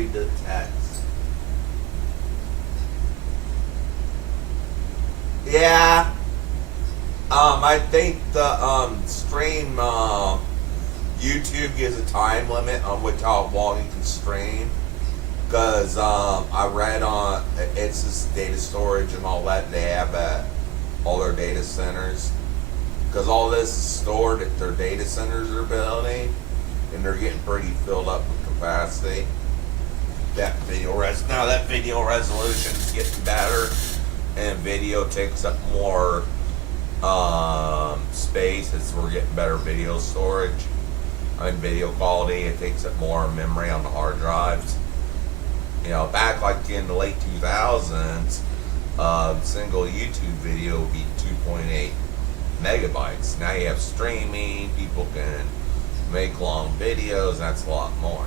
read the text. Yeah. I think the stream YouTube gives a time limit on which how long you can stream. Because I read on it's just data storage and all that they have at all their data centers. Because all this is stored at their data centers they're building, and they're getting pretty filled up with capacity. That video resolution is getting better, and video takes up more space as we're getting better video storage. I mean, video quality, it takes up more memory on the hard drives. You know, back like in the late 2000s, single YouTube video would be 2.8 megabytes. Now you have streaming, people can make long videos, that's a lot more.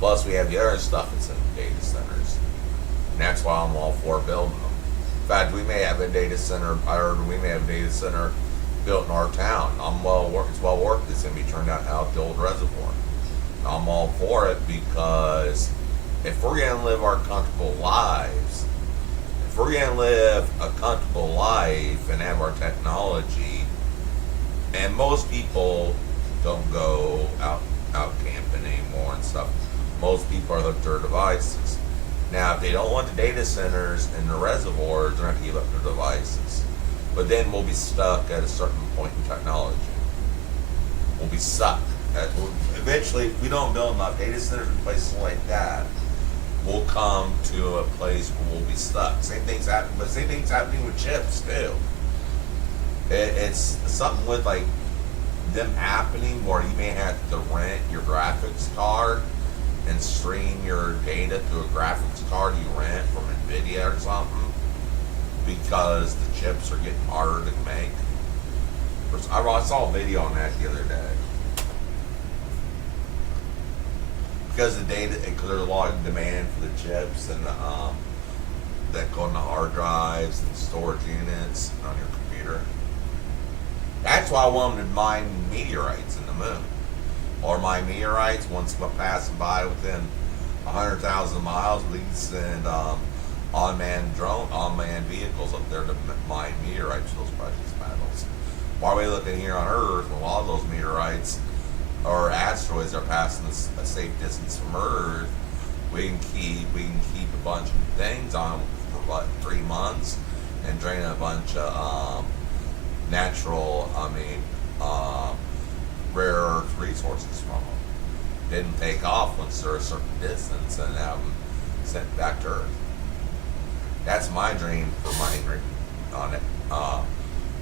Plus we have the other stuff that's in the data centers. And that's why I'm all for building them. In fact, we may have a data center, built in our town. It's well worth it's going to be turned out the old reservoir. I'm all for it because if we're going to live our comfortable lives, if we're going to live a comfortable life and have our technology, and most people don't go out camping anymore and stuff. Most people are left their devices. Now, if they don't want the data centers and the reservoirs, they're going to give up their devices. But then we'll be stuck at a certain point in technology. We'll be stuck. Eventually, if we don't build enough data centers and places like that, we'll come to a place where we'll be stuck. Same thing's happening, but same thing's happening with chips too. It's something with like them happening where you may have to rent your graphics card and stream your data to a graphics card you rent from Nvidia or something because the chips are getting harder to make. I saw a video on that the other day. Because there's a lot of demand for the chips and that go on the hard drives and storage units on your computer. That's why I wanted to mine meteorites in the moon. Or mine meteorites once passing by within 100,000 miles. We can send unmanned vehicles up there to mine meteorites, those precious metals. Why are we looking here on Earth when a lot of those meteorites or asteroids are passing a safe distance from Earth? We can keep a bunch of things on for 3 months and drain a bunch of natural, rare earth resources from them. Didn't take off once they're a certain distance and have them sent back to Earth. That's my dream for mining on it.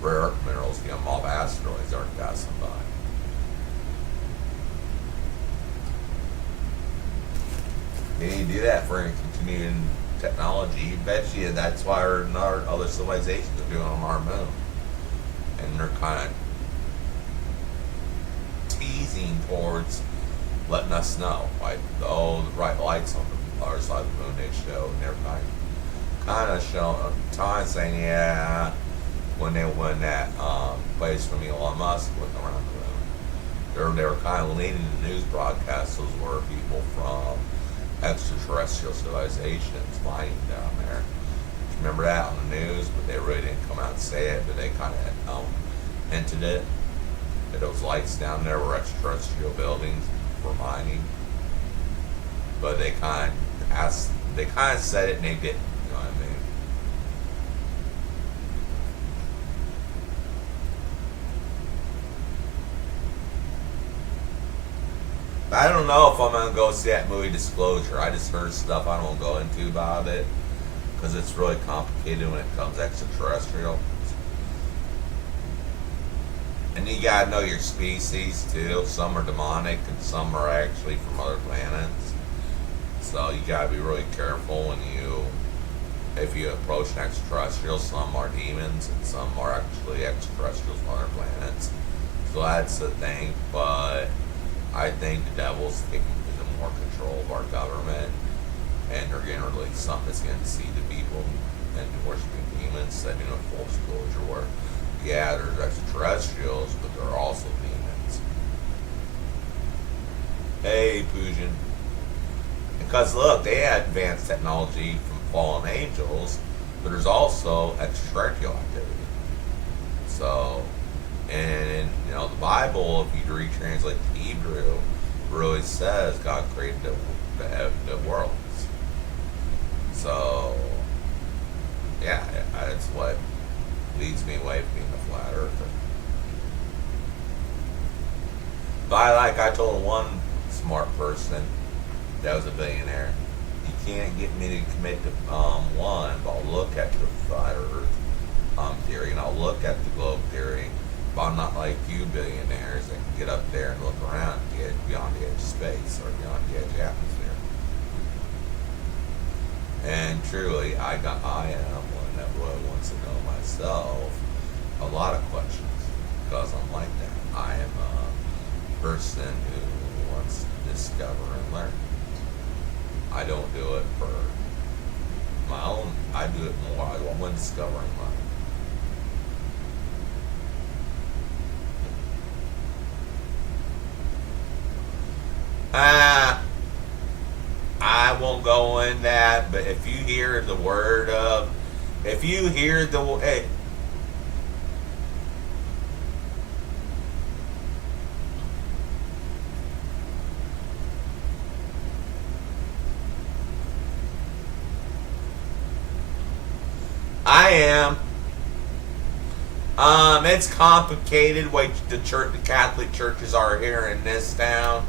Rare earth minerals, get them off asteroids aren't passing by. You need to do that for continuing technology. Bet you that's why our other civilizations are doing on our moon. And they're kind of teasing towards letting us know, like the bright lights on the other side of the moon they show, and they're kind of showing time saying, yeah, when that place from Elon Musk went around the moon, they were kind of leading the news broadcasts. Those were people from extraterrestrial civilizations mining down there. Remember that on the news, but they really didn't come out and say it, but they kind of hinted it, that those lights down there were extraterrestrial buildings for mining. But they kind of said it and they didn't, you know what I mean? I don't know if I'm going to go see that movie Disclosure. I just heard stuff I don't go into about it because it's really complicated when it comes extraterrestrial. And you gotta know your species too. Some are demonic and some are actually from other planets. So you gotta be really careful if you approach an extraterrestrial. Some are demons and some are actually extraterrestrials from other planets. So that's the thing. But I think the devil's taking more control of our government, and they're getting to release something that's going to deceive the people and worshiping demons. That full disclosure where, yeah, there's extraterrestrials, but there are also demons. Hey, Pujin. And Because look, they had advanced technology from fallen angels, but there's also extraterrestrial activity. So, and the Bible, if you retranslate to Hebrew, really says God created the worlds. So, yeah, that's what leads me away from being a flat earther. But I told one smart person that was a billionaire, you can't get me to commit to one, but I'll look at the flat earth theory, and I'll look at the globe theory, but I'm not like you billionaires that can get up there and look around and get beyond the edge of space or beyond the edge of the atmosphere. And truly, I am one that really wants to know myself a lot of questions, because I'm like that. I am a person who wants to discover and learn. I don't do it for my own. I do it more. I want to discover and learn. I won't go in that, but if you hear the word of, if you hear the, hey, I am. It's complicated what the Catholic churches are here in this town,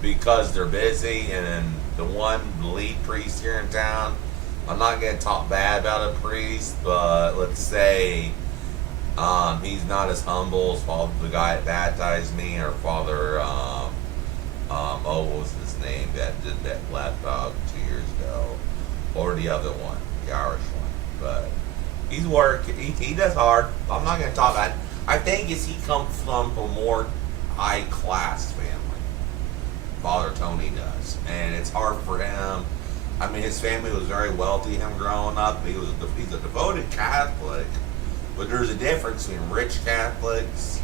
because they're busy, and the one lead priest here in town, I'm not going to talk bad about a priest, but let's say he's not as humble as the guy that baptized me, or Father, what was his name that left about 2 years ago, or the other one, the Irish one, but he's he does hard. I'm not going to talk about it. I think he comes from a more high class family. Father Tony does, and it's hard for him. I mean, his family was very wealthy. Him growing up, he's a devoted Catholic, but there's a difference between rich Catholics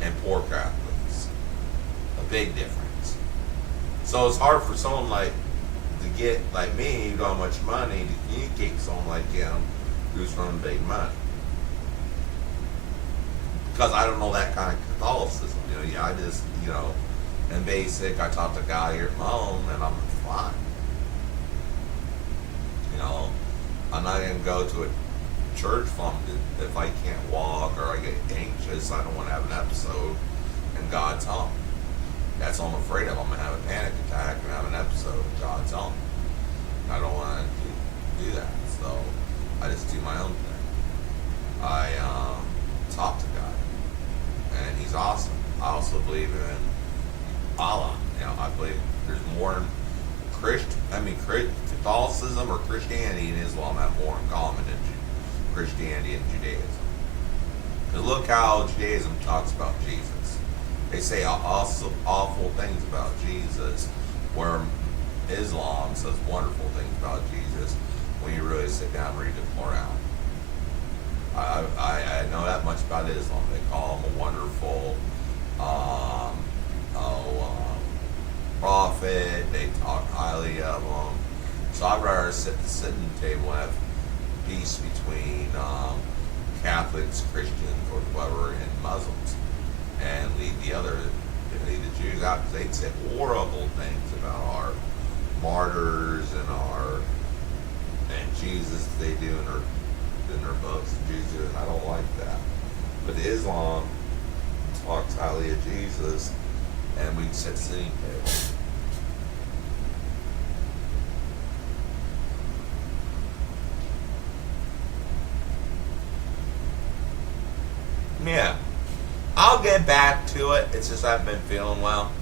and poor Catholics. A big difference. So it's hard for someone to get like me, who don't have much money, to communicate with someone like him, who's from big money. Because I don't know that kind of Catholicism. I just, in basic, I talk to God here at home, and I'm fine. I'm not going to go to a church if I can't walk or I get anxious. I don't want to have an episode in God's home. That's all I'm afraid of. I'm going to have a panic attack and have an episode in God's home. I don't want to do that. So I just do my own thing. I talk to God, and He's awesome. I also believe in Allah. I believe there's more Catholicism or Christianity and Islam have more in common than Christianity and Judaism. Because look how Judaism talks about Jesus. They say awful things about Jesus, where Islam says wonderful things about Jesus when you really sit down and read the Quran. I know that much about Islam. They call him a wonderful prophet. They talk highly of him. So I'd rather sit at the sitting table and have peace between Catholics, Christians, or whoever, and Muslims, and leave the Jews out, because they'd say horrible things about our martyrs and Jesus. They do in their books. Jesus, I don't like that. But Islam talks highly of Jesus, and we sit sitting table. Yeah, I'll get back to it. It's just I've been feeling well.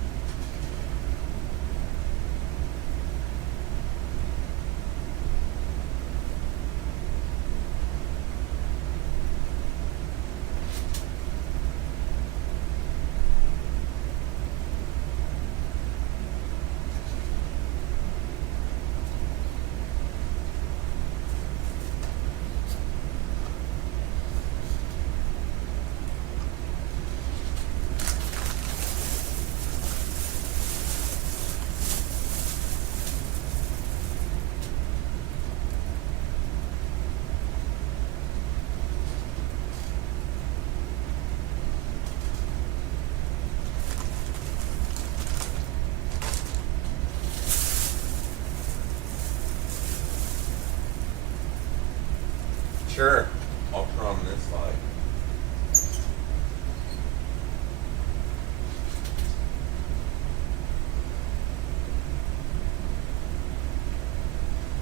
Sure. I'll turn on this light.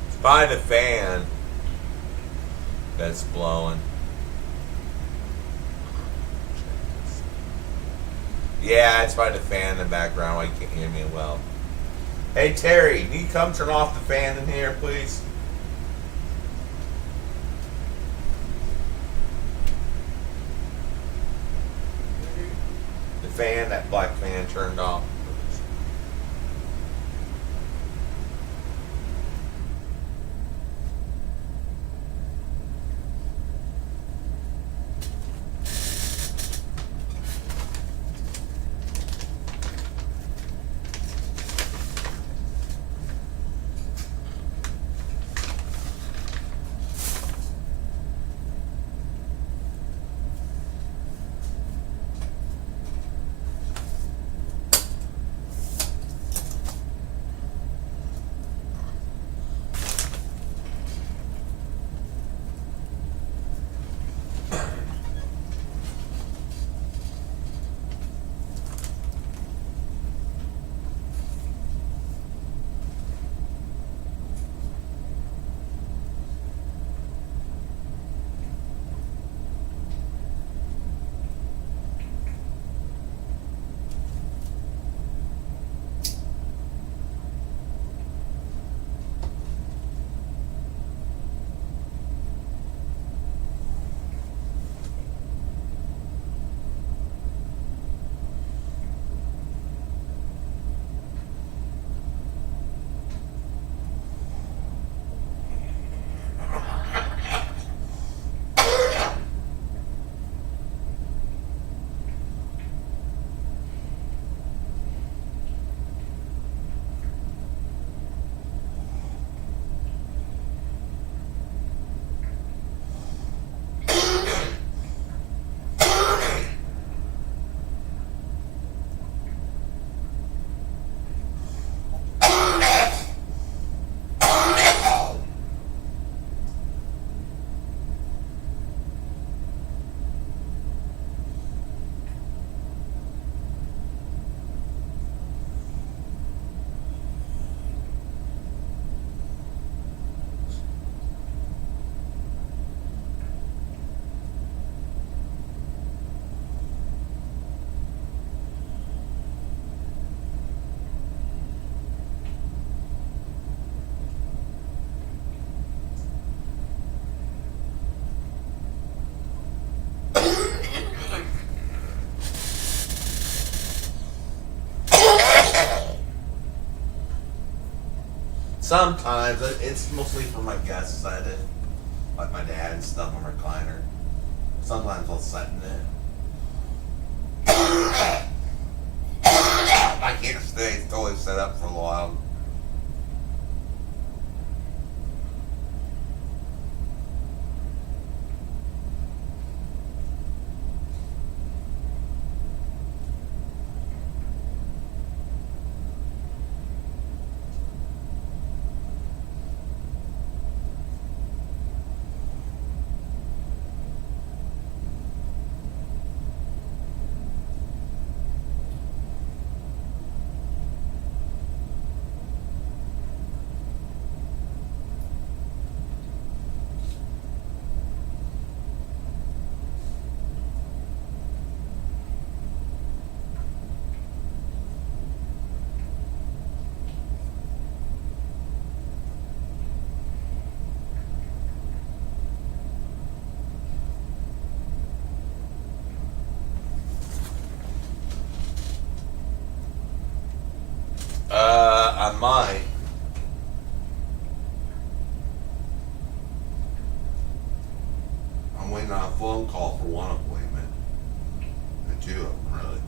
It's by the fan that's blowing. Yeah, it's by the fan in the background. Why you can't hear me well. Hey Terry, can you come turn off the fan in here, please? The fan, that black fan turned off. Sometimes it's mostly for my guests. I did, like my dad and stuff on recliner. Sometimes I'll set in it. I can't stay. It's totally set up for a while. I might. I'm waiting on a phone call for one appointment. And two of them, really.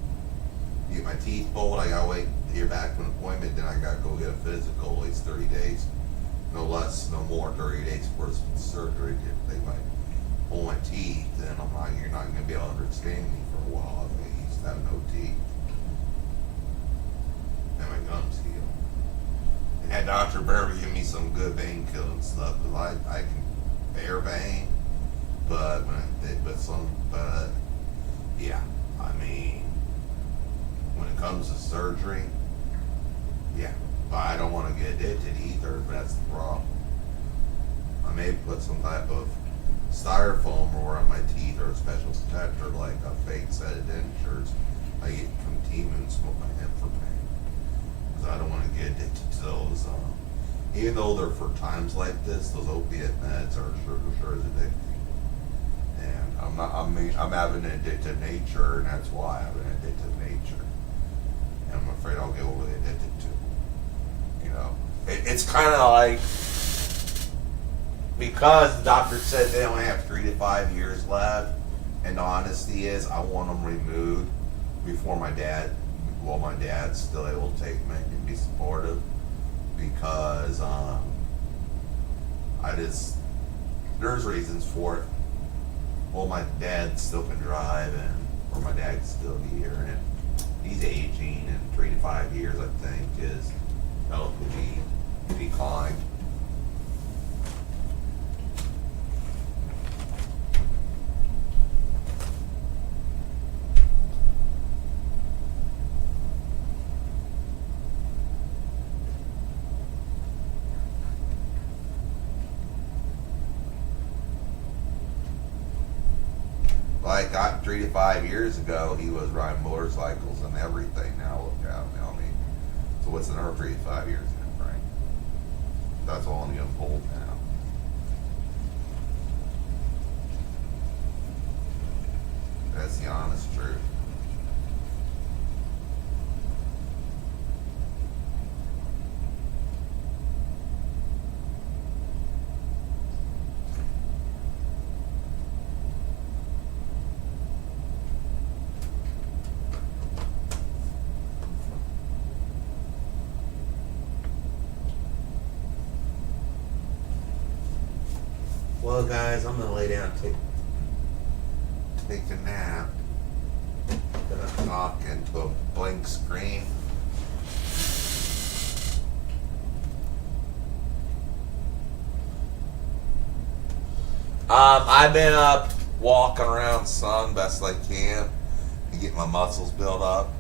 Get my teeth pulled, I gotta wait to hear back from an appointment, then I gotta go get a physical. It's 30 days. No less, no more, 30 days before the surgery. If they might pull my teeth, then I'm like, you're not gonna be able to understand me for a while if I used to have no teeth. And my gums heal. And had Dr. Barry give me some good painkiller and stuff, because I can bear pain, but yeah, I mean, when it comes to surgery, yeah, but I don't want to get addicted either. That's the problem. I may put some type of styrofoam around my teeth or a special protector like a fake set of dentures I get from Timu and smoke my hemp for pain. Because I don't want to get addicted to those. Even though they're for times like this, those opiate meds are sure as addicting. And I'm having an addicted nature, and that's why I have an addicted nature. And I'm afraid I'll get overly addicted to. You know, it's kind of like, because the doctor said they only have 3 to 5 years left, and the honesty is, I want them removed before my dad's still able to take me and be supportive, because there's reasons for it. Well, my dad still can drive, or my dad can still be here, and he's aging, and 3 to 5 years, I think, his health would be declined. Like, 3 to 5 years ago, he was riding motorcycles and everything. Now look out, you know what I mean? So what's another 3 to 5 years in, right? That's all on the unfold now. That's the honest truth. Well, guys, I'm gonna lay down and take a nap. Gonna knock into a blank screen. I've been up walking around sun best I can to get my muscles built up,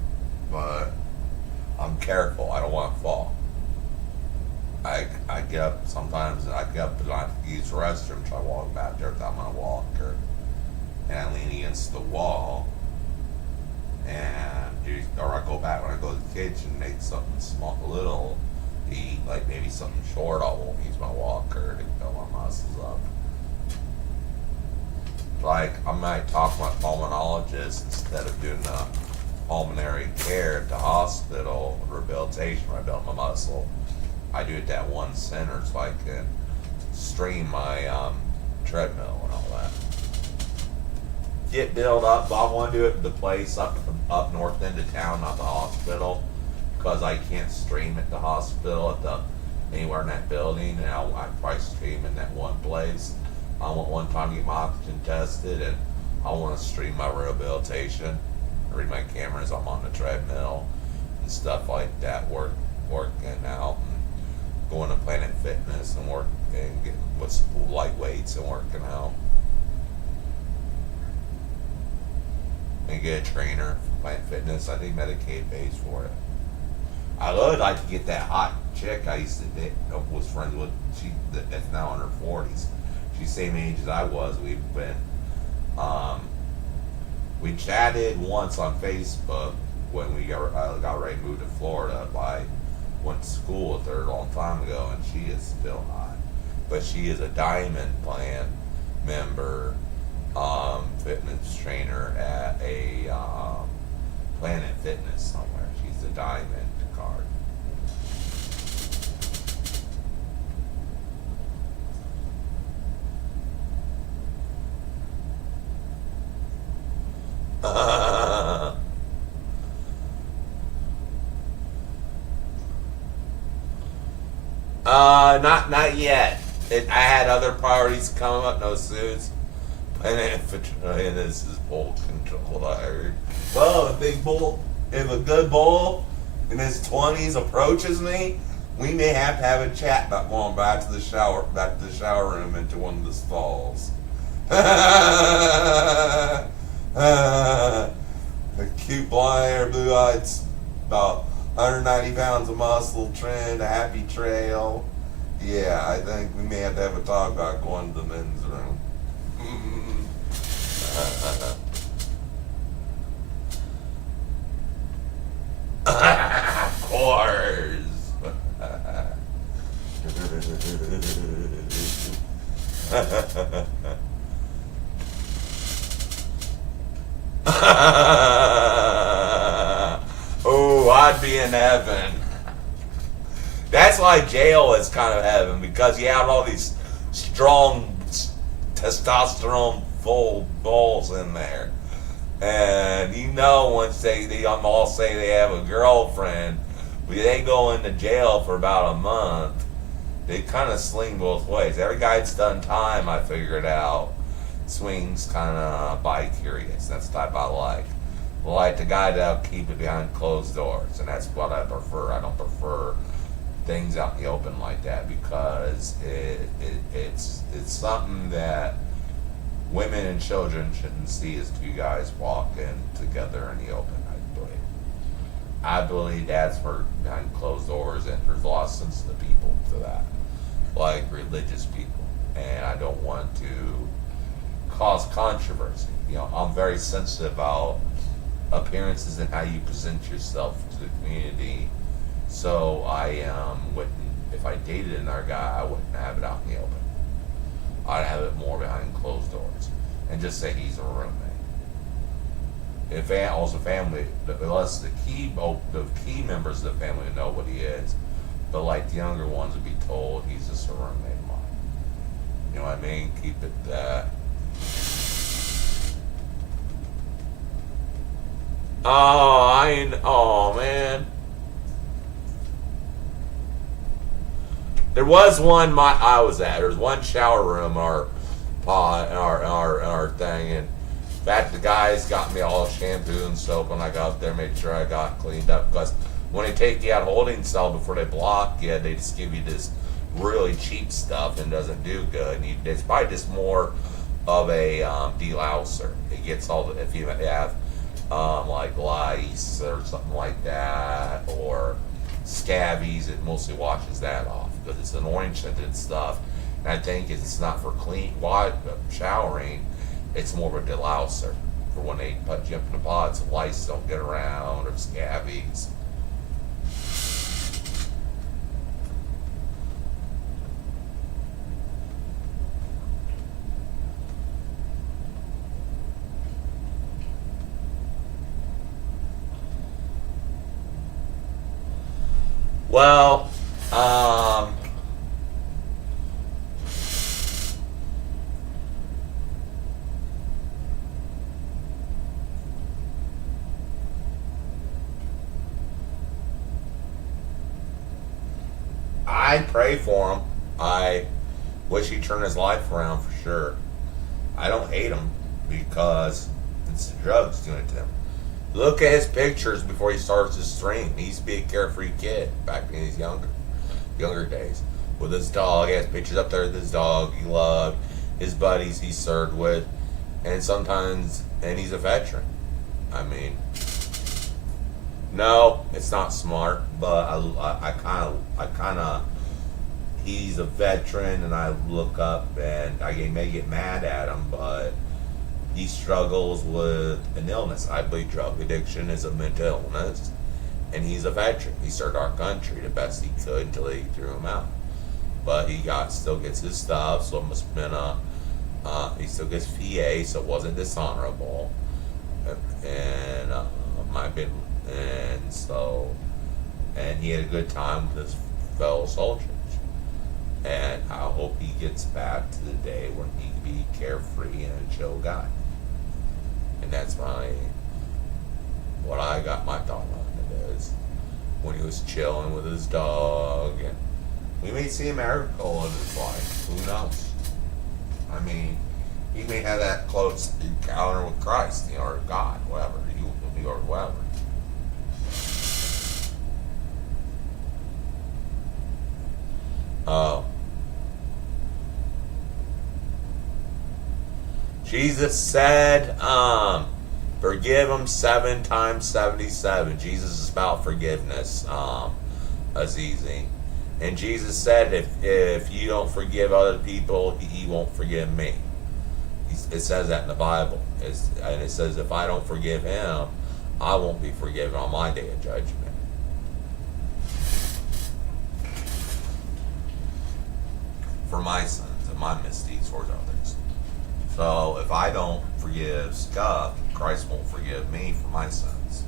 but I'm careful. I don't want to fall. I get up sometimes, I get up and I have to use the restroom, so I walk back there without my walker, and I lean against the wall, or I go back when I go to the kitchen and make something small, little, to eat, like maybe something short. I won't use my walker to build my muscles up. Like, I might talk to my pulmonologist instead of doing the pulmonary care at the hospital, rehabilitation, where I build my muscle. I do it at that one center so I can stream my treadmill and all that. Get built up, but I want to do it at the place up north end of town, not the hospital, because I can't stream at the hospital anywhere in that building, and I probably stream in that one place. I want one time to get my oxygen tested, and I want to stream my rehabilitation, read my cameras. I'm on the treadmill and stuff like that, working out. Going to Planet Fitness and work and getting what's light weights and working out, and get a trainer for Planet Fitness. I think Medicaid pays for it. I would like to get that hot chick I used to date, was friends with. That's now in her 40s. She's the same age as I was. We chatted once on Facebook when I got ready to move to Florida. Went to school with her a long time ago, and she is still hot. But she is a Diamond Plan member, fitness trainer at a Planet Fitness somewhere. She's a Diamond card. Not yet. I had other priorities coming up, no suits. And this is bull control, I heard. Well, if a good bull in his 20s approaches me, we may have to have a chat about going back to the shower room into one of the stalls. A cute blonde hair, blue eyes, about 190 pounds of muscle, trend, a happy trail. Yeah, I think we may have to have a talk about going to the men's room. Of course. Oh, I'd be in heaven. That's why jail is kind of heaven, because you have all these strong testosterone full bulls in there. And you know, once they all say they have a girlfriend, when they go into jail for about a month, they kind of swing both ways. Every guy that's done time, I figured out, swings kind of bi-curious. That's the type I like. Like the guy that'll keep it behind closed doors, and that's what I prefer. I don't prefer things out in the open like that, because it's something that women and children shouldn't see as two guys walking together in the open. I believe that's for behind closed doors, and there's a lot of sensitive people to that, like religious people, and I don't want to cause controversy. You know, I'm very sensitive about appearances and how you present yourself to the community. So I wouldn't, if I dated another guy, I wouldn't have it out in the open. I'd have it more behind closed doors, and just say he's a roommate. If also family, unless the key members of the family know what he is, but like the younger ones would be told he's just a roommate of mine. You know what I mean? Keep it that. Oh man. There was one I was at. There was one shower room, our thing, and in fact the guys got me all shampoo and soap when I got up there, made sure I got cleaned up, because when they take you out of holding cell before they block you, they just give you this really cheap stuff and doesn't do good. And it's probably just more of a delouser. It gets all the, if you have like lice or something like that, or scabies, it mostly washes that off, because it's an orange scented stuff, and I think it's not for clean showering. It's more of a delouser for when they put you up in the pot so lice don't get around, or scabies. Well, I pray for him. I wish he'd turn his life around for sure. I don't hate him, because it's the drugs doing it to him. Look at his pictures before he starts his stream. He used to be a carefree kid back in his younger days. With his dog, he has pictures up there with his dog he loved, his buddies he served with, and he's a veteran. I mean, no, it's not smart, but I kind of, he's a veteran, and I look up, and I may get mad at him, but he struggles with an illness. I believe drug addiction is a mental illness, and he's a veteran. He served our country the best he could until they threw him out. But he still gets his stuff, so it must have been he still gets PA, so it wasn't dishonorable. And and he had a good time with his fellow soldiers. And I hope he gets back to the day when he can be carefree and a chill guy. And that's what I got my thought on it is, when he was chilling with his dog, and we may see a miracle in his life. Who knows? I mean, he may have that close encounter with Christ, or God, whatever, or whatever. Jesus said, forgive them 7 times 77. Jesus is about forgiveness, Azizi. And Jesus said, if you don't forgive other people, he won't forgive me. It says that in the Bible. And it says, if I don't forgive him, I won't be forgiven on my day of judgment. For my sins and my misdeeds towards others. So if I don't forgive Scuff, Christ won't forgive me for my sins.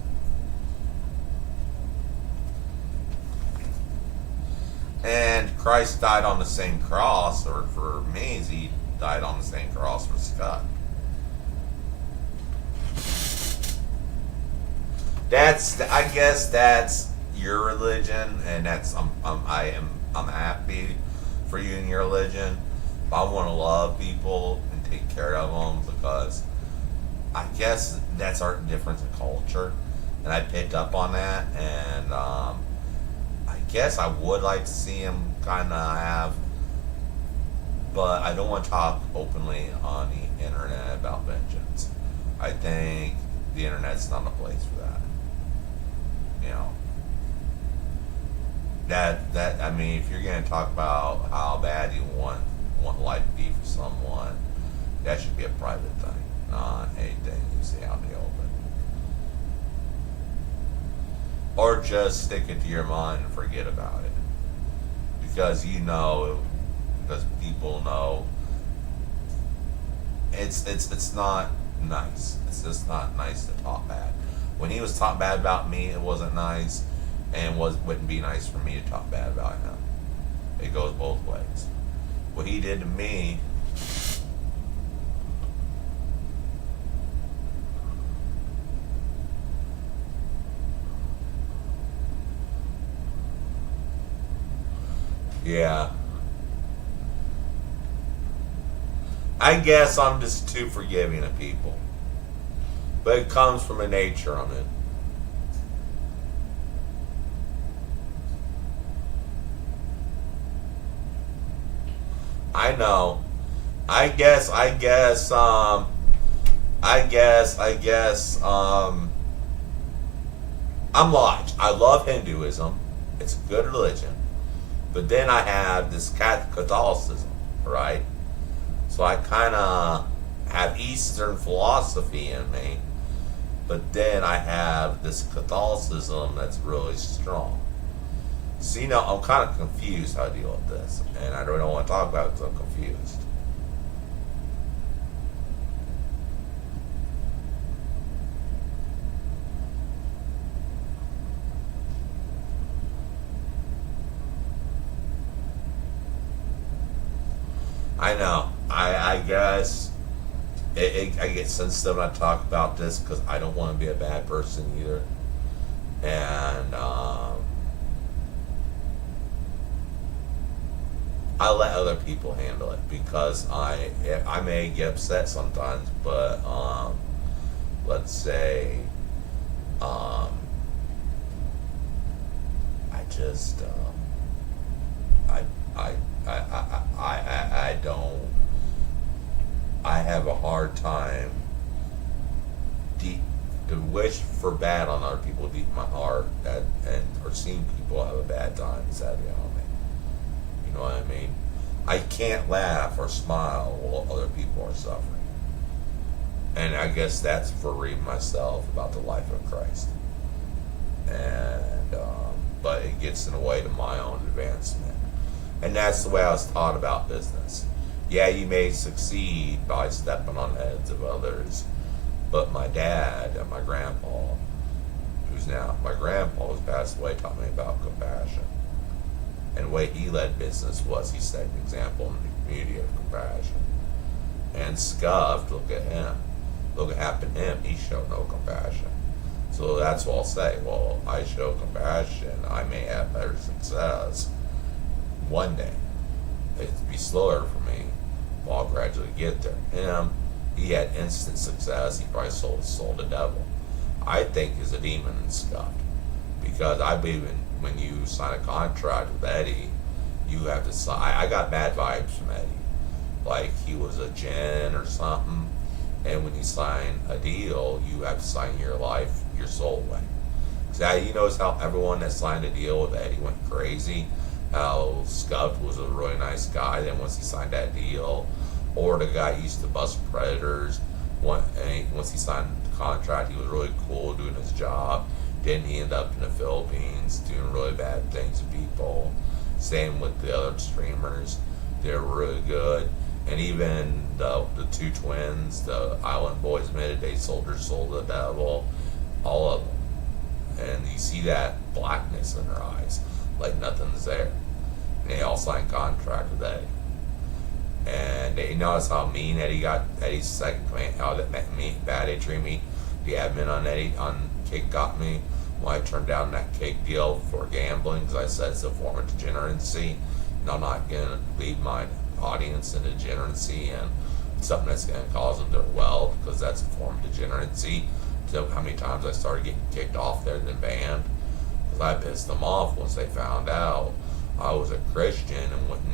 And Christ died on the same cross, or for me, as he died on the same cross for Scott. I guess that's your religion, and I'm happy for you and your religion. I want to love people and take care of them, because I guess that's our difference in culture, and I picked up on that, and I guess I would like to see him kind of have, but I don't want to talk openly on the internet about vengeance. I think the internet's not a place for that. You know, that I mean, if you're going to talk about how bad you want life to be for someone, that should be a private thing, not anything you see out in the open. Or just stick it to your mind and forget about it, because because people know it's not nice. It's just not nice to talk bad. When he was talking bad about me, it wasn't nice, and wouldn't be nice for me to talk bad about him. It goes both ways. What he did to me, yeah. I guess I'm just too forgiving of people. But it comes from a nature of it. I know. I guess, I'm lost. I love Hinduism. It's a good religion. But then I have this Catholicism, right? So I kind of have Eastern philosophy in me, but then I have this Catholicism that's really strong. See, now I'm kind of confused how to deal with this, and I don't want to talk about it because I'm confused. I know. I guess I get sensitive when I talk about this because I don't want to be a bad person either. And I let other people handle it because I may get upset sometimes, but let's say I just I don't. I have a hard time to wish for bad on other people deep in my heart, or seeing people have a bad time is heavy on me. You know what I mean? I can't laugh or smile while other people are suffering. And I guess that's for reading myself about the life of Christ. And but it gets in the way to my own advancement. And that's the way I was taught about business. Yeah, you may succeed by stepping on the heads of others, but my dad and my grandpa, my grandpa who's passed away, taught me about compassion. And the way he led business was he set an example in the community of compassion. And Scuffed, look at him. Look what happened to him. He showed no compassion. So that's what I'll say. Well, I show compassion. I may have better success one day. It'd be slower for me, but I'll gradually get there. Him, he had instant success. He probably sold his soul to the devil. I think he's a demon and Scuffed. Because I believe when you sign a contract with Eddie, you have to sign. I got bad vibes from Eddie. Like he was a djinn or something. And when you sign a deal, you have to sign your life, your soul away. So you notice how everyone that signed a deal with Eddie went crazy. How Scuff was a really nice guy. Then once he signed that deal, or the guy who used to bust predators, once he signed the contract, he was really cool doing his job. Then he ended up in the Philippines doing really bad things to people. Same with the other streamers. They're really good. And even the two twins, the Island Boys admitted they sold their soul to the devil. All of them. And you see that blackness in their eyes, like nothing's there. And they all signed contract with Eddie. And they notice how mean Eddie got. Eddie's second command, how that bad they treat me. The admin on Kick got me when I turned down that Kick deal for gambling because I said it's a form of degeneracy, and I'm not going to lead my audience into degeneracy and something that's going to cause them their wealth, because that's a form of degeneracy. So how many times I started getting kicked off there than banned because I pissed them off once they found out I was a Christian and wouldn't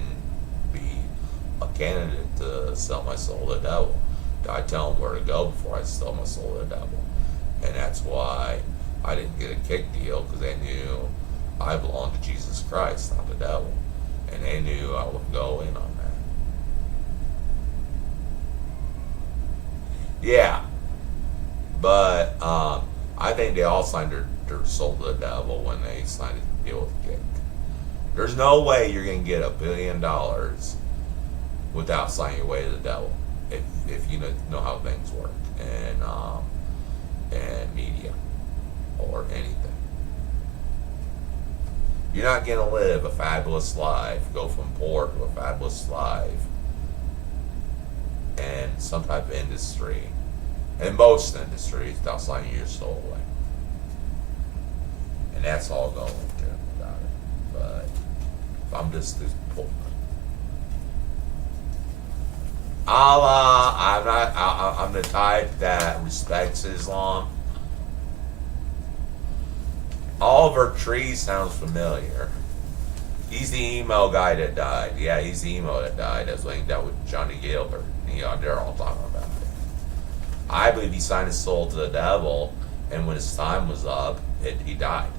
be a candidate to sell my soul to the devil. I tell them where to go before I sell my soul to the devil. And that's why I didn't get a Kick deal, because they knew I belonged to Jesus Christ, not the devil. And they knew I wouldn't go in on that. Yeah. But I think they all signed their soul to the devil when they signed a deal with Kick. There's no way you're going to get $1 billion without signing your way to the devil, if you know how things work and media or anything. You're not going to live a fabulous life, go from poor to a fabulous life in some type of industry, in most industries, without signing your soul away. And that's all going to about it. But if I'm just this poor, I'm the type that respects Islam. Oliver Tree sounds familiar. He's the emo guy that died. Yeah, he's the emo that died. That's linked out with Johnny Gilbert. They're all talking about it. I believe he signed his soul to the devil, and when his time was up, he died.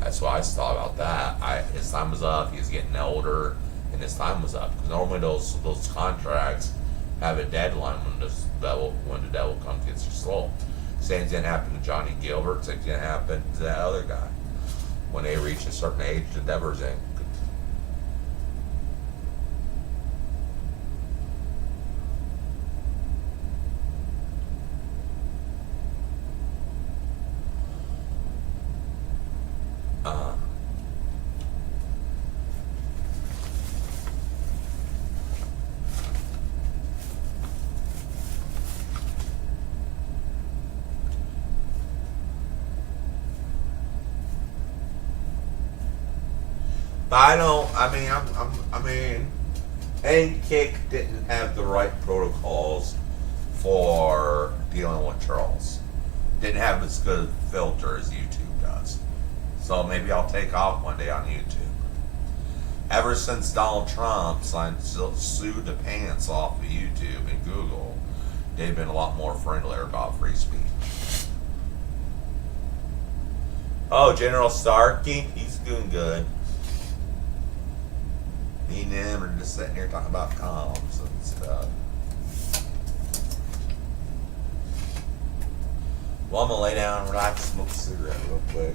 That's why I thought about that. His time was up. He was getting older, and his time was up. Because normally those contracts have a deadline when the devil comes against your soul. Same thing happened to Johnny Gilbert. Same thing happened to that other guy. When they reach a certain age, the devil's in. But Kick didn't have the right protocols for dealing with trolls. Didn't have as good a filter as YouTube does. So maybe I'll take off one day on YouTube. Ever since Donald Trump sued the pants off of YouTube and Google, they've been a lot more friendlier about free speech. Oh, General Starkey, he's doing good. Me and him are just sitting here talking about comms and stuff. Well, I'm gonna lay down and relax, smoke a cigarette real quick.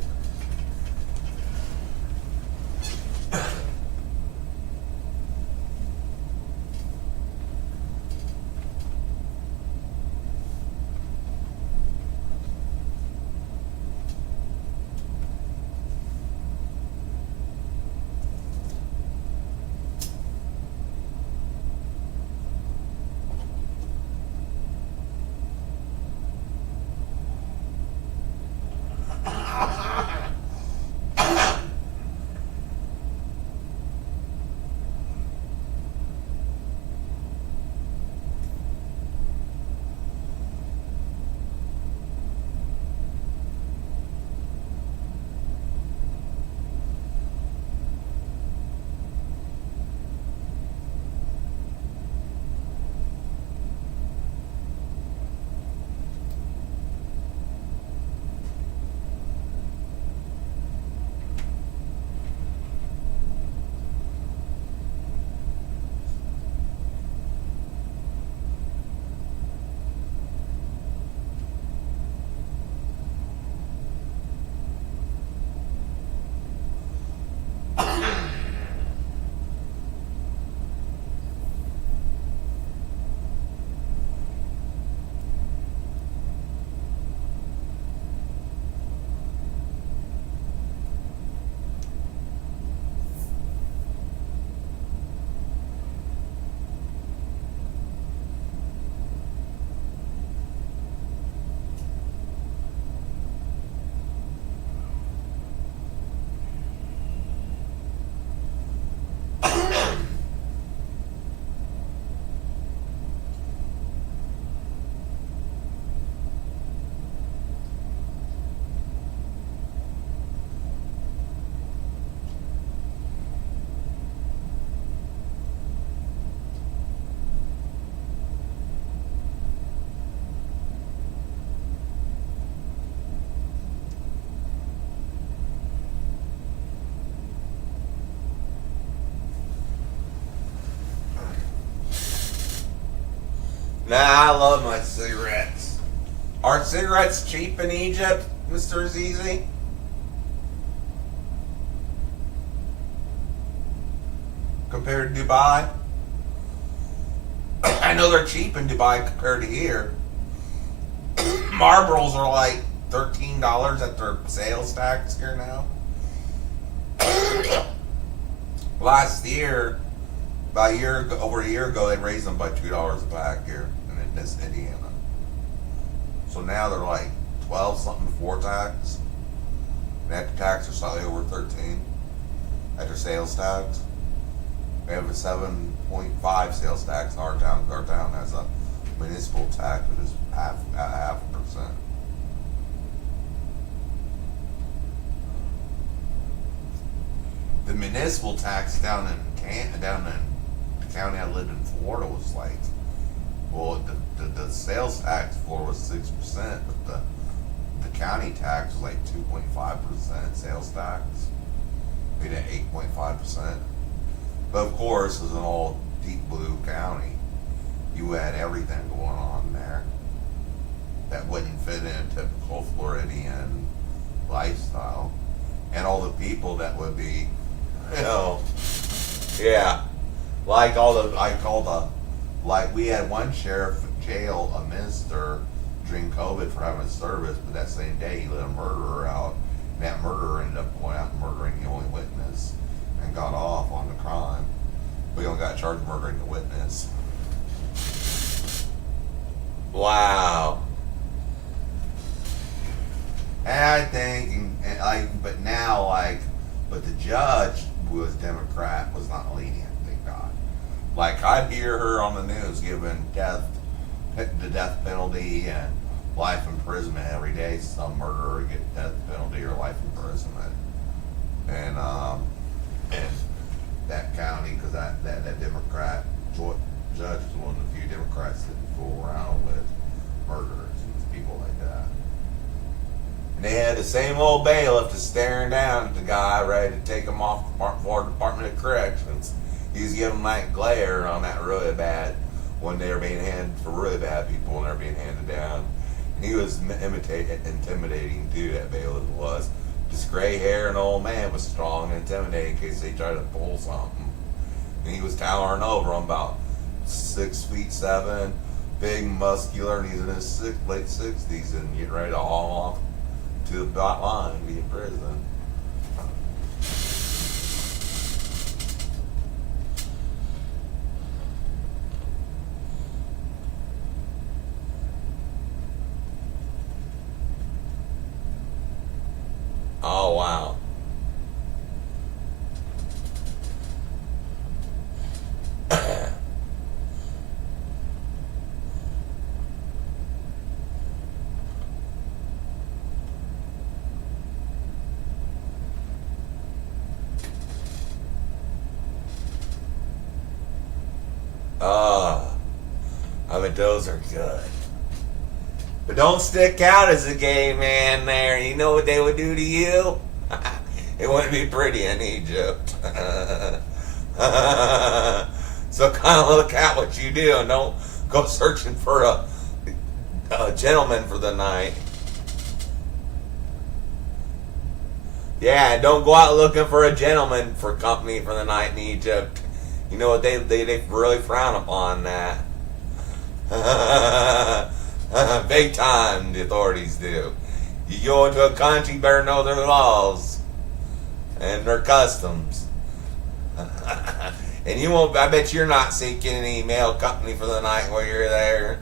Nah, I love my cigarettes. Are cigarettes cheap in Egypt, Mr. Azizi? Compared to Dubai? I know they're cheap in Dubai compared to here. Marlboros are like $13 at their sales tax here now. Last year, over a year ago, they raised them by $2 a pack here in this Indiana. So now they're like 12 something before tax. And after tax, are slightly over 13 at their sales tax. We have a 7.5 sales tax in our town. Our town has a municipal tax, which is half a percent. The municipal tax down in the county I lived in, Florida, was like, well, the sales tax floor was 6%, but the county tax was like 2.5% sales tax. We did 8.5%. But of course, as an all deep blue county, you had everything going on there that wouldn't fit in a typical Floridian lifestyle, and all the people that would be, yeah, like we had one sheriff jail a minister during COVID for having a service, but that same day he let a murderer out, and that murderer ended up going out and murdering the only witness and got off on the crime. We only got charged with murdering the witness. Wow. And I think, but the judge who was Democrat was not lenient, thank God. Like, I'd hear her on the news giving the death penalty and life imprisonment every day. Some murderer would get death penalty or life imprisonment. And that county, because that Democrat judge was one of the few Democrats that didn't fool around with murderers and people like that. And they had the same old bailiff just staring down at the guy ready to take him off the Florida Department of Corrections. He was giving that glare on that really bad when they were being handed for really bad people when they were being handed down. And he was intimidating too, that bailiff was. Just gray hair and old man was strong and intimidating in case they tried to pull something. And he was towering over him about 6'7", big, muscular, and he's in his late 60s and getting ready to haul off to the dot line and be in prison. Oh, wow. I mean, those are good. But don't stick out as a gay man there. You know what they would do to you? It wouldn't be pretty in Egypt. So kind of look at what you do and don't go searching for a gentleman for the night. Yeah, don't go out looking for a gentleman for company for the night in Egypt. You know what, they really frown upon that. Big time, the authorities do. You go into a country, you better know their laws and their customs. And you won't, I bet you're not seeking any male company for the night while you're there.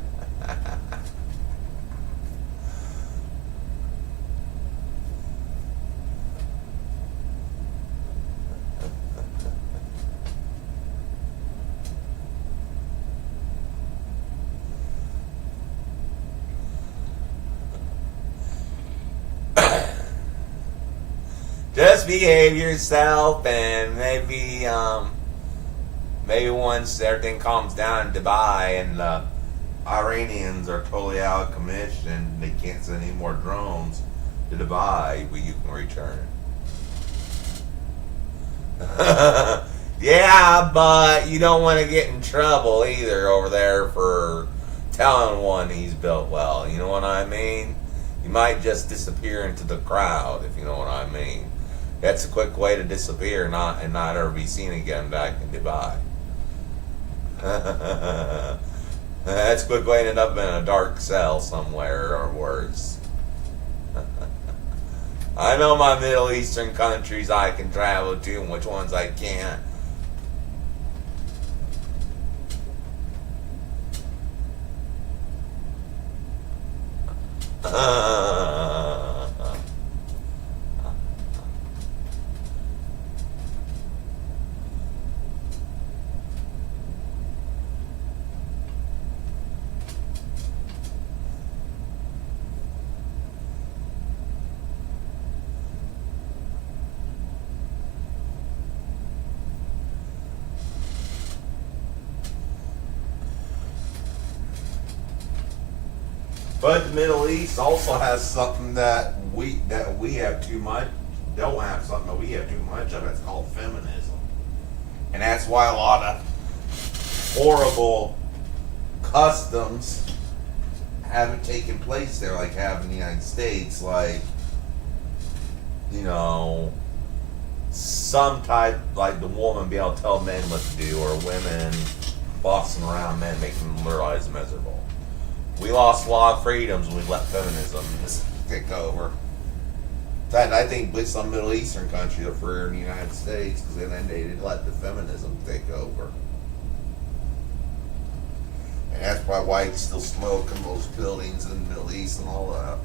Just behave yourself, and maybe once everything calms down in Dubai and the Iranians are totally out of commission and they can't send any more drones to Dubai, you can return. Yeah, but you don't want to get in trouble either over there for telling one he's built well. You know what I mean? You might just disappear into the crowd, if you know what I mean. That's a quick way to disappear, and not ever be seen again back in Dubai. That's a quick way to end up in a dark cell somewhere or worse. I know my Middle Eastern countries I can travel to and which ones I can't. But the Middle East also has something that we have too much. Don't have something that we have too much of. It's called feminism, and that's why a lot of horrible customs haven't taken place there, like have in the United States, like some type, like the woman be able to tell men what to do, or women bossing around men, making their lives miserable. We lost a lot of freedoms when we let feminism just take over. In fact, I think some Middle Eastern countries are freer in the United States because then they didn't let the feminism take over. And that's probably why it's still smoke in most buildings in the Middle East and all that.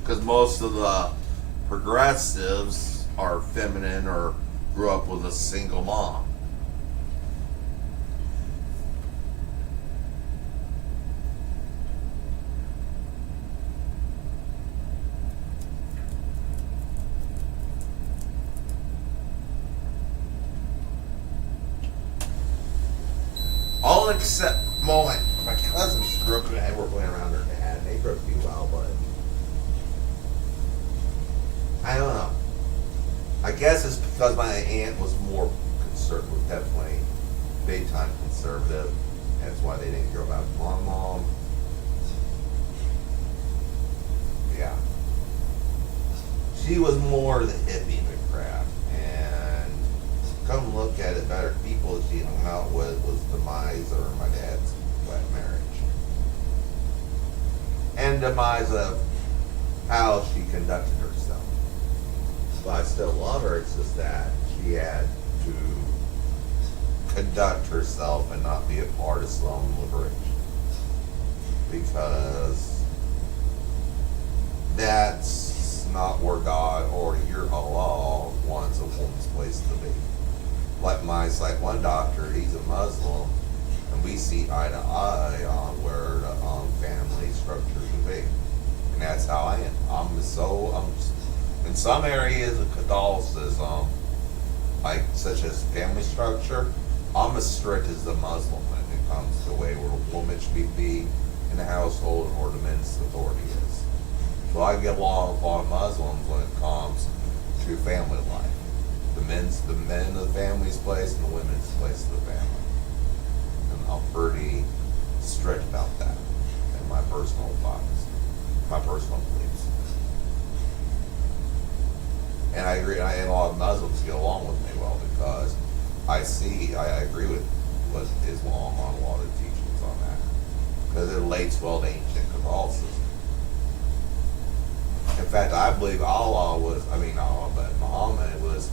Because most of the progressives are feminine or grew up with a single mom. All except, well, my cousins grew up and they were playing around their dad. They grew up pretty well, but I don't know. I guess it's because my aunt was more conservative, definitely big time conservative. That's why they didn't grow up. My mom, yeah, she was more the hippie than crap. And come look at it, better people she hung out with was demise of my dad's wet marriage. And demise of how she conducted herself. But I still love her, it's just that she had to conduct herself and not be a part of Islam liberation. Because that's not where God or your Allah wants a woman's place to be. Like one doctor, he's a Muslim, and we see eye to eye on where the family structure should be, and that's how I am. In some areas of Catholicism, like such as family structure, I'm as strict as the Muslim when it comes to the way where a woman should be in the household and where the men's authority is. So I get along with a lot of Muslims when it comes to family life. The men of the family's place and the women's place of the family. And I'm pretty strict about that in my personal thoughts, my personal beliefs. And I agree, and a lot of Muslims get along with me well because I agree with Islam on a lot of teachings on that. Because it relates well to ancient Catholicism. In fact, I believe Muhammad was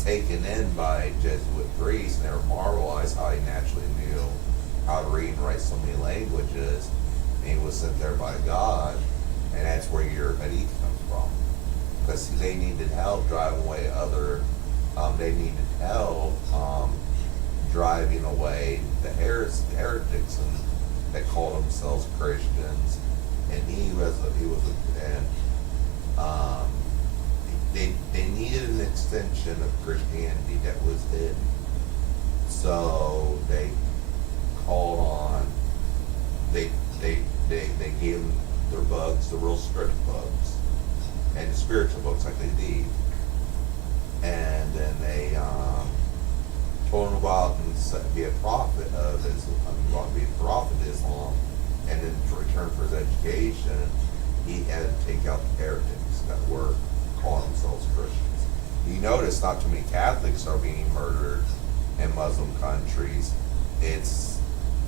taken in by Jesuit priests, and they were marvelized how he naturally knew how to read and write so many languages. And he was sent there by God, and that's where your hadith comes from. Because they needed help driving away they needed help driving away the heretics that called themselves Christians. And they needed an extension of Christianity that was hidden. So they called on, they gave them their books, the real strict books, and the spiritual books like they did. And then they told him to go out and be a prophet of Islam. Go out and be a prophet of Islam, and in return for his education, he had to take out the heretics that were calling themselves Christians. You notice not too many Catholics are being murdered in Muslim countries. It's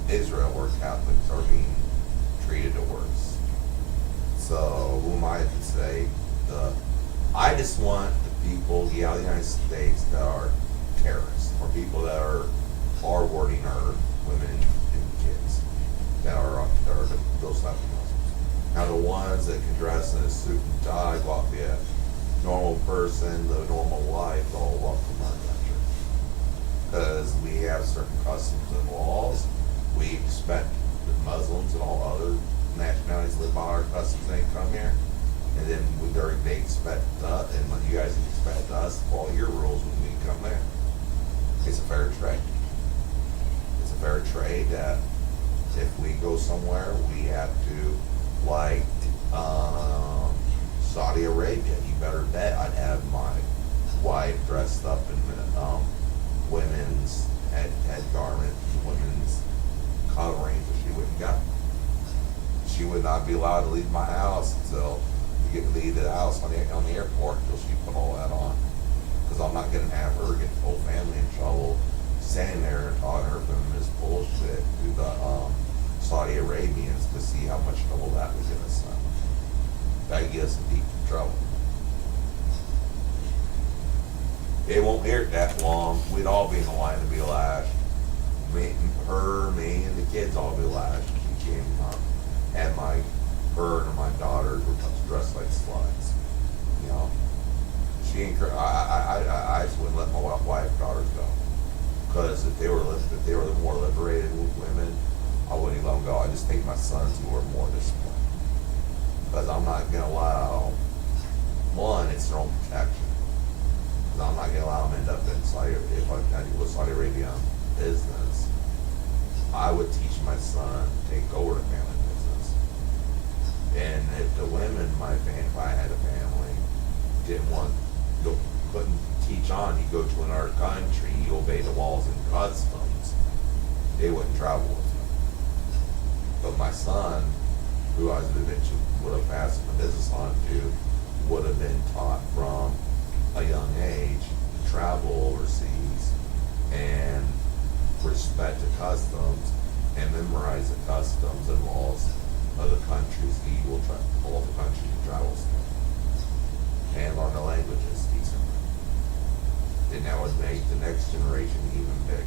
Israel where Catholics are being treated the worst. So who am I to say? I just want the people, out of the United States that are terrorists, or people that are hard-wording our women and kids, that are those type of Muslims. Now the ones that can dress in a suit and tie, go out be a normal person, live a normal life, all welcome our country. Because we have certain customs and laws. We expect the Muslims and all other nationalities live by our customs and they come here. And then they expect us, and you guys expect us to follow your rules when we come there. It's a fair trade. It's a fair trade that if we go somewhere, we have to, like Saudi Arabia, you better bet I'd have my wife dressed up in women's head garment, women's covering, so she wouldn't go. She would not be allowed to leave my house until you get to leave the house on the airport until she put all that on. Because I'm not going to have her get the whole family in trouble standing there and talking her feminist bullshit to the Saudi Arabians to see how much trouble that would get us in. That gets us in deep trouble. It won't take that long. We'd all be in the line to be lashed. Me, and the kids all be lashed. She came up, had her and my daughters were dressed like sluts. You know, I just wouldn't let my wife and daughters go. Because if they were more liberated women, I wouldn't even let them go. I just take my sons who are more disciplined. Because I'm not going to allow, one, it's their own protection. Because I'm not going to allow them to end up in Saudi, if I do a Saudi Arabia business, I would teach my son to take over the family business. And if the women, if I had a family, couldn't teach on, you go to another country, you obey the laws and customs, they wouldn't travel with me. But my son, who I eventually would have passed my business on to, would have been taught from a young age to travel overseas and respect the customs and memorize the customs and laws of the countries he will all the countries he travels to, and learn the languages decently. Then that would make the next generation even bigger,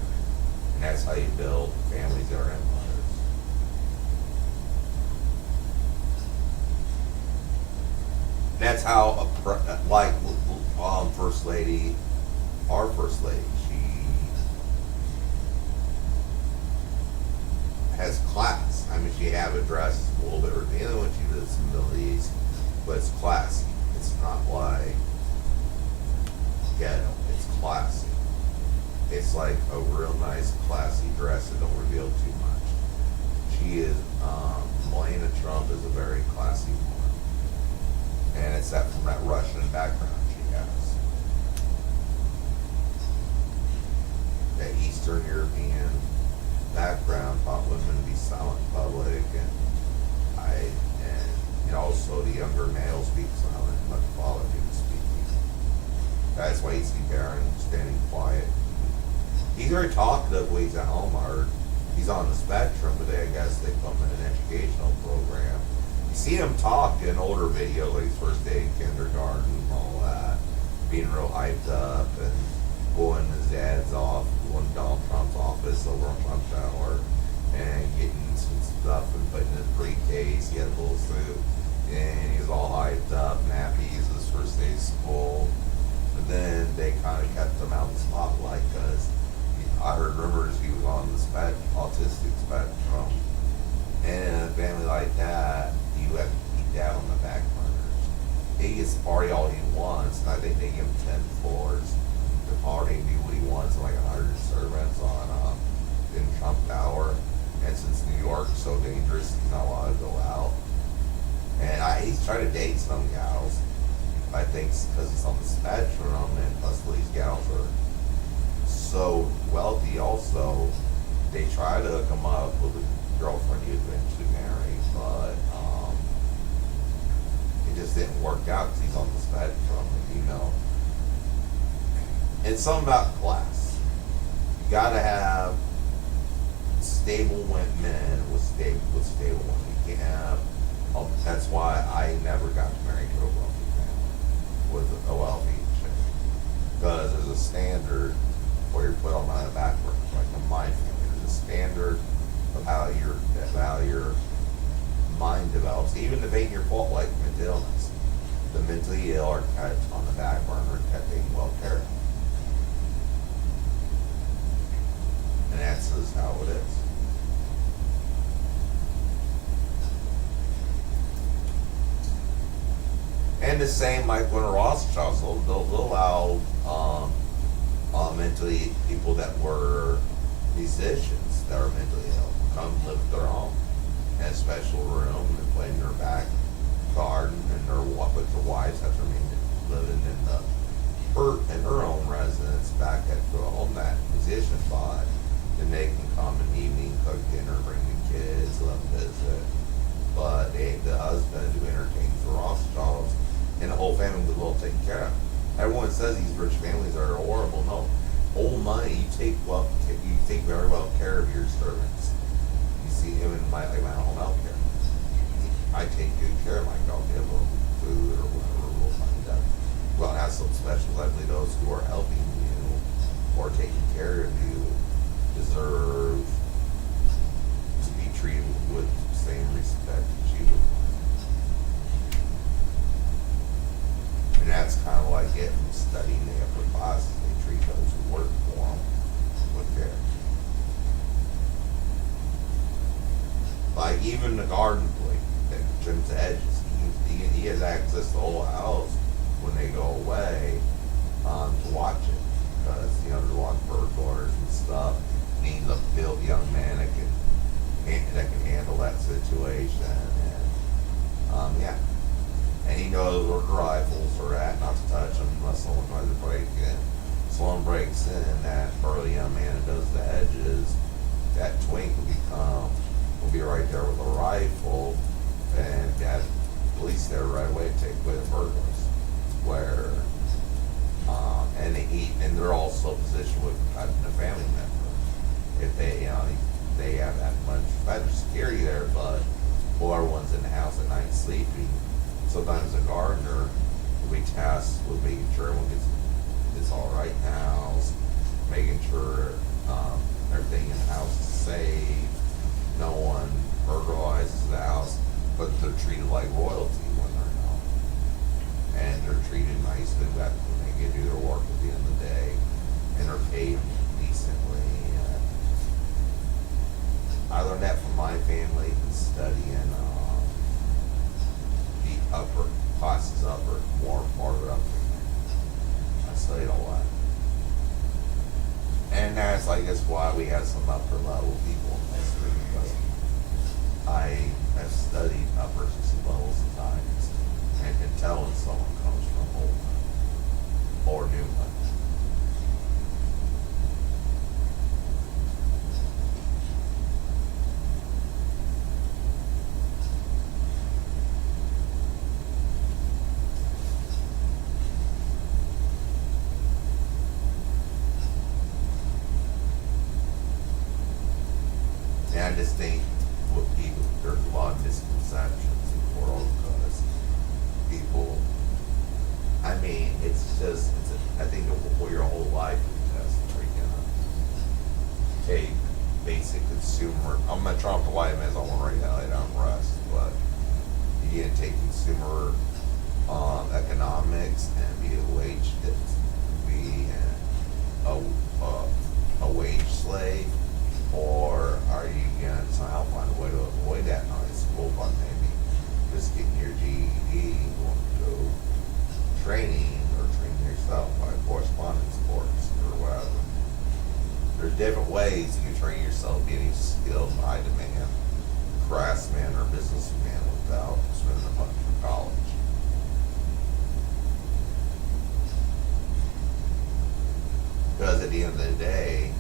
and that's how you build families that are empires. That's how First Lady, our First Lady, she has class. I mean, she have a dress a little bit revealing when she lives in the Middle East, but it's classy. It's not like ghetto. It's classy. It's like a real nice, classy dress that don't reveal too much. She is, Melania Trump is a very classy woman. And it's that from that Russian background she has. That Eastern European background taught women to be silent in public, and also the younger males speak silent and let the father do the speaking. That's why you see Barron standing quiet. He's very talkative when he's at home, or he's on the spectrum, but I guess they put him in an educational program. You see him talk in older videos, like his first day in kindergarten and all that, being real hyped up and going his dad's off, going to Donald Trump's office over on Trump Tower and getting some stuff and putting in his briefcase. He had a little suit and he was all hyped up and happy. It was his first day of school. But then they kind of kept him out of the spotlight because I heard rumors he was on the autistic spectrum. And in a family like that, you have to keep that on the back burners. He gets to party all he wants, and I think they give him 10 floors to party and do what he wants, like 100 servants on in Trump Tower. And since New York's so dangerous, he's not allowed to go out. And he's trying to date some gals. I think because he's on the spectrum, and plus these gals are so wealthy also, they try to hook him up with a girlfriend he eventually married, but it just didn't work out because he's on the spectrum, you know. It's something about class. You gotta have stable men with stable women. You can't have. That's why I never got married to a wealthy family with a wealthy chick, because there's a standard where you're put on my back burner. Like in my family, there's a standard of how your mind develops, even if it ain't your fault, like mental illness. The mentally ill are kept on the back burner and kept being well cared of. And that's just how it is. And the same, like when Rothschilds, they'll allow mentally people that were musicians that are mentally ill come live their home in a special room and play in their back garden, and with their wives after living in her own residence back at the home that musicians bought. Then they can come in the evening, cook dinner, bring the kids, let them visit. But the husband who entertains the Rothschilds, and the whole family was well taken care of. Everyone says these rich families are horrible. No, old money. You take very well care of your servants. You see him in my home health care. I take good care of my dog. Give them food or whatever. We'll find out. Well, have some special. I believe those who are helping you or taking care of you deserve to be treated with the same respect that you would. And that's kind of what I get from studying the upper classes. They treat those who work for them with care. Like even the garden boy that trims the edges, he has access to the whole house when they go away to watch it, because there's a lot of burglars and stuff. Needs a built young man that can handle that situation, and yeah. And he knows where the rifles are at, not to touch them unless someone tries to break in. Someone breaks in, that early young man that does the edges, that twink will be right there with a rifle, and that police there right away to take away the burglars. Where, and they're also positioned with a family member. If they have that much better security there, but everyone's in the house at night sleeping. Sometimes a gardener will be tasked with making sure everyone is all right in the house, making sure everything in the house is safe, no one burglarizes the house, but they're treated like royalty when they're home. And they're treated nicely when they get to do their work at the end of the day, and they're paid decently. I learned that from my family and studying the upper classes, farther up. I studied a lot. And that's, I guess, why we have some upper level people in history, because I have studied upper levels of times and can tell when someone comes from old money or new money. And I just think with people, there's a lot of misconceptions in the world, because people, I mean, I think for your whole life is just freaking take basic consumer. I'm not trying to lie, as I want to write it down rest, but you need to take consumer economics and be a wage, a wage slave. Or are you going to somehow find a way to avoid that in high school by maybe just getting your GED, going to training, or training yourself by correspondence course or whatever? There's different ways you can train yourself getting skilled, high demand craftsman or businessman without spending a bunch for college. Because at the end of the day,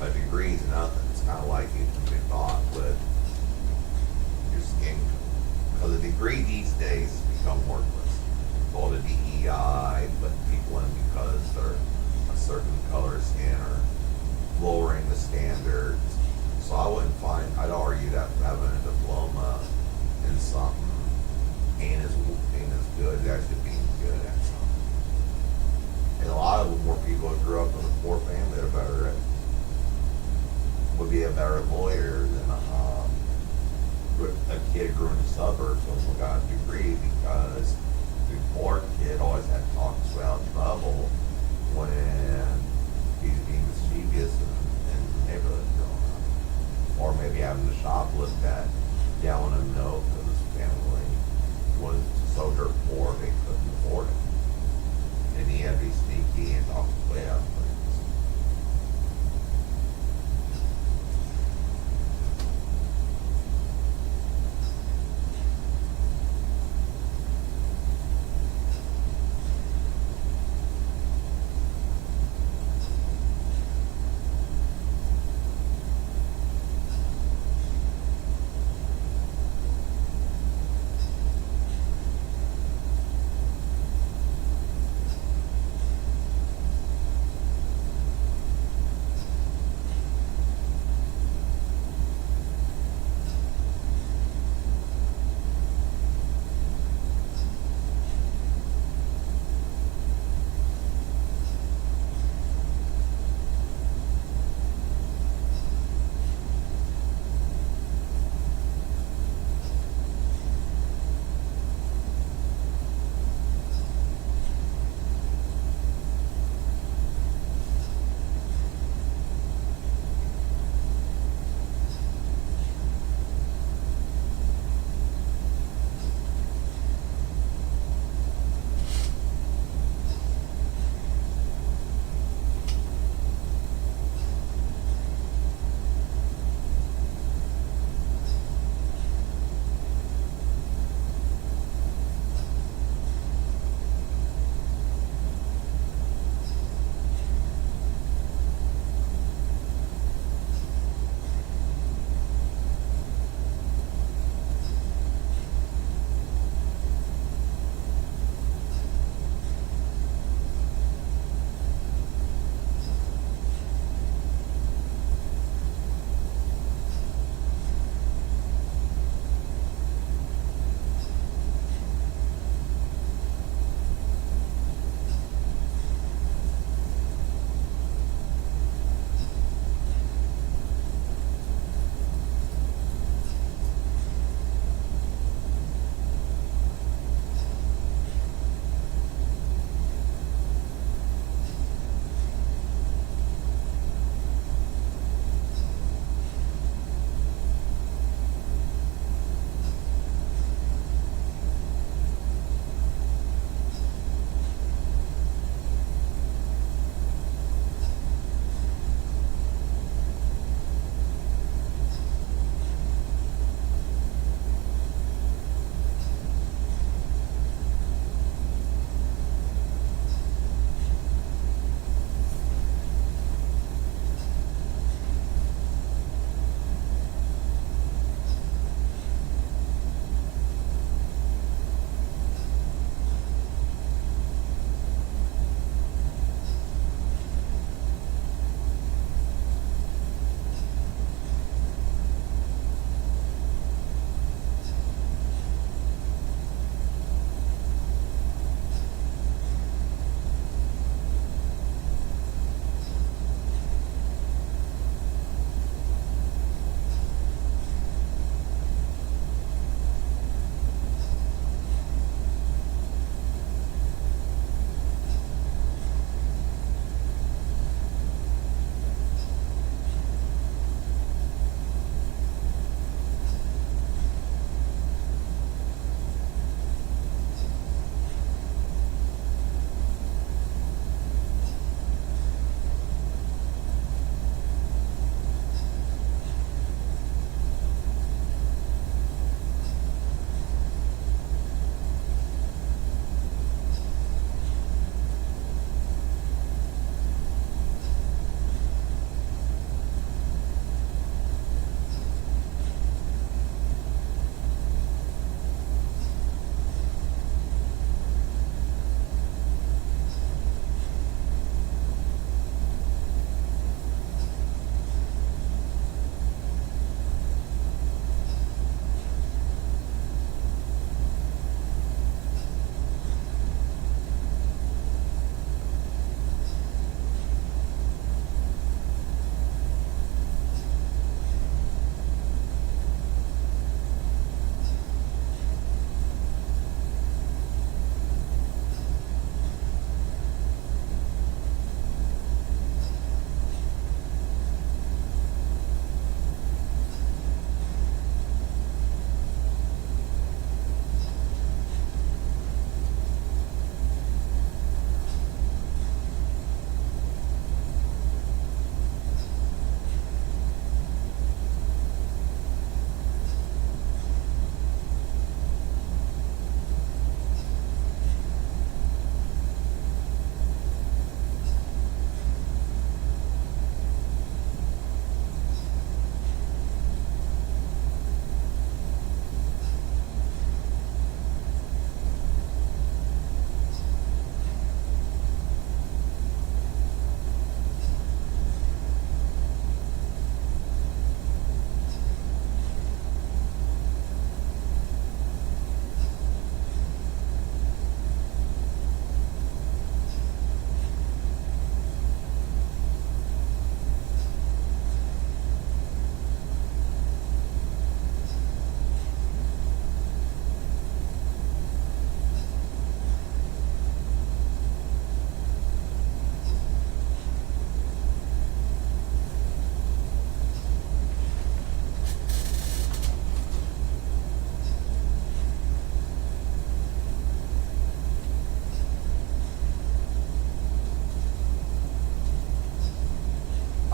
a degree's nothing. It's kind of like you thought with your skin, because a degree these days has become worthless. Called a DEI, but people in because they're a certain color of skin or lowering the standards. So I wouldn't find, I'd argue that having a diploma in something ain't as good as actually being good at something. And a lot of more people who grew up in a poor family are better at, would be a better lawyer than a kid grew in the suburbs who got a degree, because the poor kid always had talks about trouble when he's being mischievous in the neighborhood growing up. Or maybe having the shop looked at, yelling him no because his family was so dirt poor they couldn't afford it. And he had to be sneaky and talk his way out of things.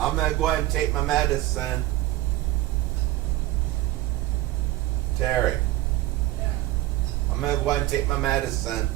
I'm gonna go ahead and take my medicine. Terry, I'm gonna go ahead and take my medicine.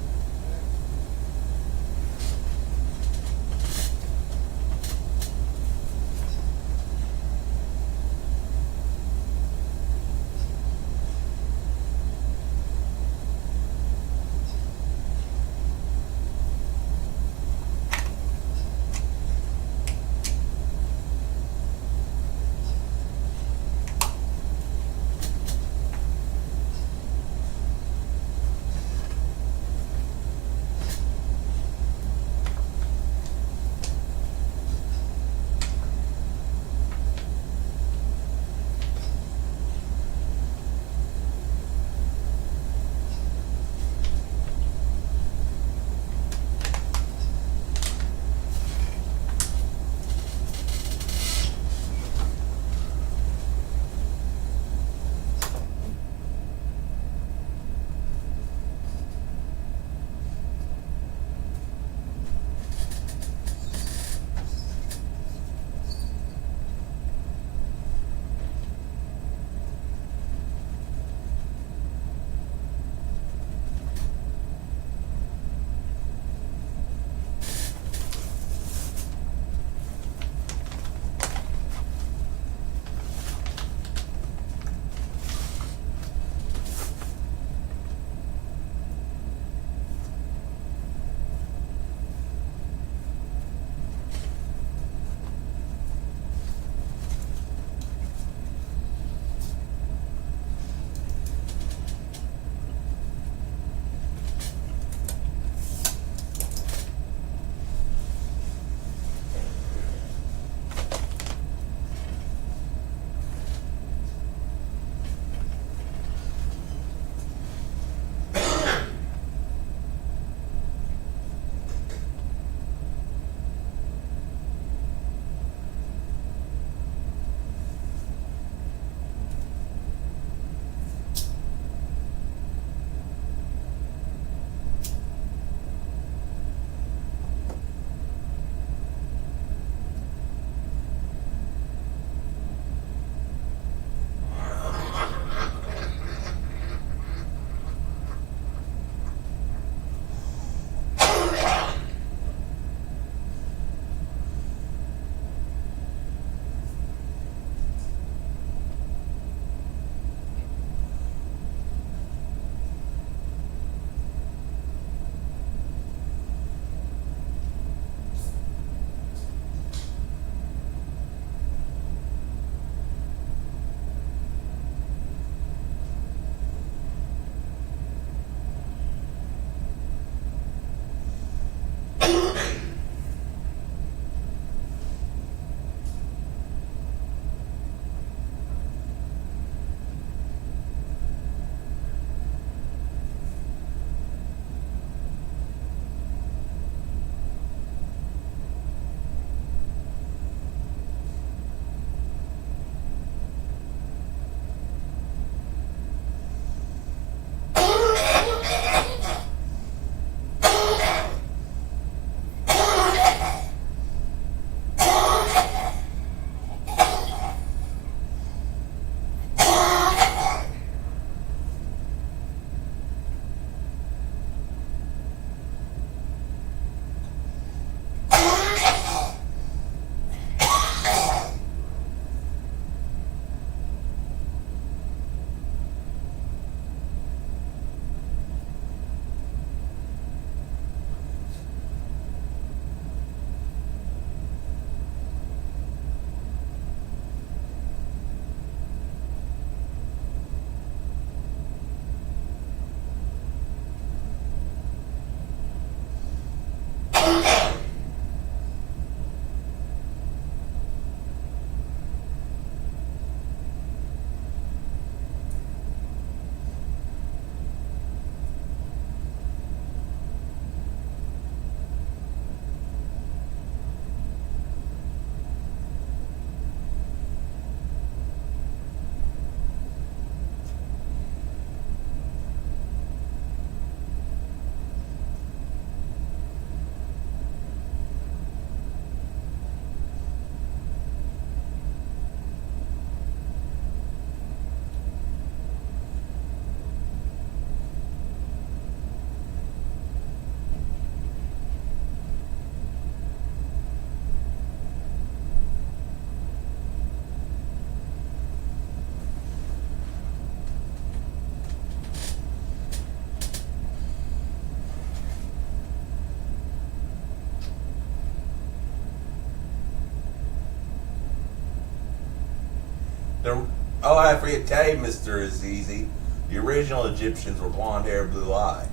The, oh, I forget to tell you, Mr. Azizi, the original Egyptians were blonde hair, blue eyed.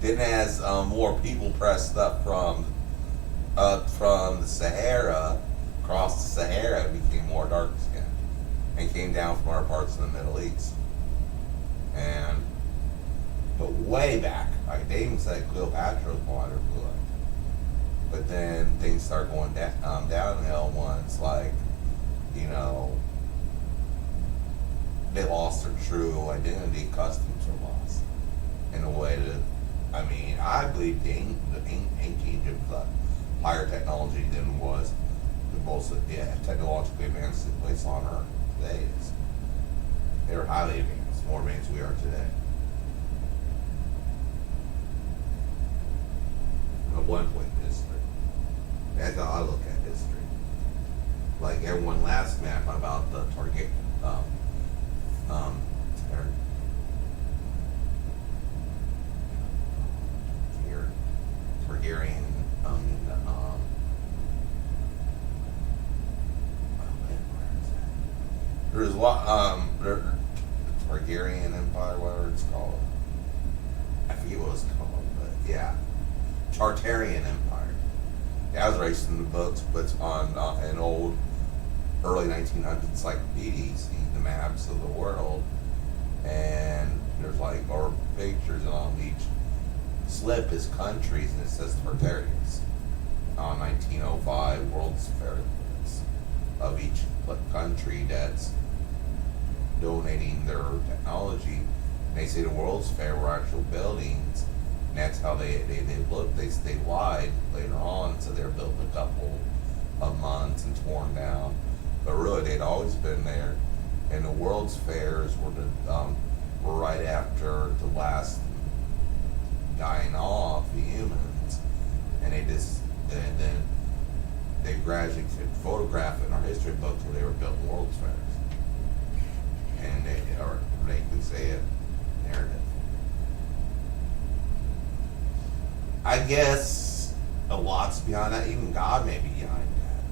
Then, as more people pressed up from the Sahara, across the Sahara, it became more dark skinned and came down from other parts of the Middle East. And but way back, like they even said Cleopatra was blonde or blue eyed. But then things start going downhill once, like, you know, they lost their true identity, customs were lost. In a way that, I mean, I believe the ancient Egypt was higher technology than was the most technologically advanced place on Earth today is. They were highly advanced, more advanced than we are today. At one point in history. That's how I look at history. Like everyone laughs map about the Target Targaryen there's a lot the Targaryen Empire, whatever it's called. I forget what it's called, but yeah. Tartarian Empire. Yeah, I was raised in the books, but it's on an old early 1900s encyclopedia. You see the maps of the world, and there's like or pictures, and on each slip is countries, and it says Tartarians. 1905 World's Fair list of each country that's donating their technology. And they say the World's Fair were actual buildings. And that's how they looked. They stayed wide later on, so they're built in a couple of months and torn down. But really, they'd always been there. And the World's Fairs were right after the last dying off, the humans, and then they gradually could photograph it in our history books where they were built in World's Fairs, and they could say it narrative. I guess a lot's behind that. Even God may be behind that.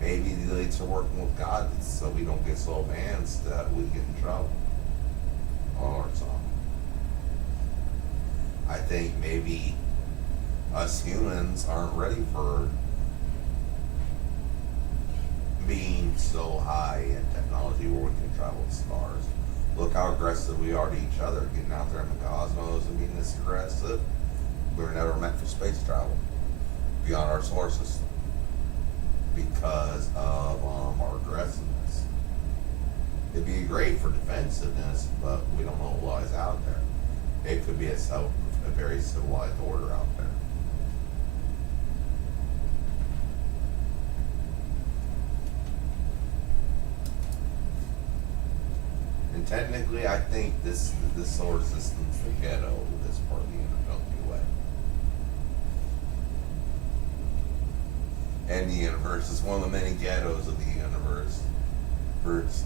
Maybe the elites are working with God so we don't get so advanced that we get in trouble or something. I think maybe us humans aren't ready for being so high in technology where we can travel to stars. Look how aggressive we are to each other, getting out there in the cosmos and being this aggressive. We were never meant for space travel beyond our solar system because of our aggressiveness. It'd be great for defensiveness, but we don't know what lies out there. It could be a very civilized order out there. And technically, I think this solar system's the ghetto of this part of the Milky Way. And the universe is one of the many ghettos of the universe. First.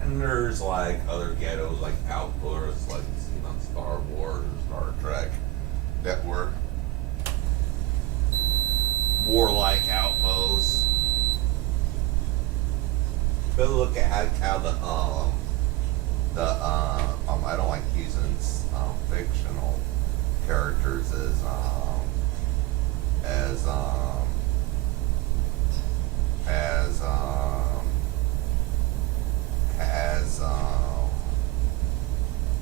And there's like other ghettos, like outposts, like you see on Star Wars or Star Trek, that were warlike outposts. But look at how I don't like using fictional characters as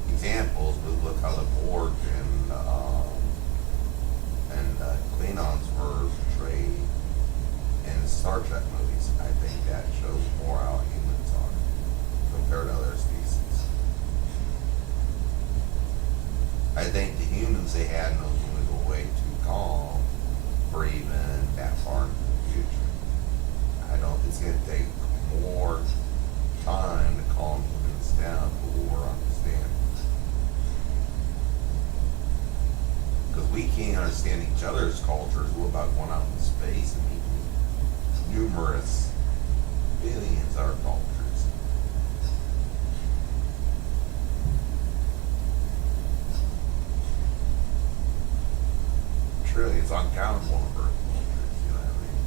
examples, but look how the Borg and Klingons were portrayed in the Star Trek movies. I think that shows more how humans are compared to other species. I think the humans they had in those movies were way too calm for even that far into the future. I don't. It's going to take more time to calm humans down before we're understanding. Because we can't understand each other's cultures. What about going out in space and meeting numerous billions of our cultures? Trillions It's uncountable number of kilometers. You know what I mean?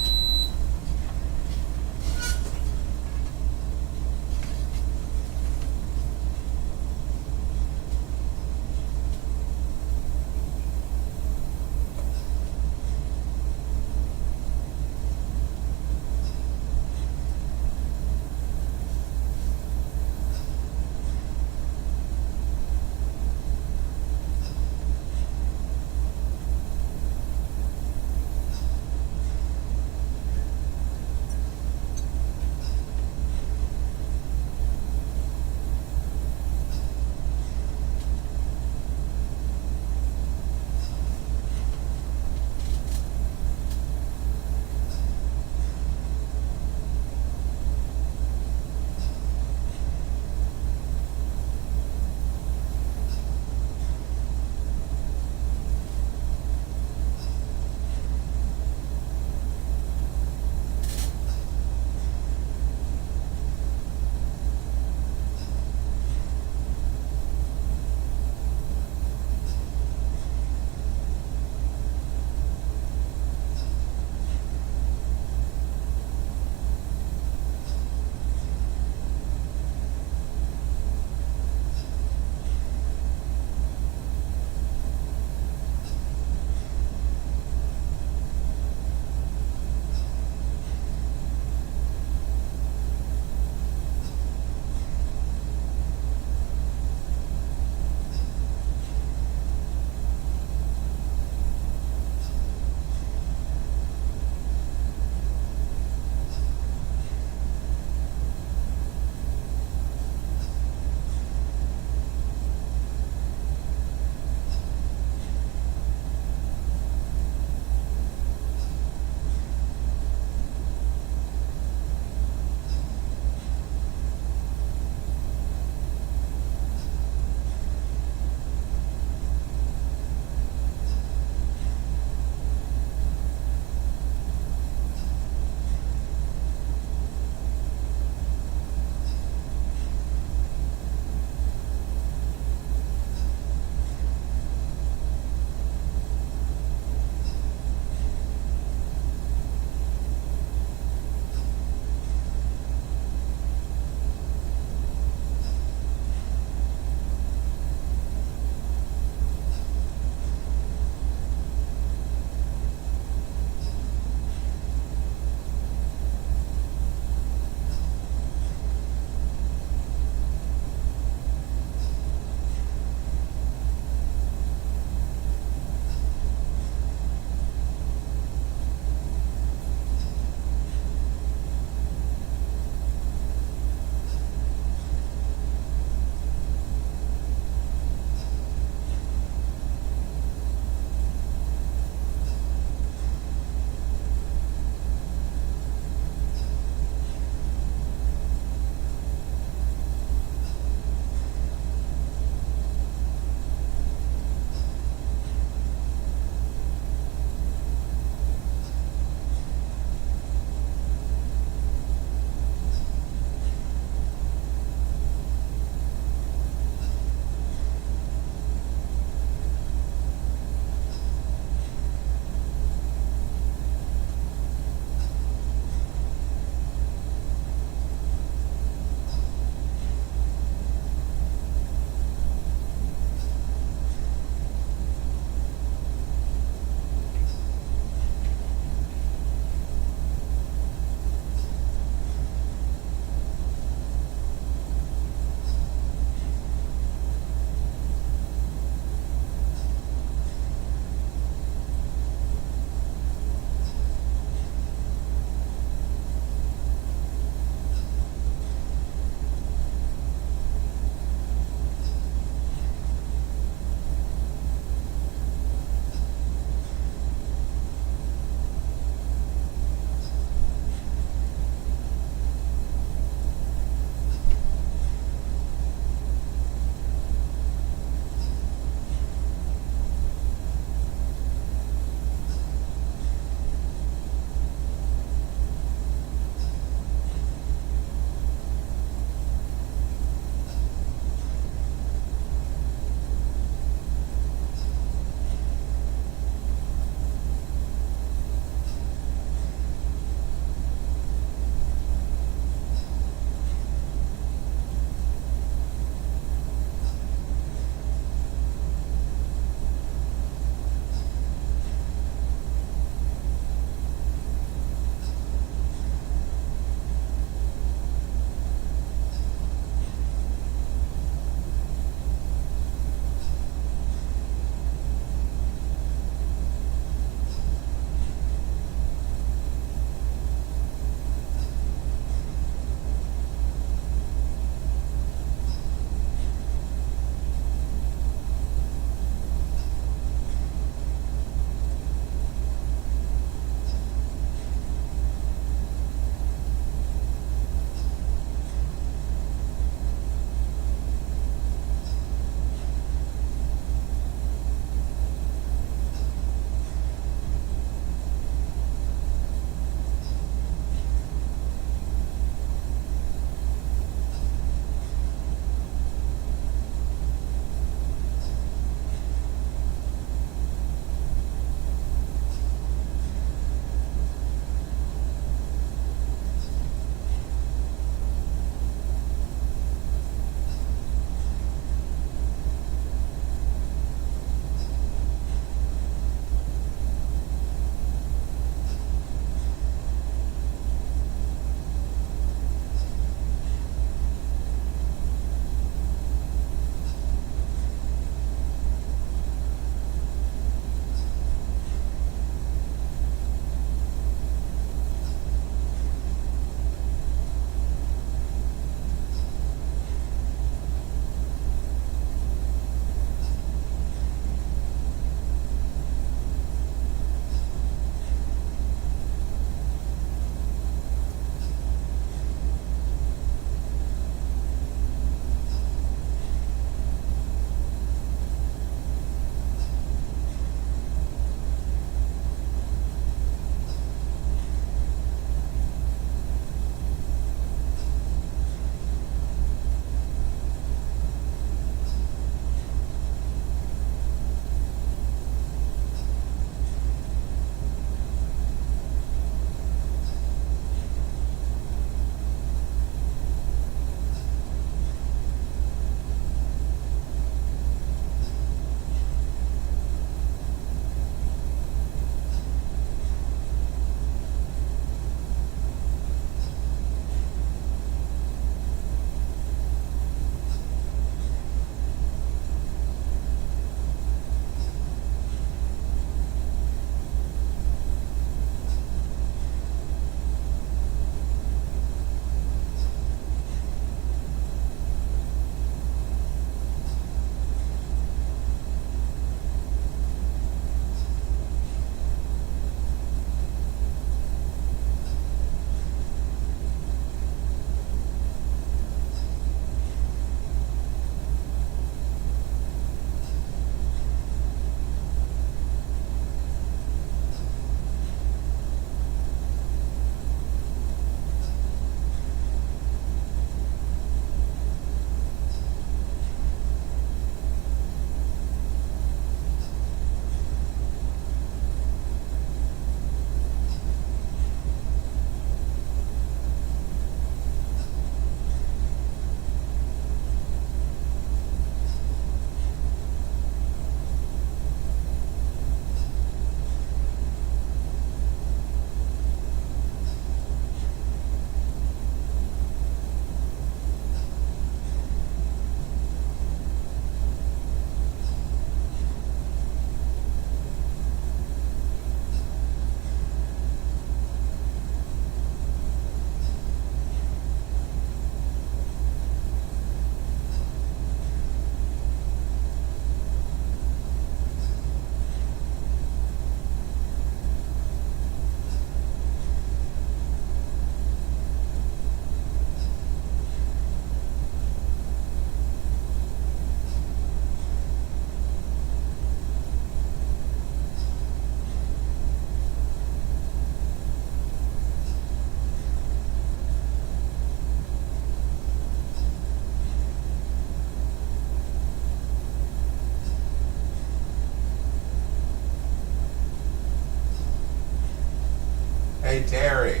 Hey, Terry.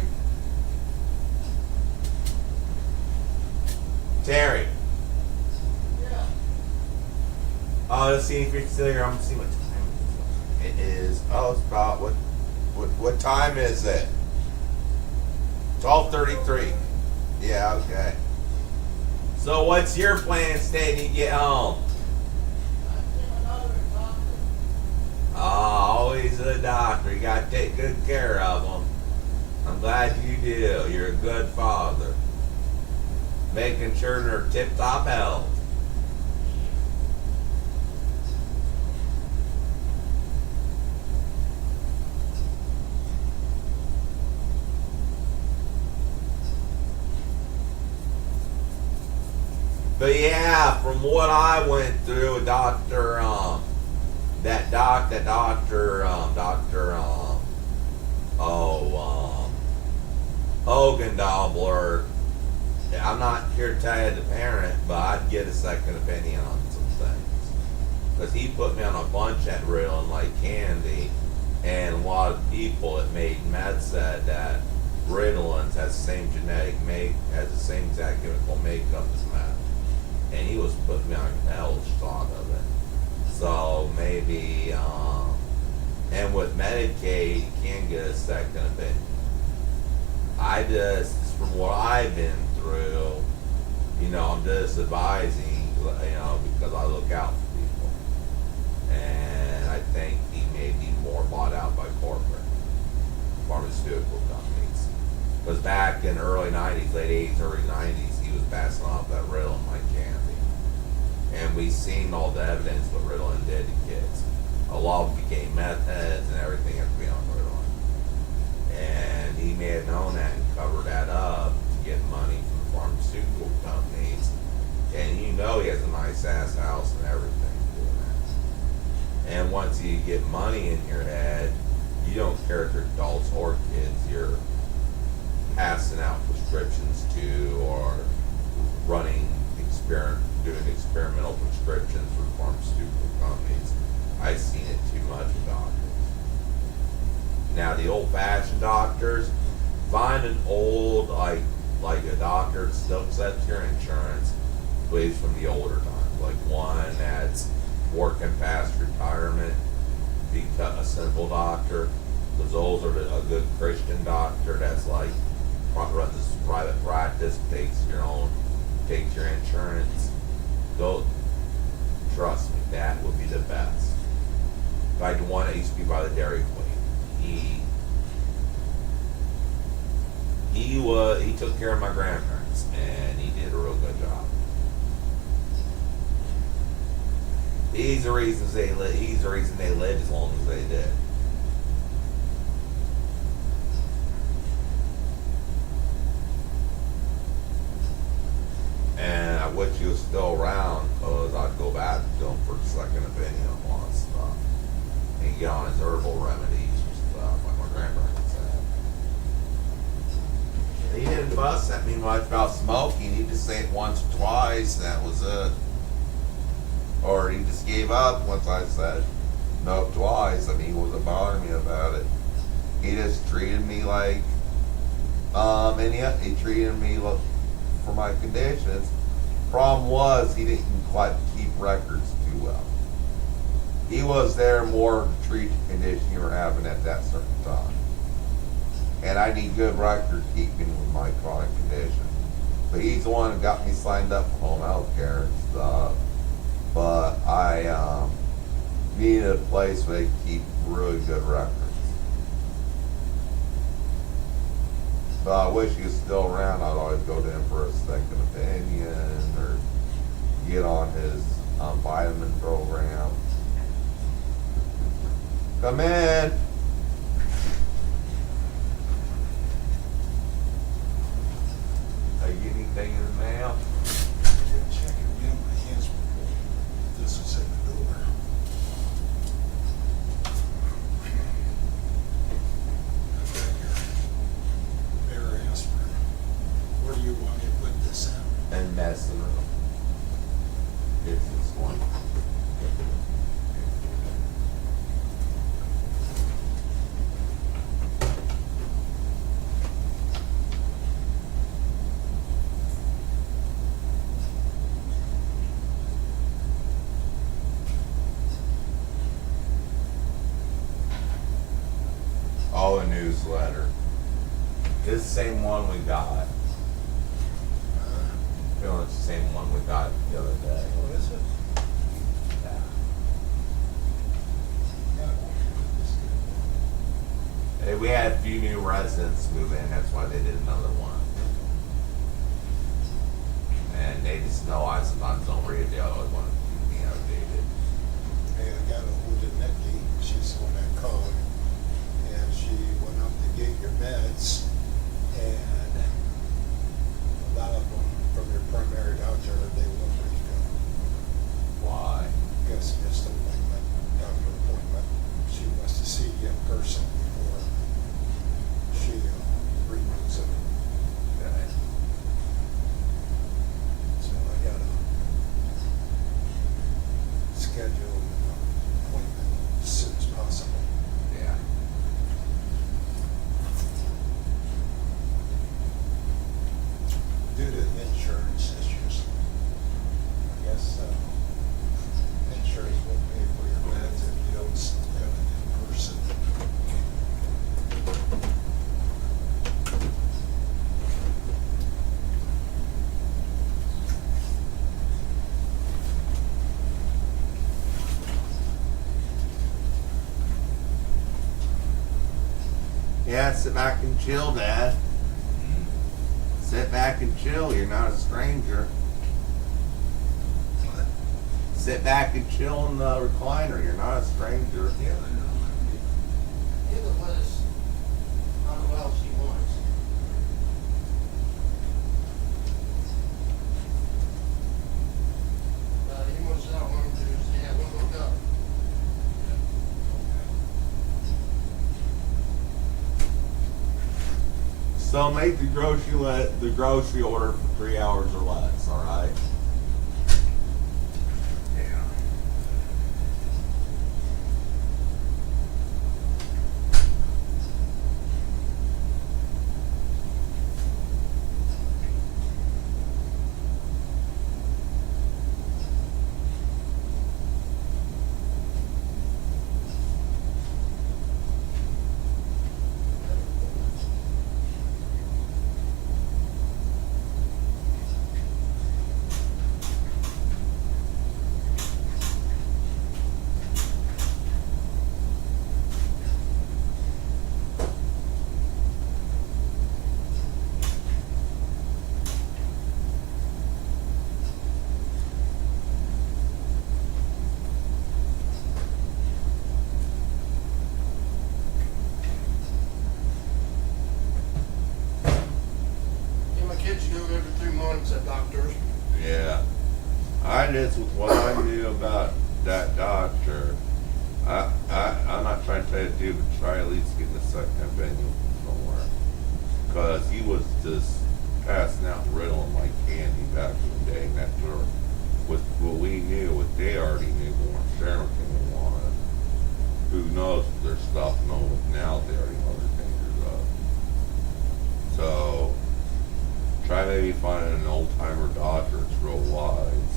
Terry. Yeah. Oh, let's see if you're still here. I'm gonna see what time it is. Oh, it's about what time is it? 12:33. Yeah, okay. So what's your plan today when you get home? Always a doctor. You gotta take good care of them. I'm glad you do. You're a good father. Making sure they're tip-top health. But yeah, from what I went through, Doctor, Hogan Dobler. I'm not here to tell you the parent, but I'd get a second opinion on some things. Because he put me on a bunch at Ritalin like candy, and a lot of people that made meth said that Ritalin has the same has the same exact chemical makeup as meth. And he was putting me on a hellish thought of it. So maybe, and with Medicaid, you can get a second opinion. From what I've been through, I'm just advising, because I look out for people. And I think he may be more bought out by corporate pharmaceutical companies. Because back in the early 90s, late 80s, early 90s, he was passing off that Ritalin like candy. And we've seen all the evidence what Ritalin did to kids. A lot of them became meth heads and everything after being on Ritalin. And he may have known that and covered that up to get money from the pharmaceutical companies. And he has a nice ass house and everything doing that. And once you get money in your head, you don't care if they're adults or kids. You're passing out prescriptions to, or doing experimental prescriptions for pharmaceutical companies. I've seen it too much with doctors. Now the old-fashioned doctors, find an old like a doctor that still accepts your insurance, please, from the older times, like one that's working past retirement, become a simple doctor. Because those are a good Christian doctor that's like runs this private practice, takes your insurance. Go, trust me, that would be the best. Like the one that used to be by the Dairy Queen. He took care of my grandparents, and he did a real good job. He's the reason they lived as long as they did. And I wish he was still around, because I'd go back to him for a second opinion on a lot of stuff. And get on his herbal remedies or stuff, like my grandparents said. He didn't fuss at me much about smoking. He just said it once or twice, and that was it. Or he just gave up once I said no twice. I mean, he wasn't bothering me about it. He just treated me like, he treated me for my conditions. Problem was, he didn't quite keep records too well. He was there more to treat the condition you were having at that certain time. And I need good record keeping with my chronic condition. But he's the one that got me signed up for home health care and stuff. But I needed a place where they keep really good records. So I wish he was still around. I'd always go to him for a second opinion, or get on his vitamin program. Come in. Are you getting anything in the mail? Didn't check it in my hands before. This is in the door. Bear aspirin. Where do you want me to put this in? And medicine room. It's this one. Oh, a newsletter. This is the same one we got. Feeling it's the same one we got the other day. Oh, is it? Yeah. Yeah, Hey, we had a few new residents move in, that's why they did another one. And they just know I sometimes don't read it, they always want to keep me updated. hey, I got a hold of Nikki, she's the one that called, and she went up to get your meds, and a lot of them from your primary doctor, they won't refill. Why? Guess just don't like that doctor appointment. She wants to see you in person before she removes them. Okay. So I gotta schedule an appointment as soon as possible. Yeah. Due to insurance issues, I guess, insurance won't pay for your meds if you don't have it in person. Yeah, sit back and chill, Dad. Sit back and chill, you're not a stranger. Sit back and chill in the recliner, you're not a stranger. Yeah, I know. Give it what is, how well she wants. He wants that one to, yeah, one more cup. So make the grocery order for 3 hours or less, alright? Yeah. Yeah, my kids go every 3 months at doctors. Yeah. I just, with what I knew about that doctor, I'm not trying to tell you to do, but try at least getting a second opinion from somewhere. Cause he was just passing out Ritalin like candy back in the day, and that's where, with what we knew, what they already knew, they weren't sharing with anyone. Who knows if there's stuff known now they already know their fingers up. So, try maybe finding an old timer doctor that's real wise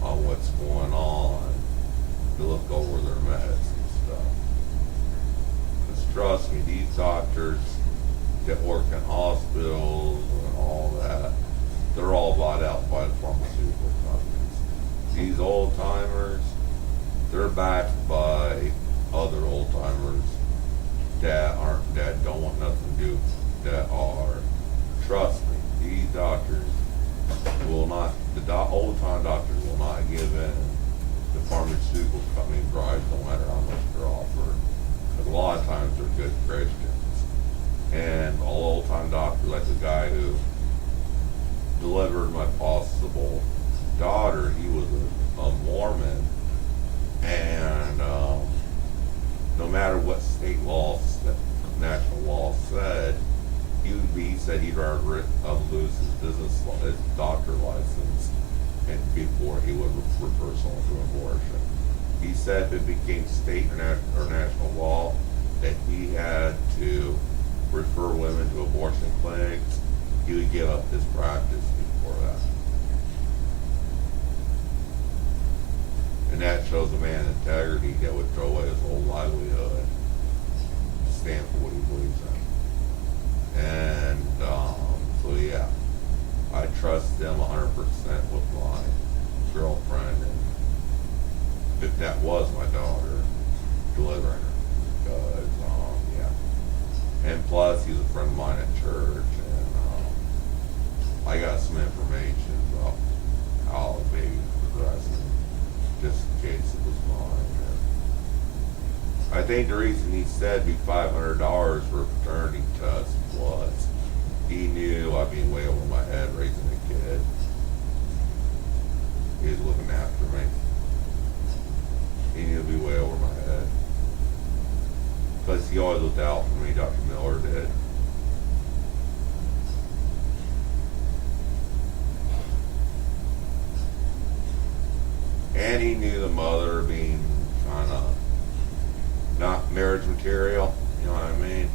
on what's going on to look over their meds and stuff. Cause trust me, these doctors that work in hospitals and all that, they're all bought out by the pharmaceutical companies. These old timers, they're backed by other old timers that don't want nothing to do, that are, trust me, these doctors will not, old time doctors will not give in the pharmaceutical company bribes, no matter how much they're offered. Because a lot of times they're good Christians. And all old time doctors, like the guy who delivered my possible daughter, he was a Mormon, and no matter what state law, national law said, he said he'd rather lose his doctor license and before he would refer someone to abortion. He said if it became state or national law that he had to refer women to abortion clinics, he would give up his practice before that. And that shows a man integrity that would throw away his whole livelihood to stand for what he believes And so yeah, I trust them 100% with my girlfriend, and if that was my daughter, delivering her. Because yeah, and plus he's a friend of mine at church, and I got some information about how the baby was progressing, just in case it was mine. And I think the reason he said it'd be $500 for a paternity test was he knew I'd be way over my head raising a kid. He was looking after me. He knew it'd be way over my head. Because he always looked out for me, Dr. Miller did. And he knew the mother being kind of not marriage material, you know what I mean?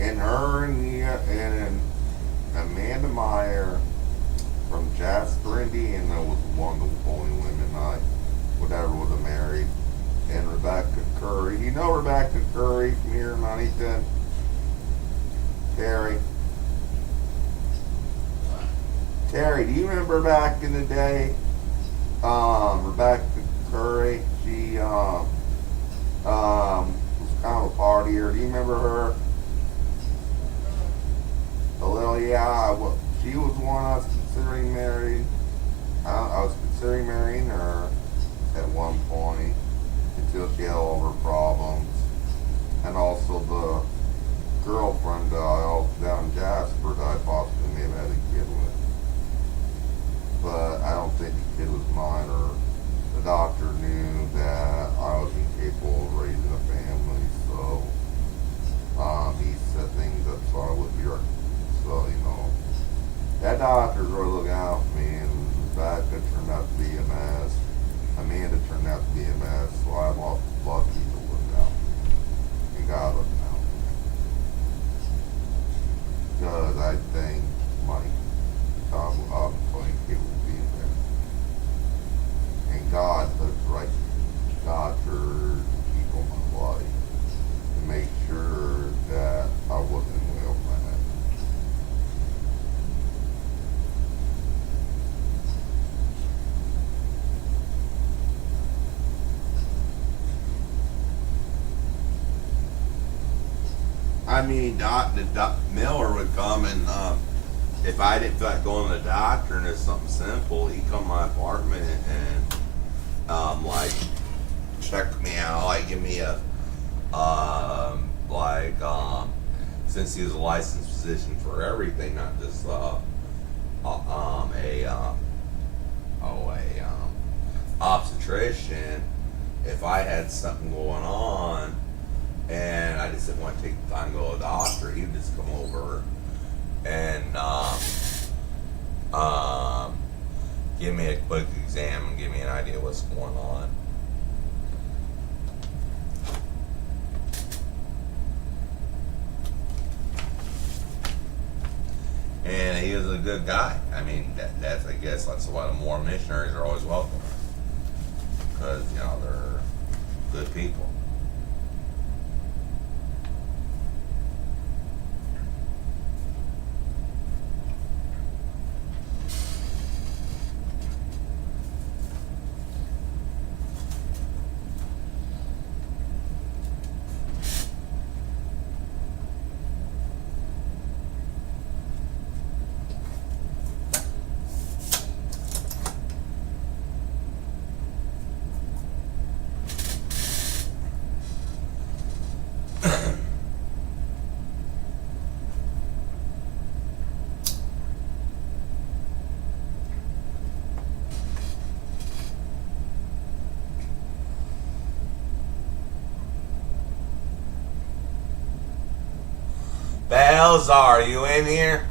And her and Amanda Meyer from Jasper, Indiana was one of the only women I would ever would have married. And Rebecca Curry. You know Rebecca Curry from here in Huntington? Terry. Terry, do you remember back in the day? Rebecca Curry, she was kind of a partier. Do you remember her? A little, yeah. Well, she was one I was considering marrying. I was considering marrying her at one point until she had all her problems. And also the girlfriend down in Jasper that I possibly may have had a kid with. But I don't think the kid was mine, or the doctor knew that I was incapable of raising a family, so he set things up so I would be right. So, you know, that doctor's really looking out for me, and Rebecca turned out to be a mess. Amanda turned out to be a mess, so I'm lucky to look out for me. And God looking out for me. Because I think my it will be there. And God put the right doctor people in my life to make sure that I wasn't way over my head. I mean, Doc Miller would come and if I didn't feel like going to the doctor and it's something simple, he'd come to my apartment and like check me out, like give me a since he was a licensed physician for everything, not just obstetrician. If I had something going on and I just didn't want to take the time to go to the doctor, he would just come over and give me a quick exam and give me an idea what's going on. And he was a good guy. I mean, that's I guess that's why the Mormon missionaries are always welcome, because you know they're good people. Elza, are you in here?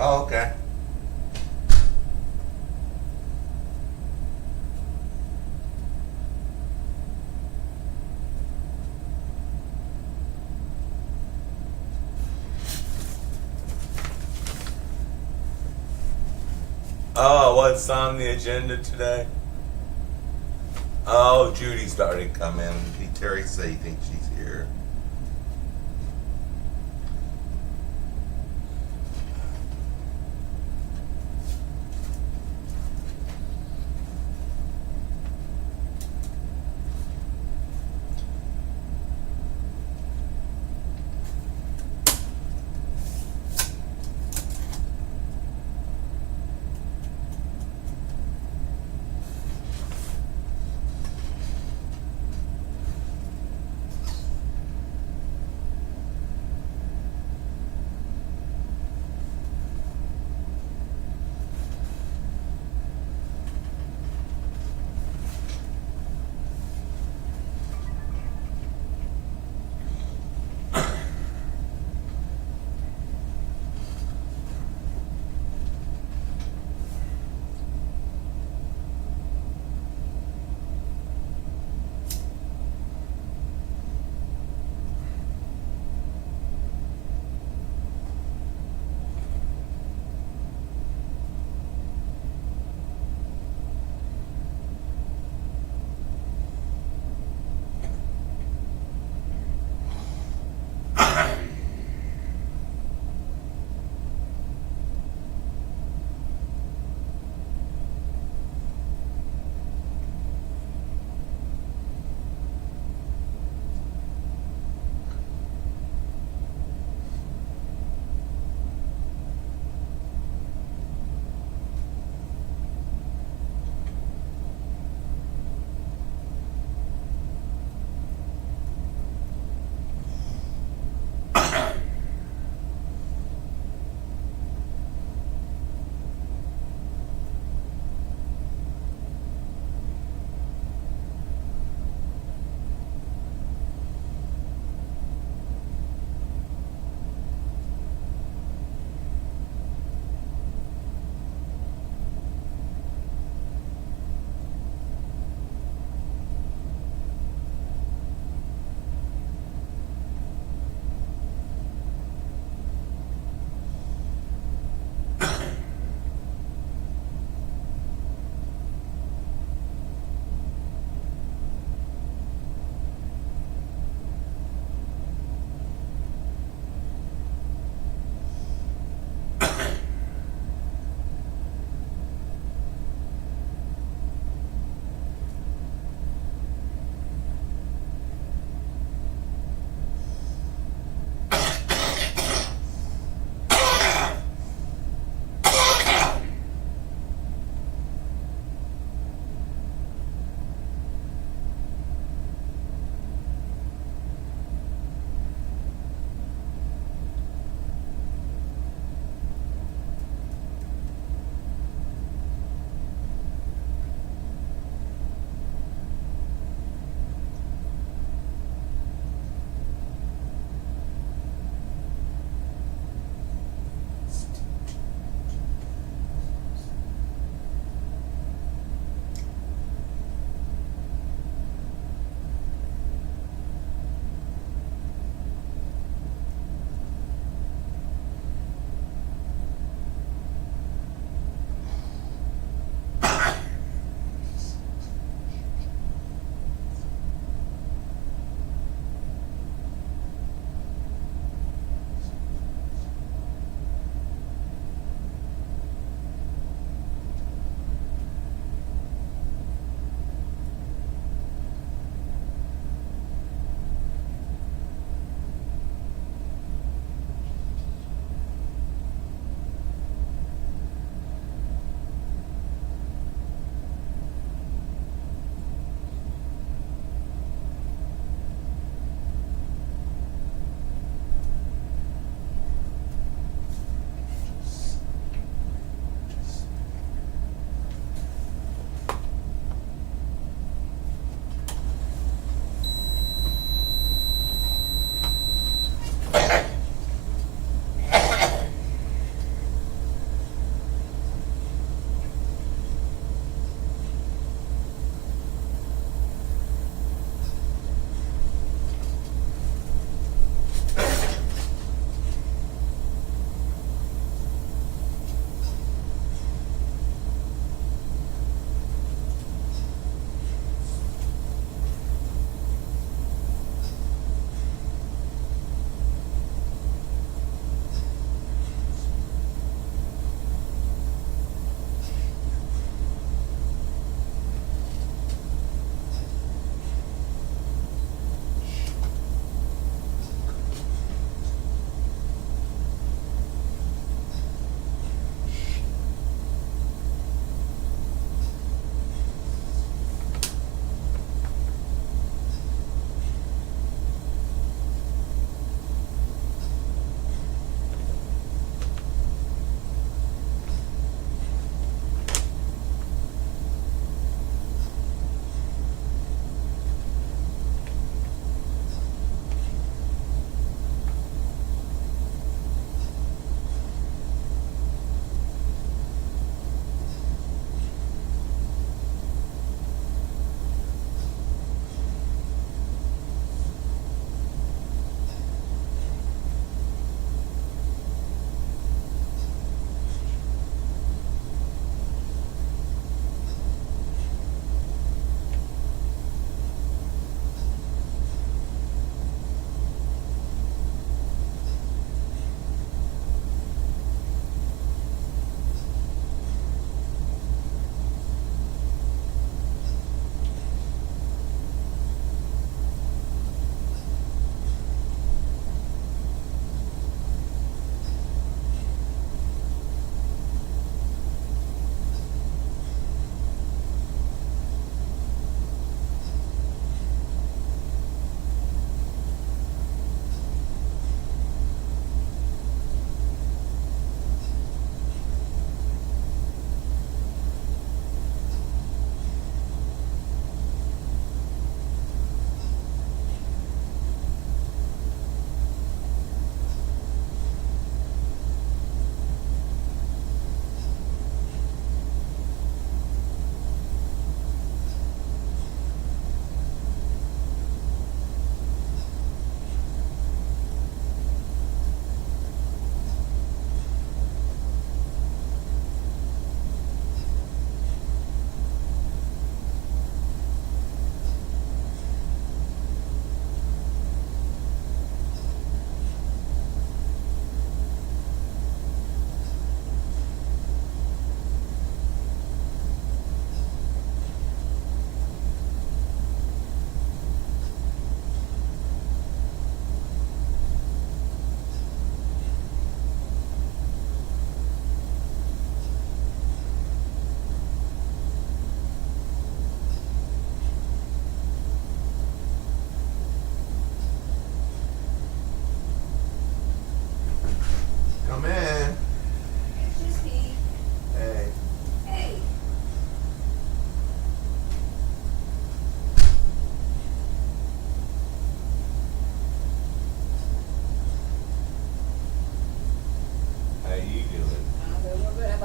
Oh, okay. Oh, what's on the agenda today? Oh, Judy's about to come in. Did Terry say he thinks she's here?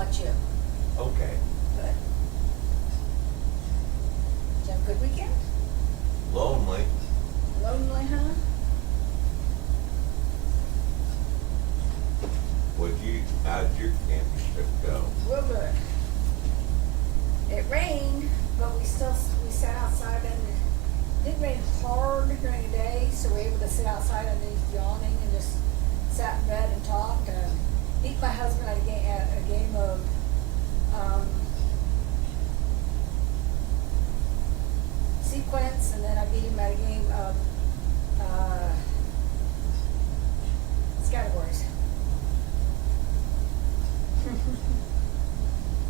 about you? Okay. Good. Did you have a good weekend? Lonely. Lonely, huh? How'd your camping trip go? Real good. It rained, but we sat outside and it didn't rain hard during the day, so we were able to sit outside underneath the awning and just sat and read and talked. Beat my husband at a game of sequence, and then I beat him at a game of categories.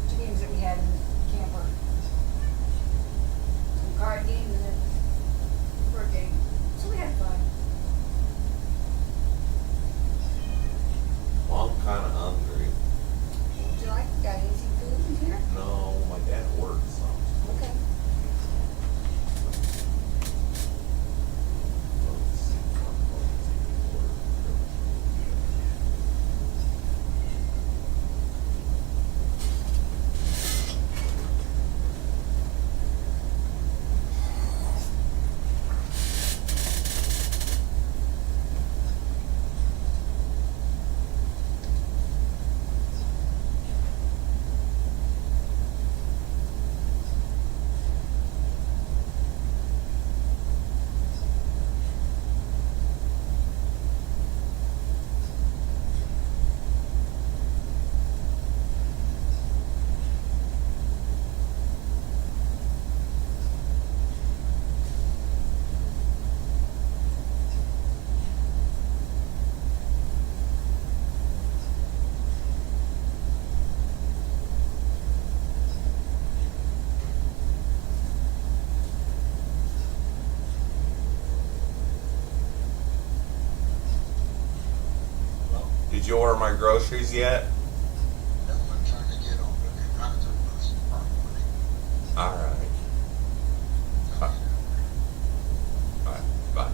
Two games that we had in the camper. Some card games and then a board game. So we had fun. Well, I'm kinda hungry. Would you like, got anything food in here? No, my dad worked some. Okay. Let's see. Did you order my groceries yet? No, I'm trying to get on the contact bus tomorrow morning. Alright. Alright, bye.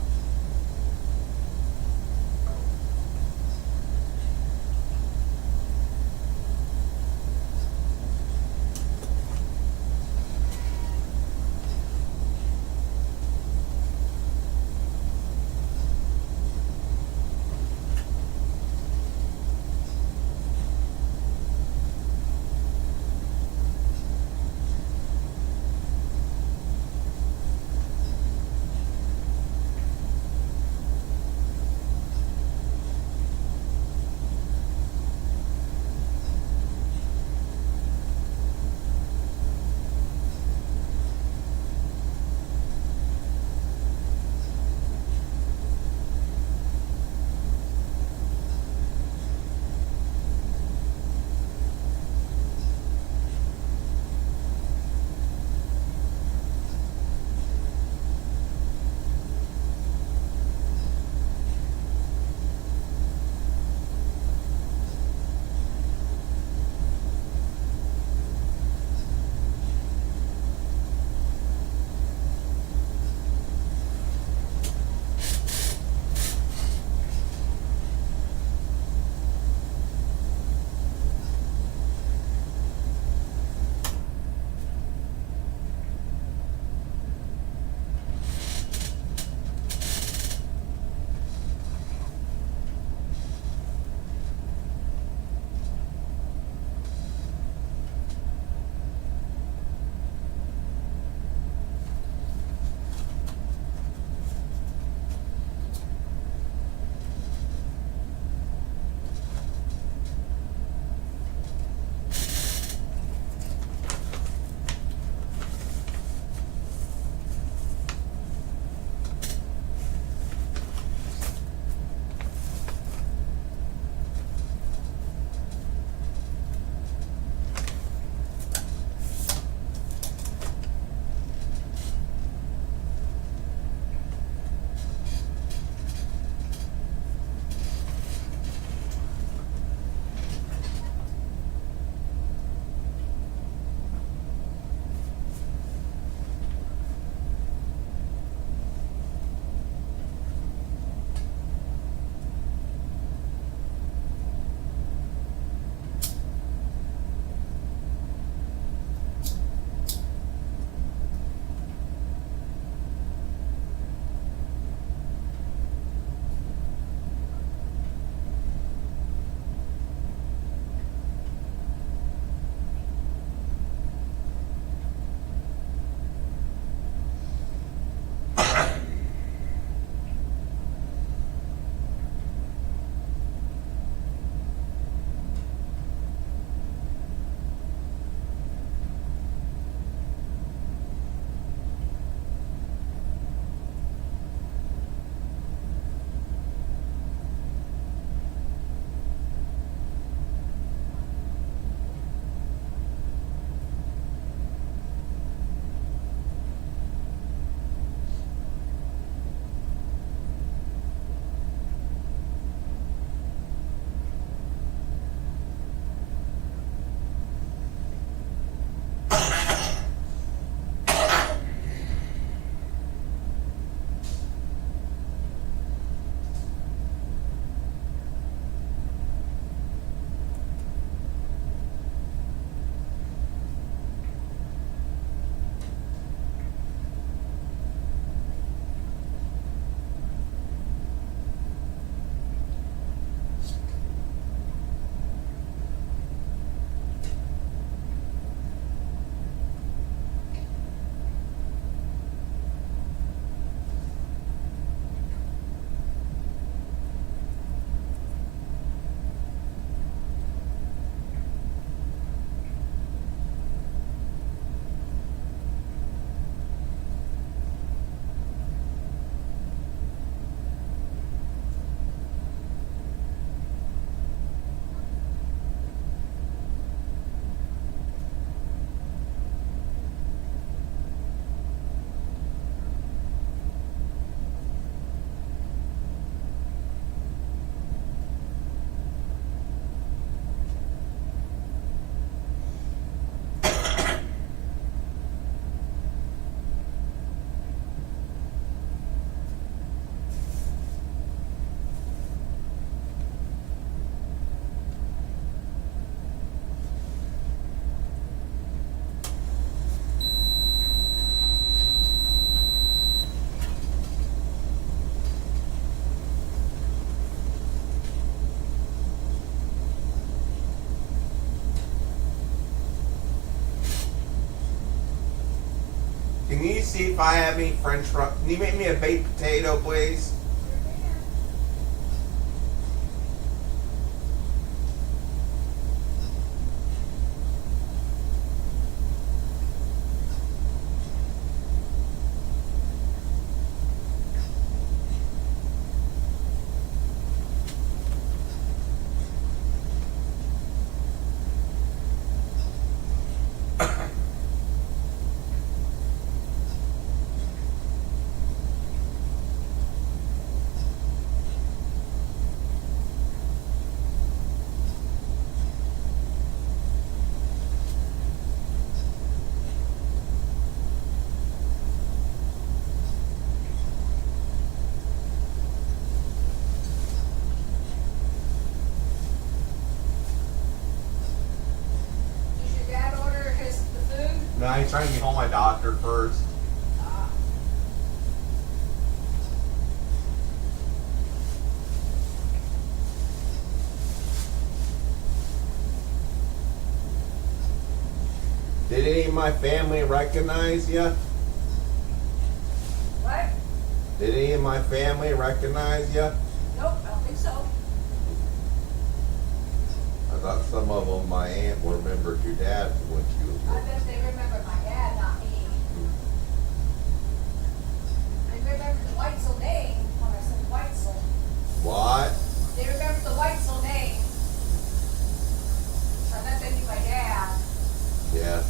Can you see if I have any French fries? Can you make me a baked potato, please? Does your dad order the food? No, he's trying to get home my doctor first. Ah. Did any of my family recognize you? What? Did any of my family recognize you? Nope, I don't think so. I thought some of them, my aunt remembered your dad when she was I little. bet they remember my dad, not me. They remember the Weitzel name when I said Weitzel. What? They remember the Weitzel name. I bet they knew my dad. Yeah.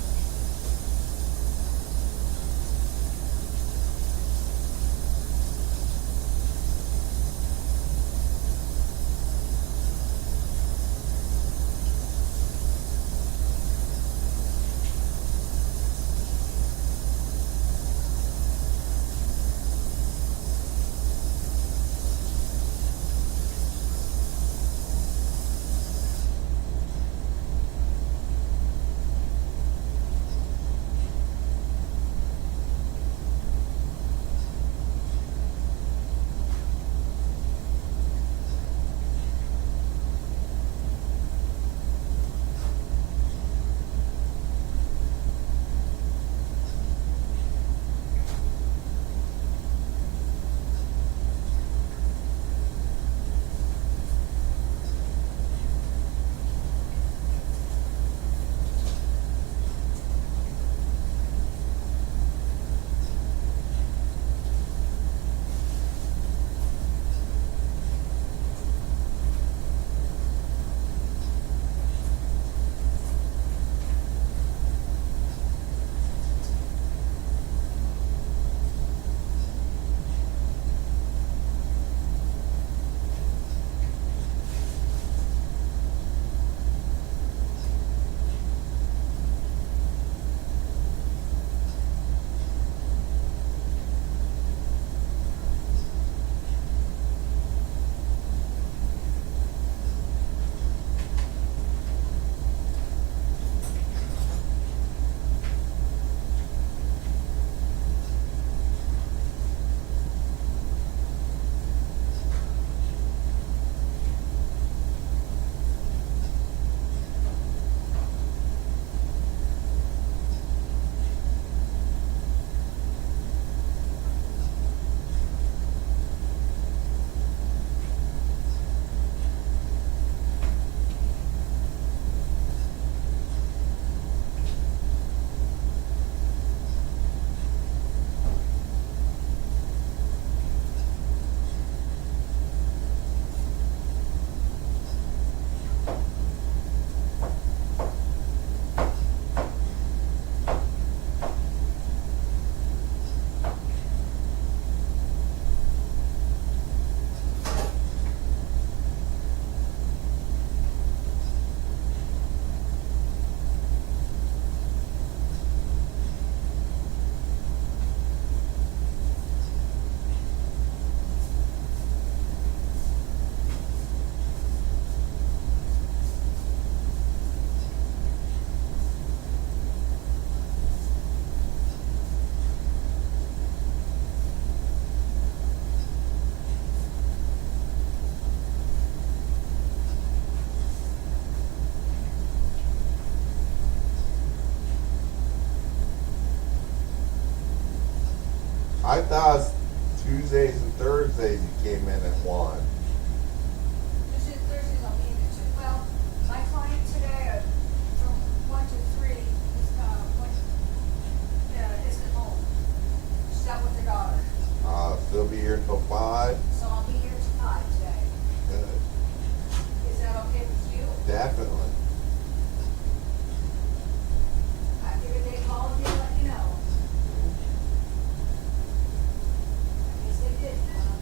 I thought Tuesdays and Thursdays you came in at 1. Thursdays I'll be in at 2. Well, my client today, from 1 to 3, isn't home. She's out with her daughter. Still be here until 5. So I'll be here till 5 today. Good. Is that okay with you? Definitely. I figured they'd call you, let you know. I guess they did, huh?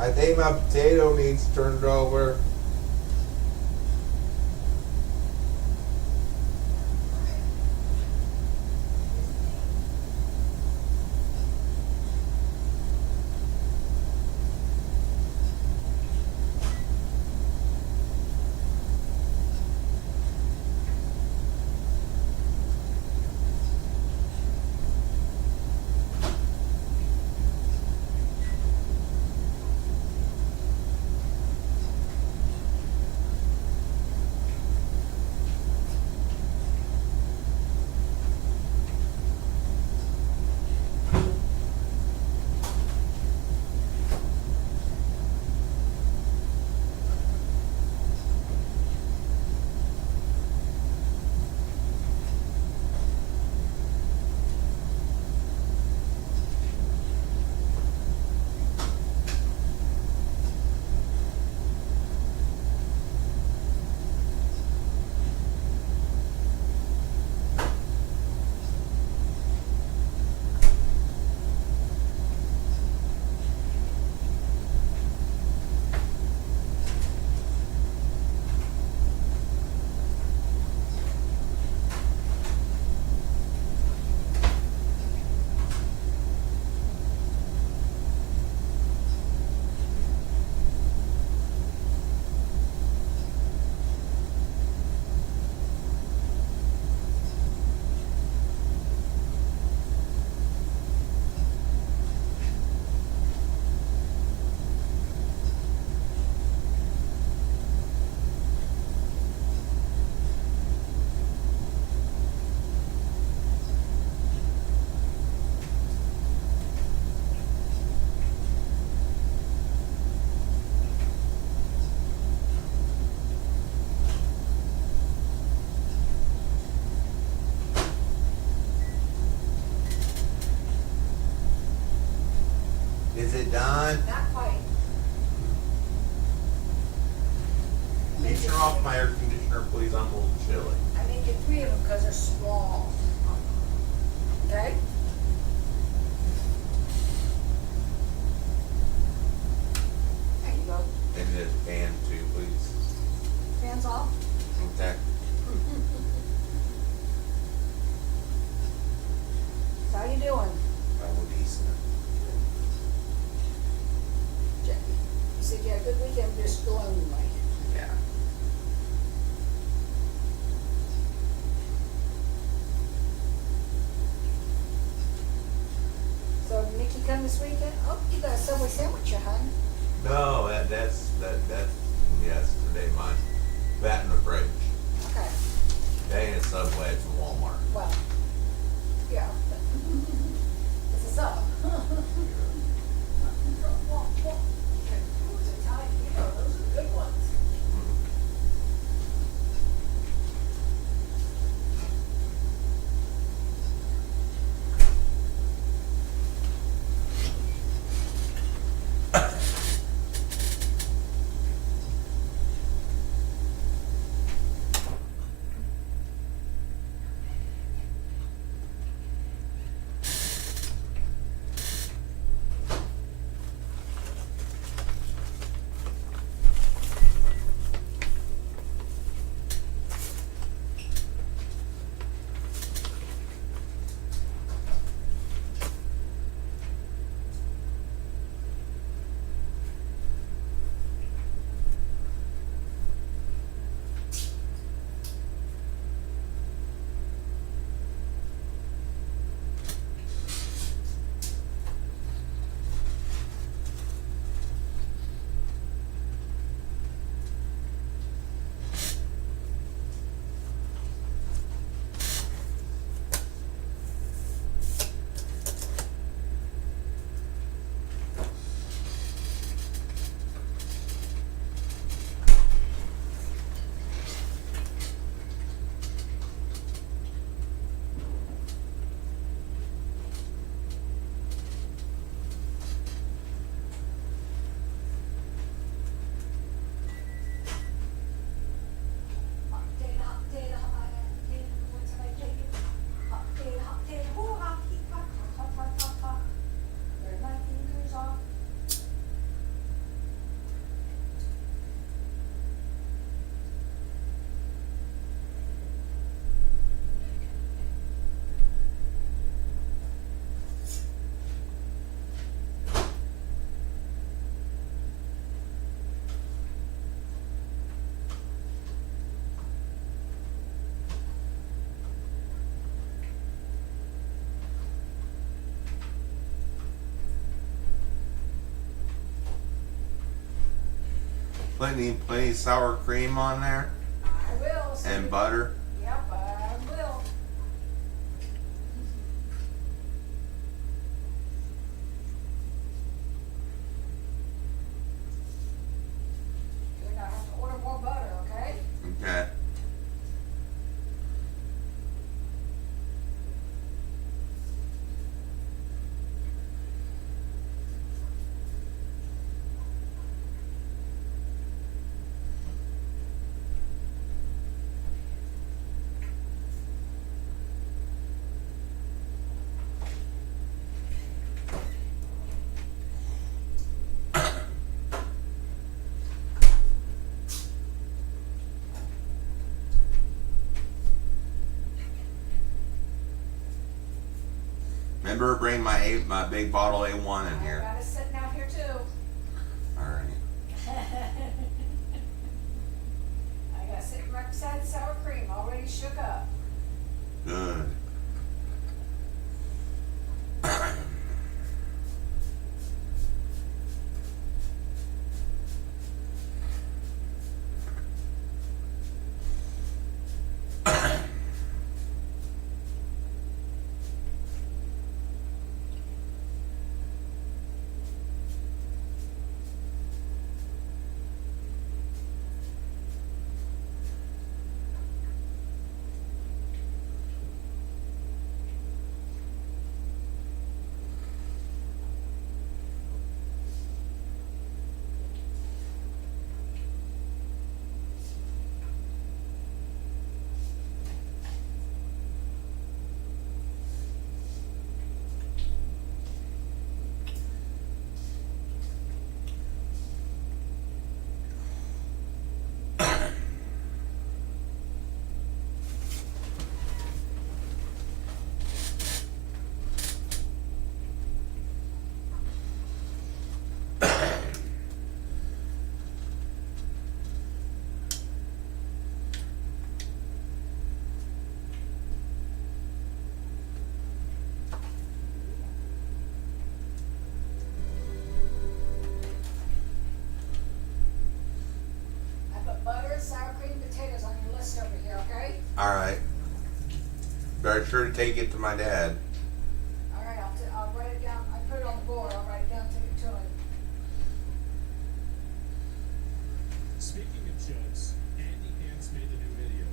I think my potato needs turned over. Is it done? Not quite. Can you turn off my air conditioner, please? I'm a little chilly. I made you 3 of them because they're small. Okay? There you go. And this fan too, please. Hands off. Okay. So how you doing, Oh, decent. Jackie? You said you had a good weekend, just lonely. Yeah. So did Nikki come this weekend? Oh, you got a Subway sandwich, hun. No, that's yesterday. Mine. That in the fridge. Okay, That ain't a Subway. It's a Walmart. well, yeah. This is up. Those are good ones. plenty sour cream on there I will. and butter. Yep, I will. You're gonna have to order more butter, okay? Okay. Remember, bring my big bottle A1 in I here. got it sitting out here too. All right. I got it sitting right beside the sour cream, already shook up. Good. I put butter, sour cream, potatoes on your list over here, okay? All right. Better sure to take it to my dad. All right, I'll write it down. I put it on the board. I'll write it down, take it to him. Speaking of jokes, Andy Hans made a new video.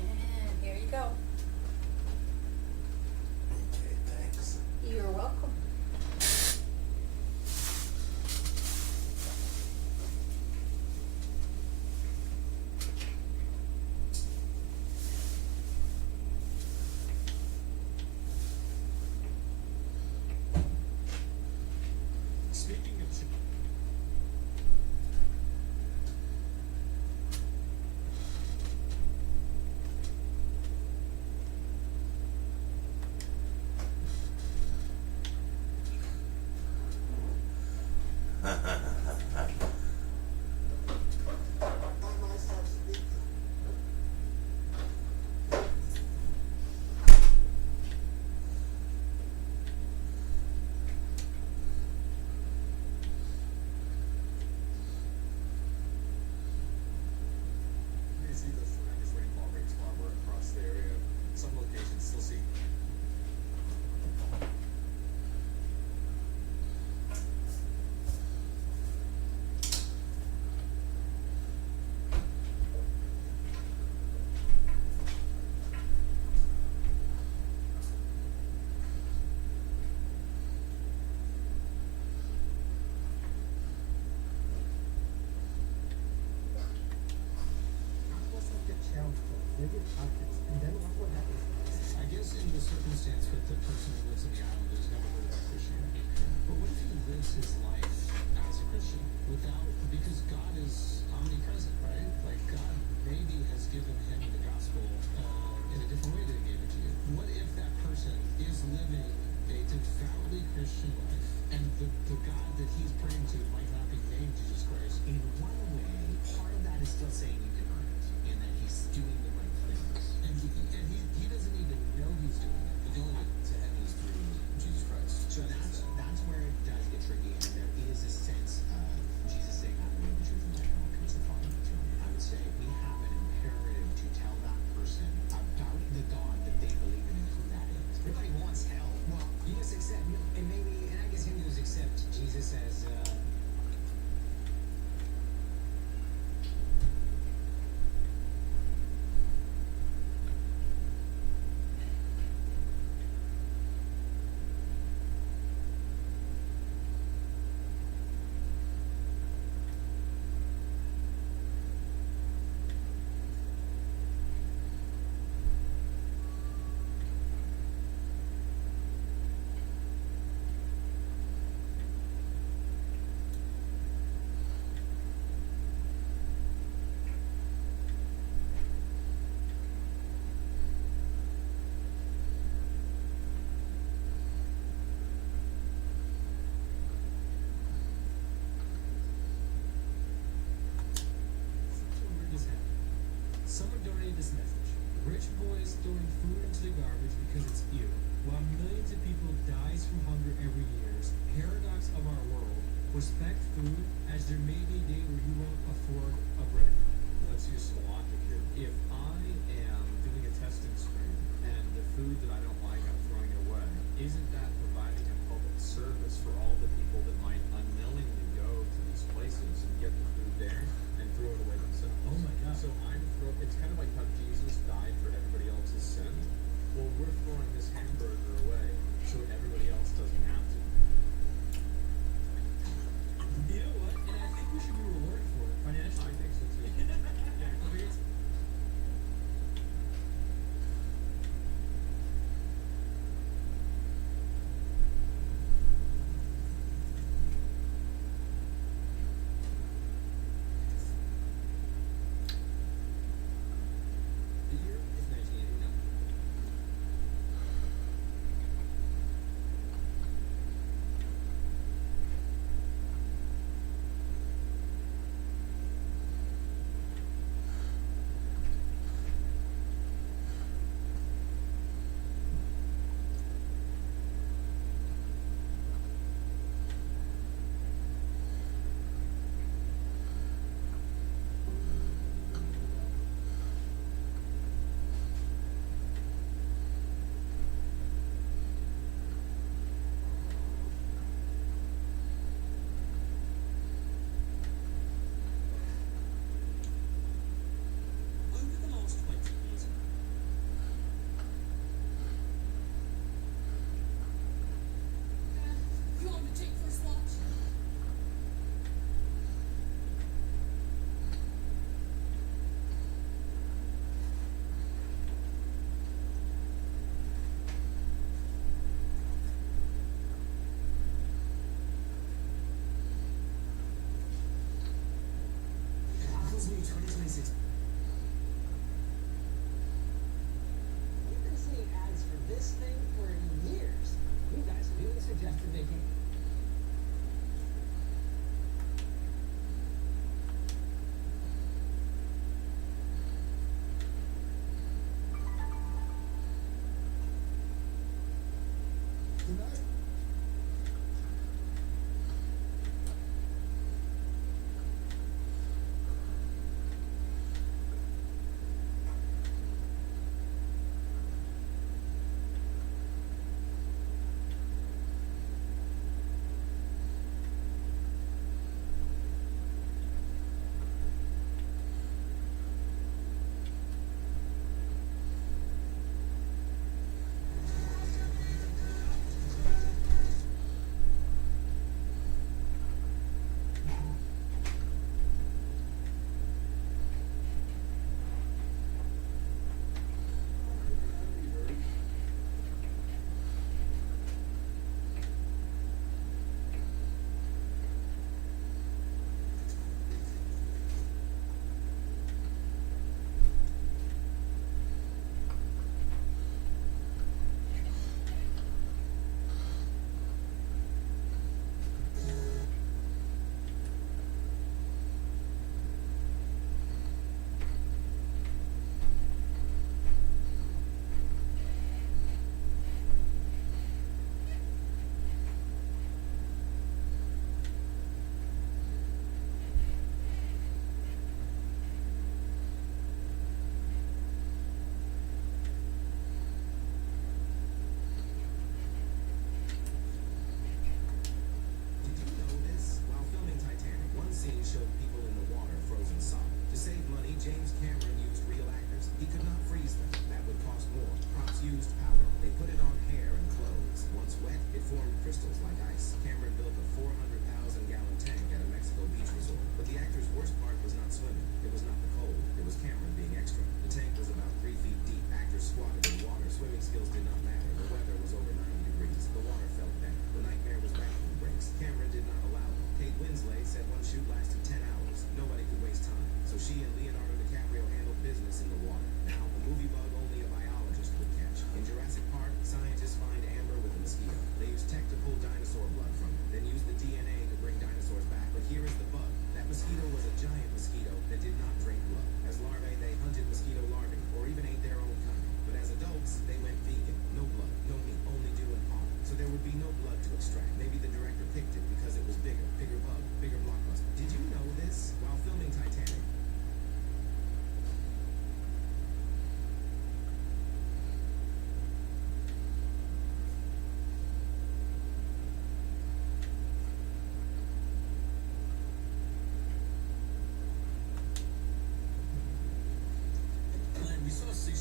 And here you go. Okay, thanks. You're welcome. Speaking of jokes, you see the tremendous rainfall rates farther across the area. Some locations still see Let's not get challenged for maybe pockets, and then what happens next? I guess in the circumstance with the person who lives in the island who's never heard about Christianity. But what if he lives his life as a Christian without, because God is omnipresent, right? Like God maybe has given him the gospel in a different way than he gave it to you. What if that person is Rich boys throwing food into the garbage because it's ew. While millions of people dies from hunger every year, paradox of our world, respect food as there may be a day where you won't afford a bread. Let's use some logic here. If I am doing a testing stream and the food that I don't like I'm throwing it away, isn't that providing a public service for all the people that might unknowingly go to these places and get the food there and throw it away themselves? Oh my God. So it's kind of like how Jesus died for everybody else's sin. Well, we're throwing this hamburger away so everybody else doesn't have to. You know what? And I think we should be rewarded for it financially. I think so too. Yeah,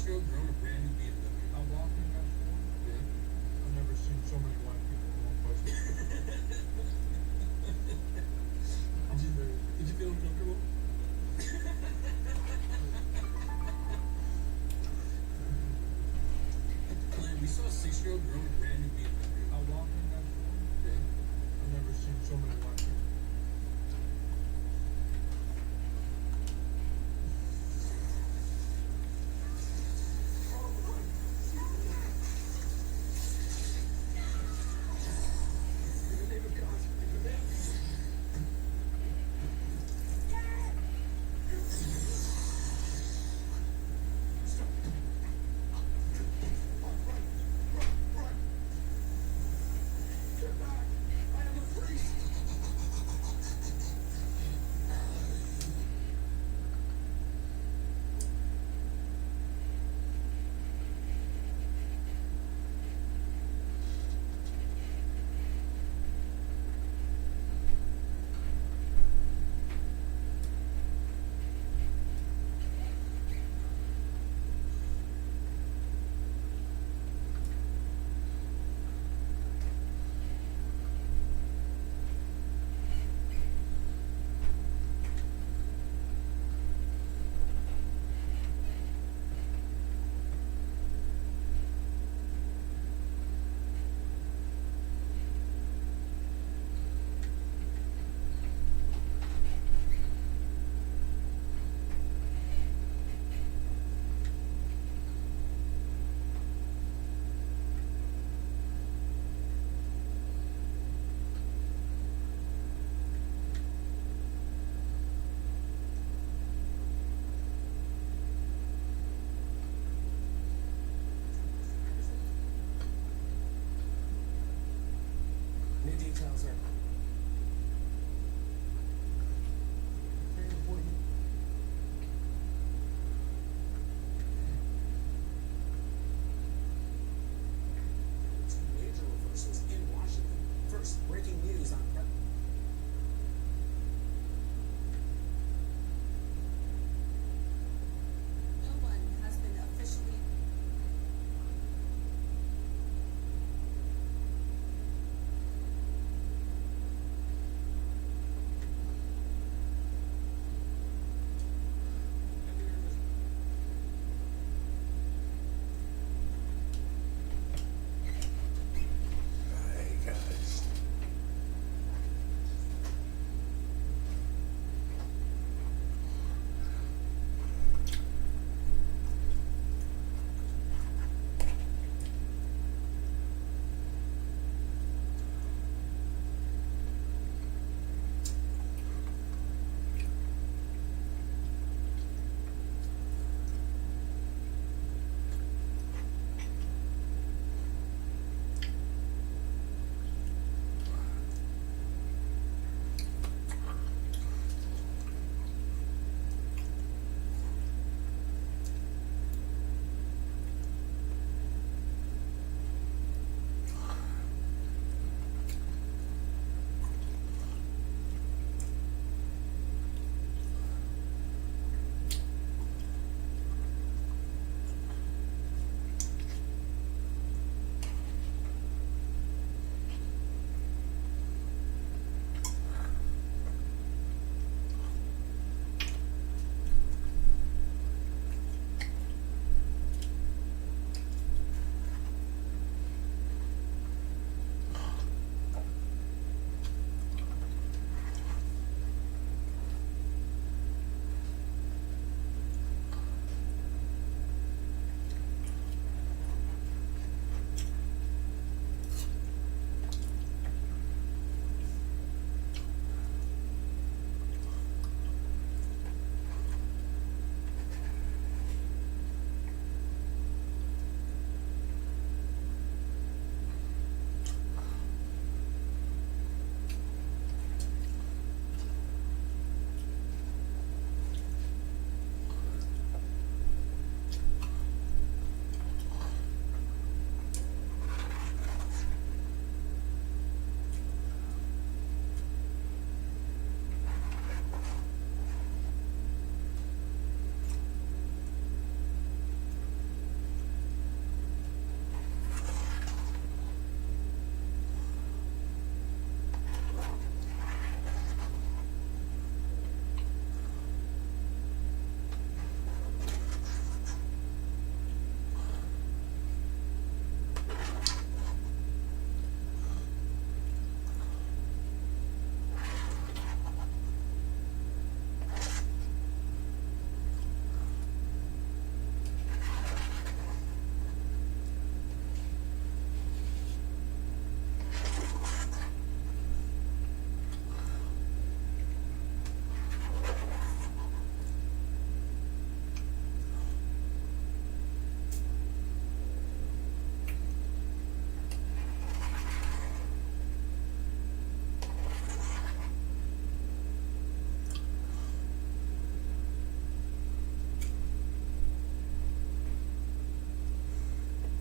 6-year-old girl in a brand new BMW. I walked in that store. Yeah. I've never seen so many white people in one place. Did you feel uncomfortable? Glenn, we saw a 6-year-old girl in a brand new BMW. I walked in that store. Yeah. I've never seen so many white people. In the name of God, in the name Get back! I am a priest! New details are. Major reversals in Washington. First, breaking news on. No one has been officially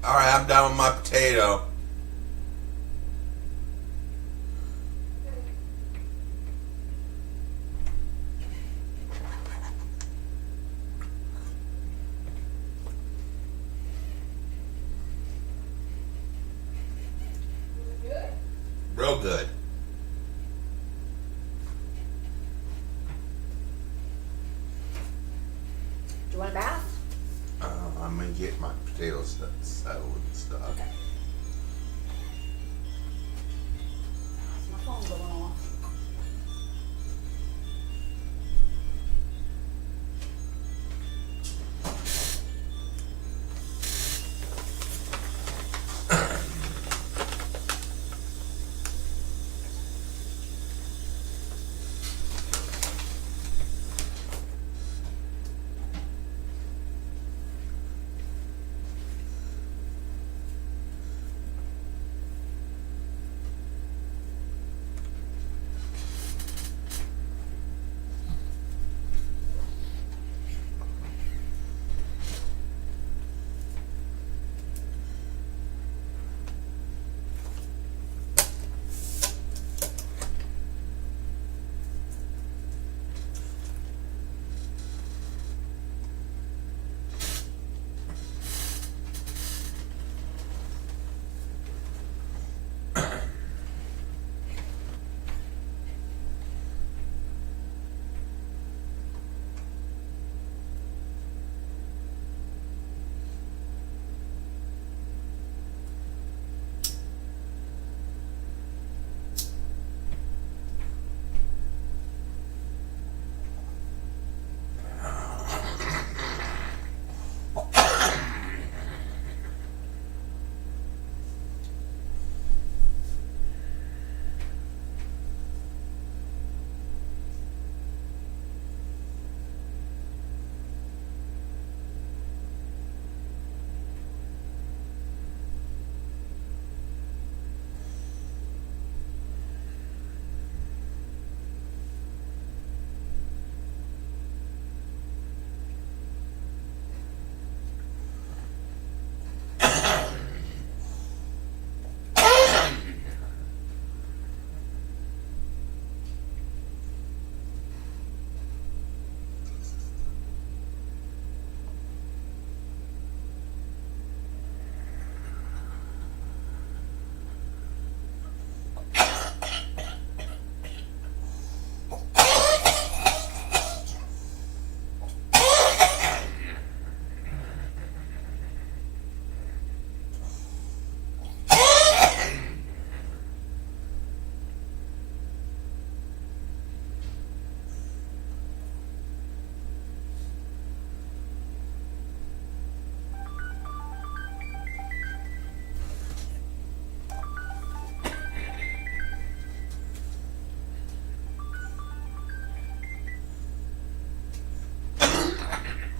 All right, I'm done with my potato. Good? Real good. Do you want a bath? I'm gonna get my potato stuff settled and stuff. Okay. Is my phone going off?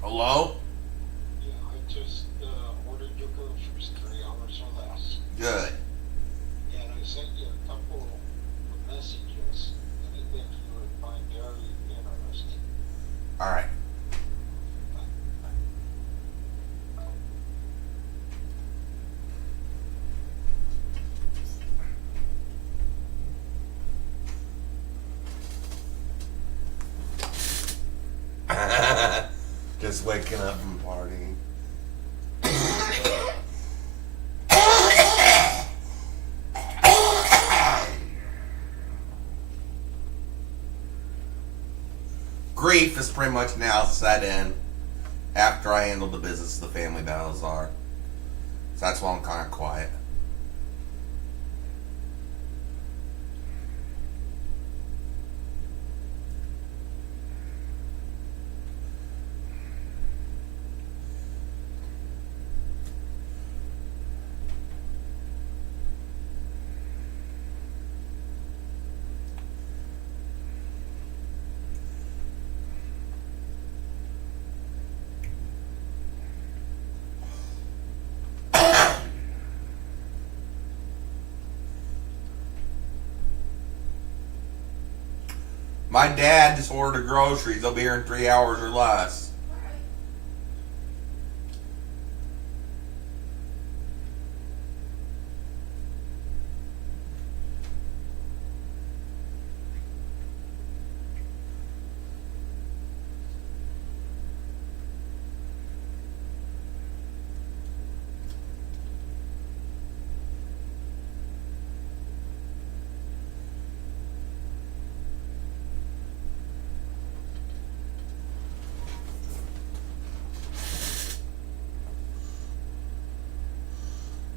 Hello? Yeah, I just ordered your groceries 3 hours or less. Good. And I sent you a couple of messages that I think you would find very interesting. All right. Just waking up and partying. Grief is pretty much now set in after I handled the business of the family battles are. So that's why I'm kind of quiet. My dad just ordered groceries. They'll be here in 3 hours or less.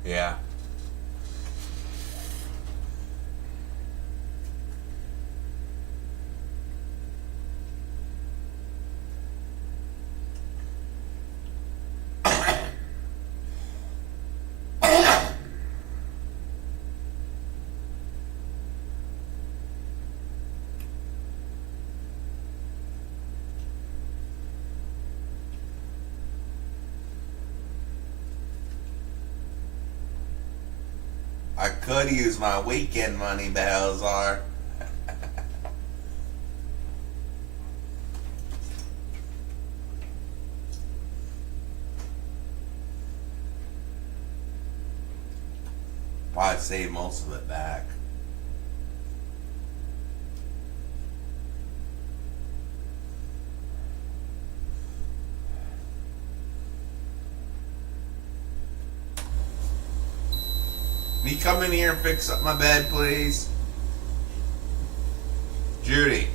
Yeah. I could use my weekend money, Balzar. Probably save most of it back. Will you come in here and fix up my bed, please? Judy.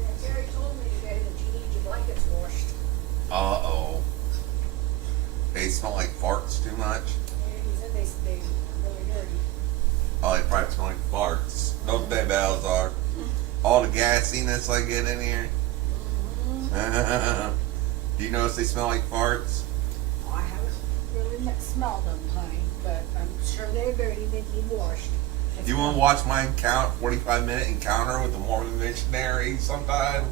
Yeah, Jerry told me today that you need your blankets washed. Uh-oh. They smell like farts too much? And he said they were really dirty. Oh, they probably smell like farts. Don't they, Balzar? All the gassiness I get in here. Do you notice they smell like farts? I haven't really smelled them, honey, but I'm sure they're dirty. They need washed. You want to watch my 45-minute encounter with the Mormon missionary sometime?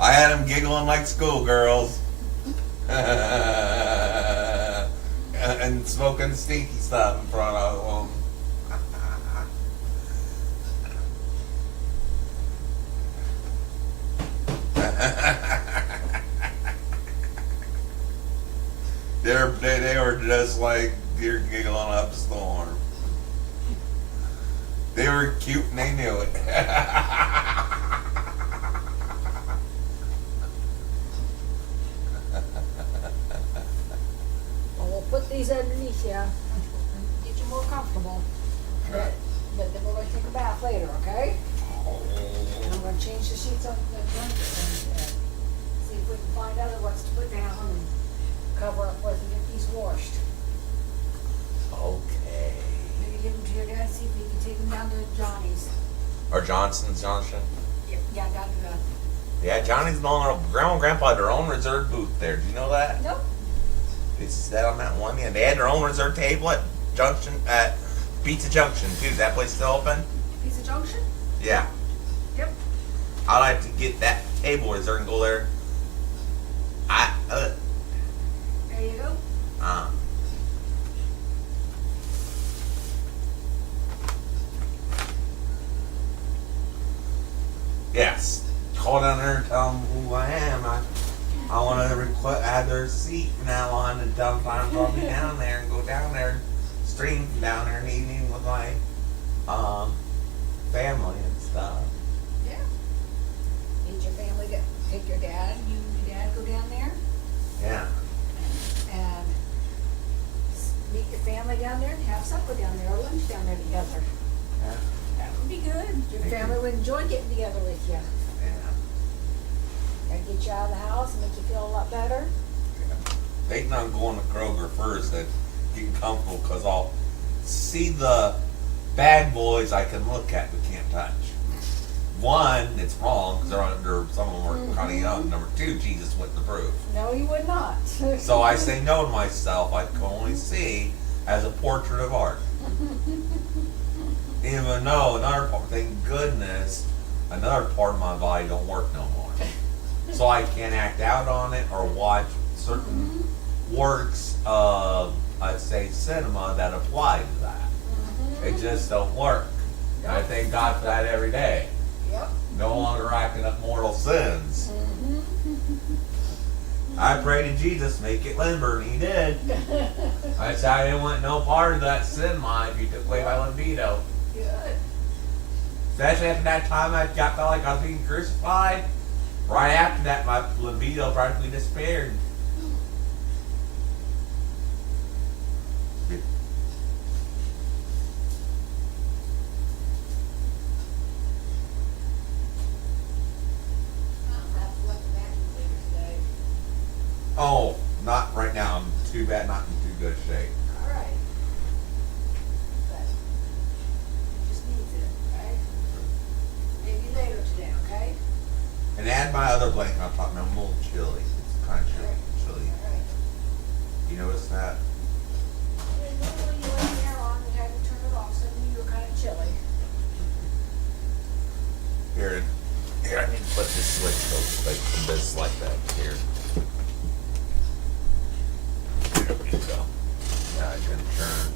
I had him giggling like schoolgirls. And smoking stinky stuff in front of them. They were just like deer giggling up a storm. They were cute and they knew it. Well, we'll put these underneath you and get you more comfortable. But then we're going to take a bath later, okay? And I'm going to change the sheets on the blanket and see if we can find other ones to put down and cover up with and get these washed. Okay. Maybe give them to your dad, see if he can take them down to Johnny's. Or Johnson's Junction. Yeah, down to the, Yeah, Johnny's on Grandma and Grandpa had their own reserved booth there. Do you know that? nope. They sat on that one. Yeah, they had their own reserved table at Junction at Pizza Junction too. Is that place still open? Pizza Junction? Yeah. Yep. I like to get that table reserved and go there. There you go. Yes. Call down there and tell them who I am. I want to add their seat from now on and tell them I'll be down there and go down there and stream from down there in the evening with my family and stuff. Yeah. Need your family to take your dad, you and your dad go down there Yeah. and meet your family down there and have supper down there or lunch down there together. Yeah. That would be good. Your family would enjoy getting together with you. Yeah. And get you out of the house and make you feel a lot better. They not going to Kroger first and getting comfortable because I'll see the bad boys I can look at but can't touch. One, it's wrong because they're under, some of them are kind of young. Number two, Jesus wouldn't approve. No, you would not. So I say no to myself. I can only see as a portrait of art. Even though another part, thank goodness, another part of my body don't work no more. So I can't act out on it or watch certain works of, I'd say, cinema that apply to that. It just don't work. And I thank God for that every day. Yep. No longer acting up mortal sins. I prayed to Jesus, make it limber, and he did. I said I didn't want no part of that sin life you took away my libido. Good. Especially after that time I felt like I was being crucified. Right after that, my libido practically disappeared. I'll have to let the vacuum cleaner today. Oh, not right now. I'm too bad, not in too good shape. All right. But it just needs it, right? Maybe later today, okay? And add my other blanket on top. I'm a little chilly. It's kind of chilly. All right. You notice that? And then when you lay the air on, you had to turn it off, suddenly you were kind of chilly. Here, I need to put this switch like this like that. Here. There we go. Now I can turn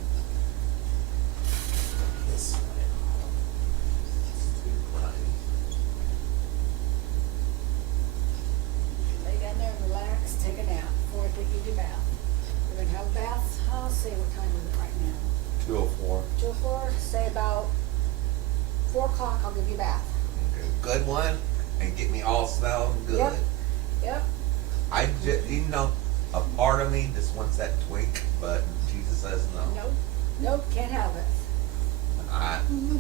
this way. It's too bright. Lay down there and relax, take a nap before I take you to your bath. We're gonna have a bath, I'll say what time is it right now? 204. 2:04, say about 4 o'clock, I'll give you a bath. Okay, good one, and get me all smelling good. Yep. Yep. I just, you know, a part of me just wants that twink, but Jesus says no. Nope, nope, can't have it.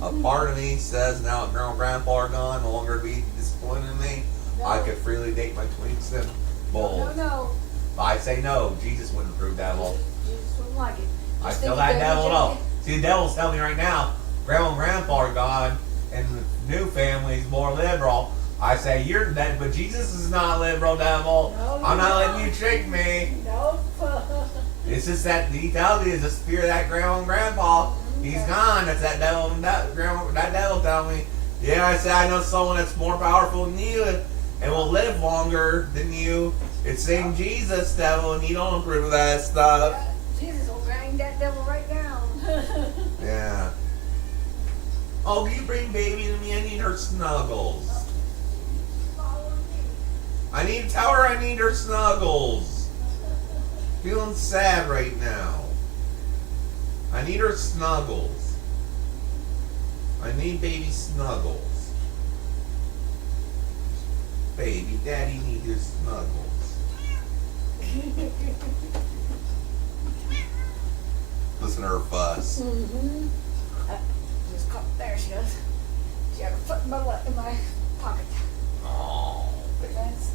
A part of me says now that Grandma and Grandpa are gone, no longer be disappointed in me. I No. could freely date my twinks and No, bowls. no, If I say no, Jesus wouldn't approve that law. Jesus wouldn't like it. I Just tell think that of devil every no. day. See, the devil's telling me right now, Grandma and Grandpa are gone, and the new family's more liberal. I say you're that, but Jesus is not liberal, devil. No, I'm not he's letting you trick me. Nope. It's just that he tells me it's the spirit of that Grandma and Grandpa. He's gone. That's that devil. That devil telling me. Yeah, I said I know someone that's more powerful than you and will live longer than you. It's saying Jesus, devil, and you don't approve of that stuff. Jesus will bang that devil right down. Yeah. Oh, you bring baby to me. I need her snuggles. Follow me. I need to tell her I need her snuggles. Feeling sad right now. I need her snuggles. I need baby snuggles. Baby, daddy need your snuggles. Listen to her fuss. Mm-hmm. Just caught, there she goes. She had her foot in my pocket. Oh, baby. That's,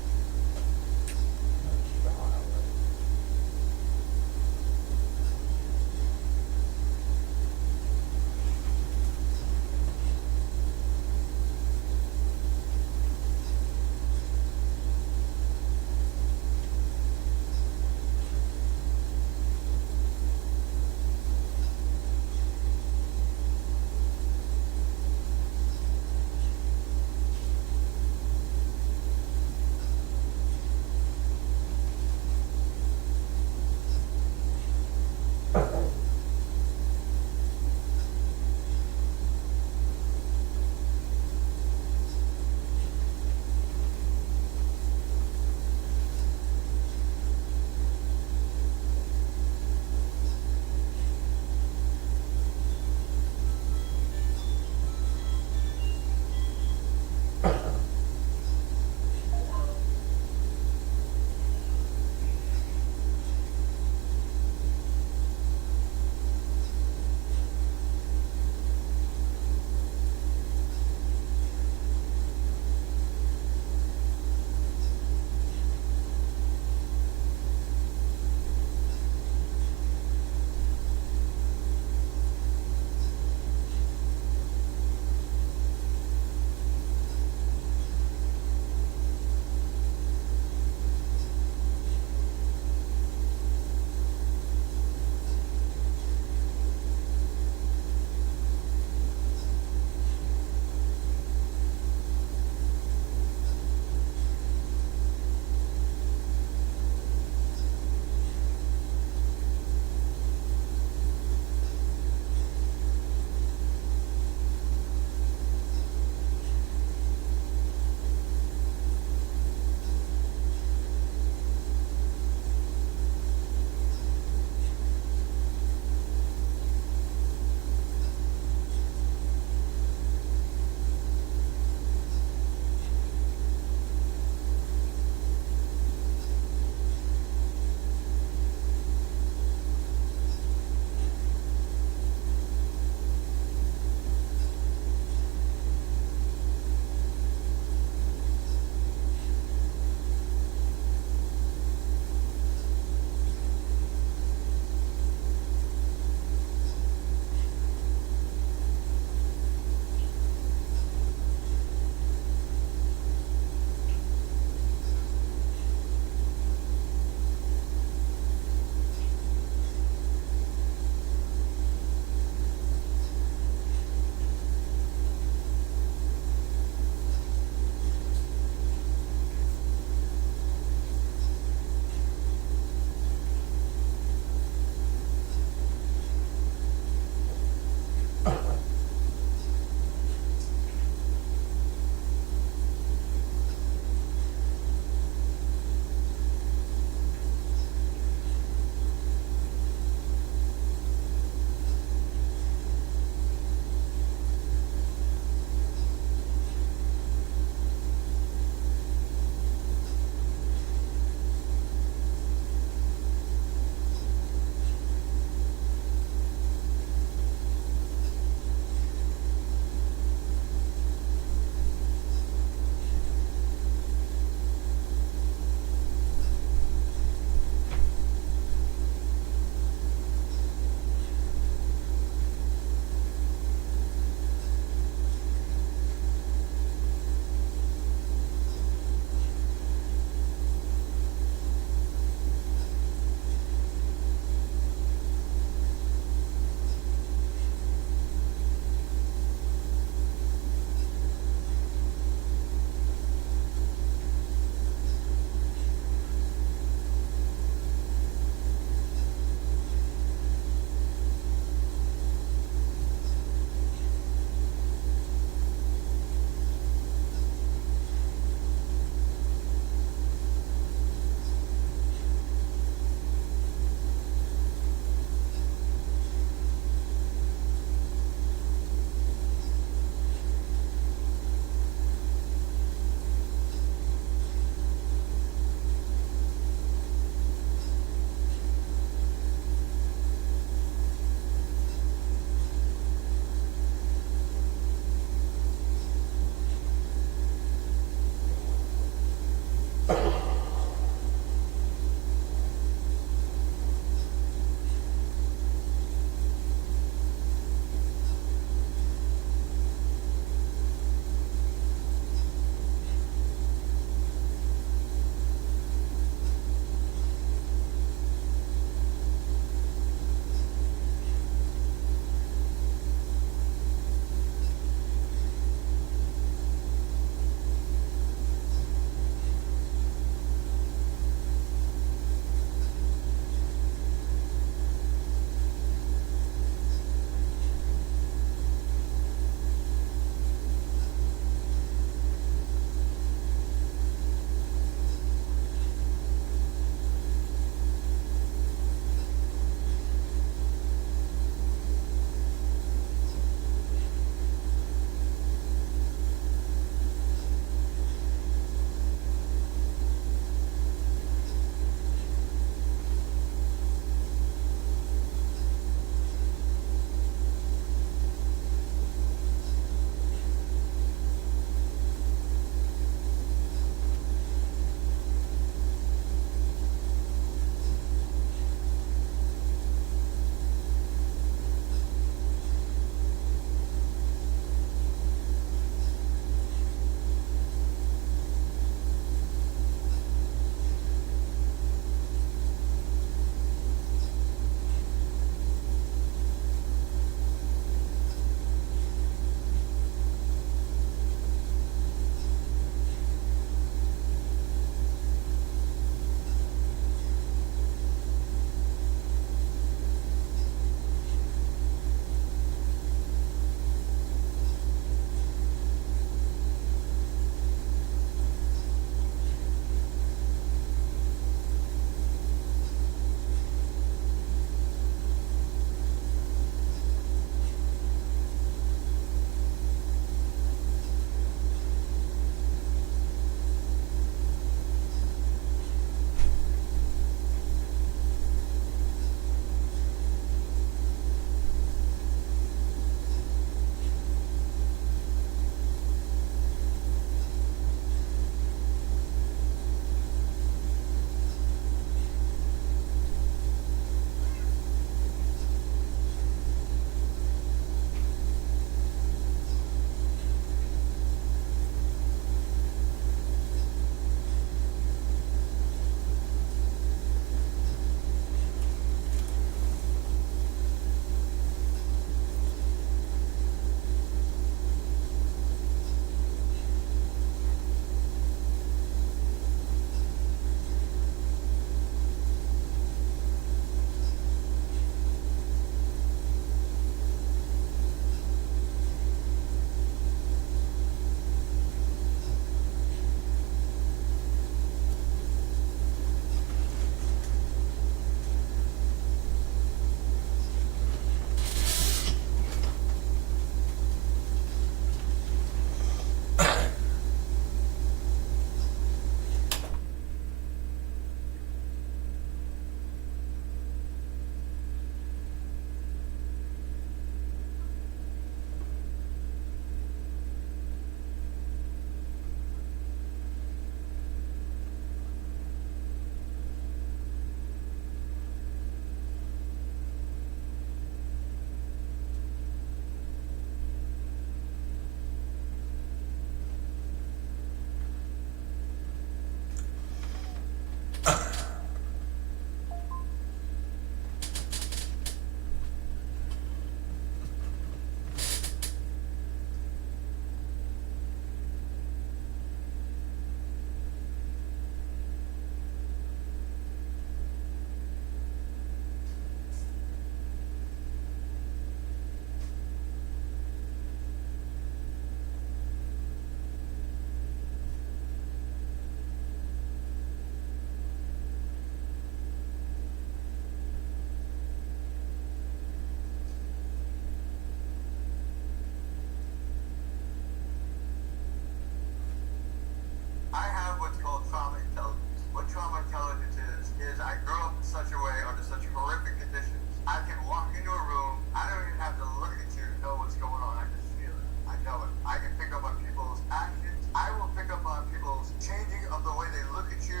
called trauma intelligence. What trauma intelligence is I grew up in such a way under such horrific conditions. I can walk into a room, I don't even have to look at you to know what's going on. I just feel it. I know it. I can pick up on people's actions. I will pick up on people's changing of the way they look at you,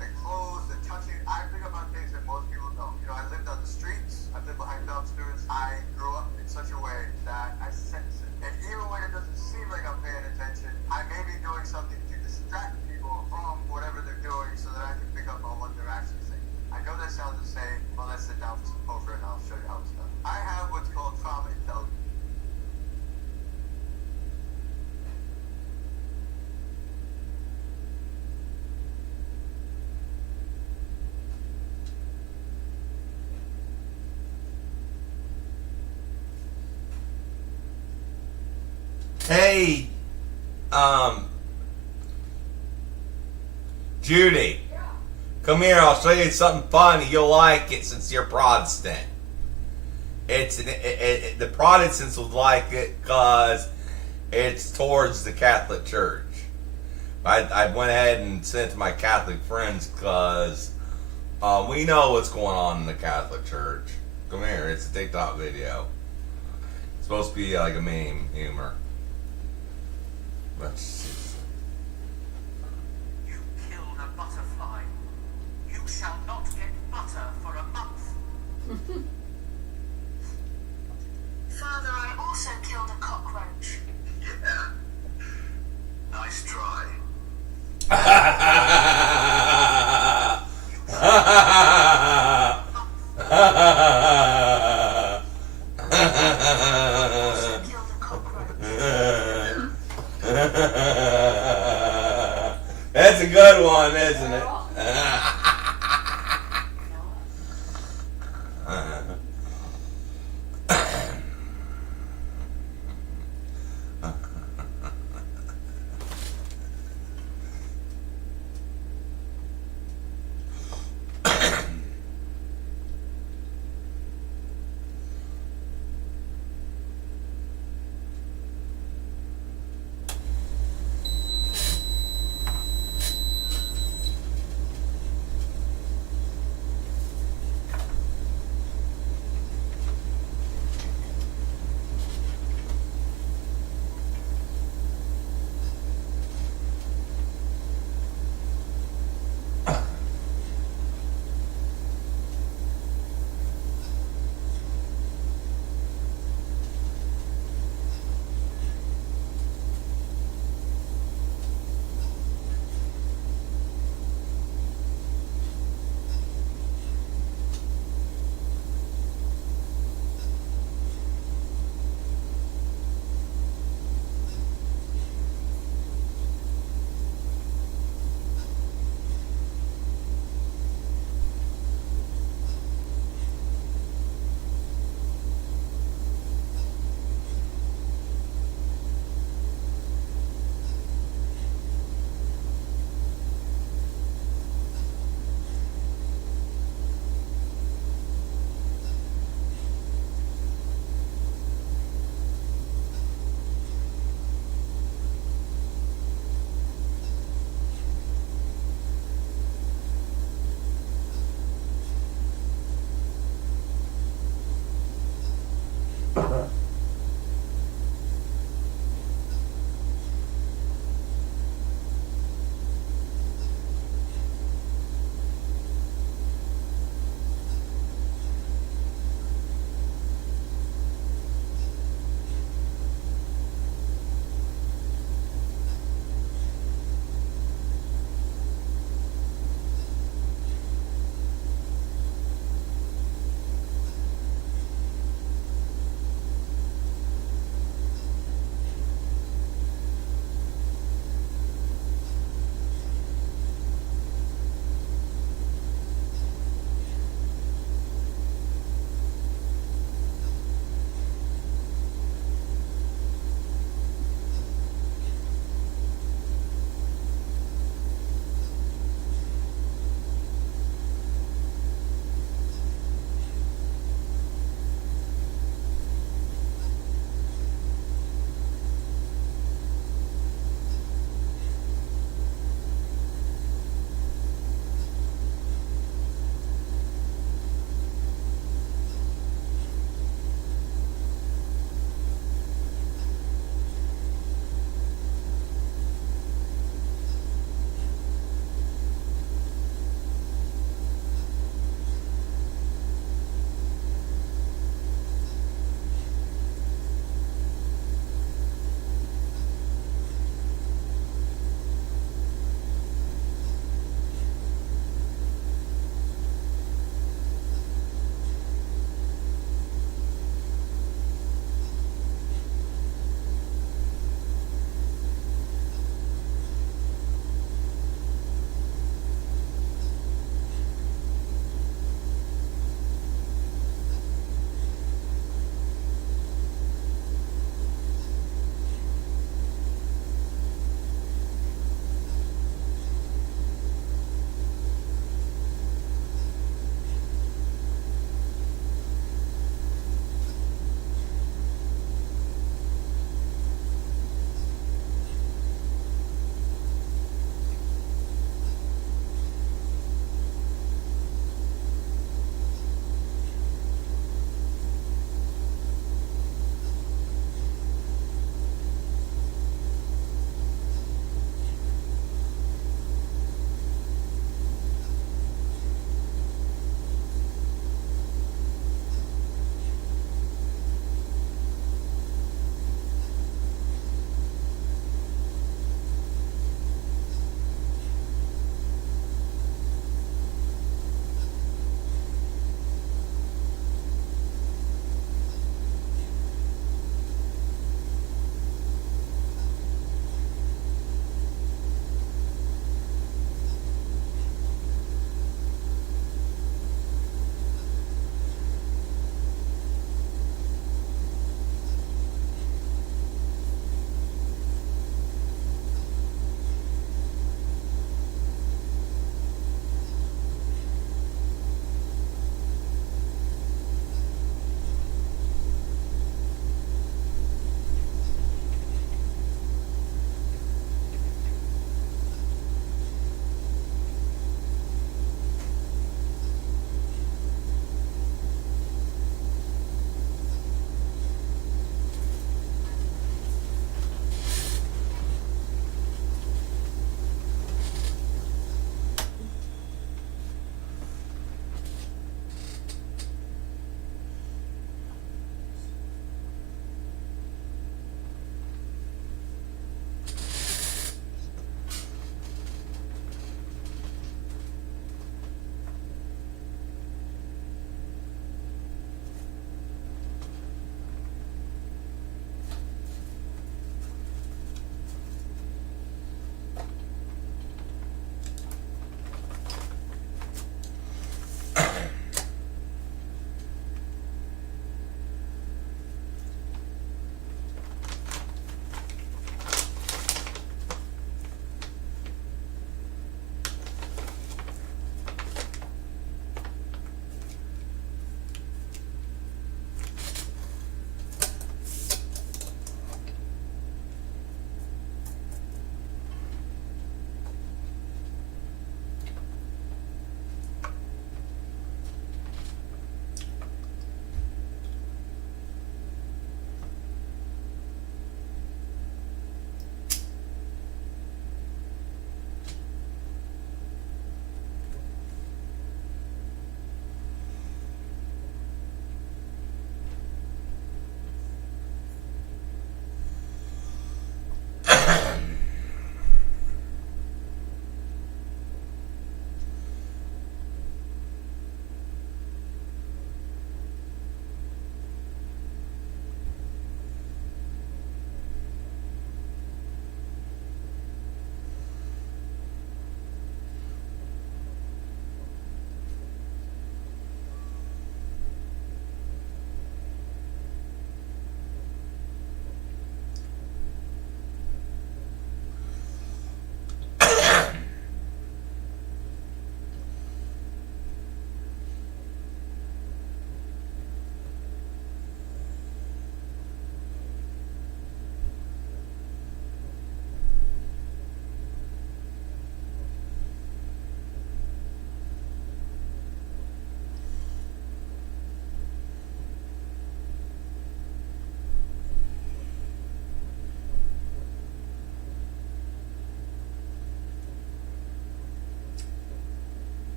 their clothes, their touching. I pick up on things that most people don't. You know, I lived on the streets. I lived behind dumpsters. I grew up in such a way that I sense it. And even when it doesn't seem like I'm paying attention, I may be doing something to distract people from whatever they're doing so that I can pick up on what they're actually saying. I know that sounds insane, but let's sit down for some poker and I'll show you how it's done. I have what's called trauma intelligence. Hey, Judy, come here. I'll show you something funny. You'll like it since you're Protestant. The Protestants would like it because it's towards the Catholic Church. I went ahead and sent it to my Catholic friends because we know what's going on in the Catholic Church. Come here. It's a TikTok video. It's supposed to be like a meme humor. Let's see. You killed a butterfly. You shall not get butter for a month. Father, I also killed a cockroach. Yeah. Nice try. Also killed a cockroach. That's a good one, isn't it?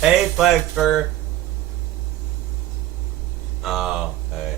Hey, Flexper. Oh, hey.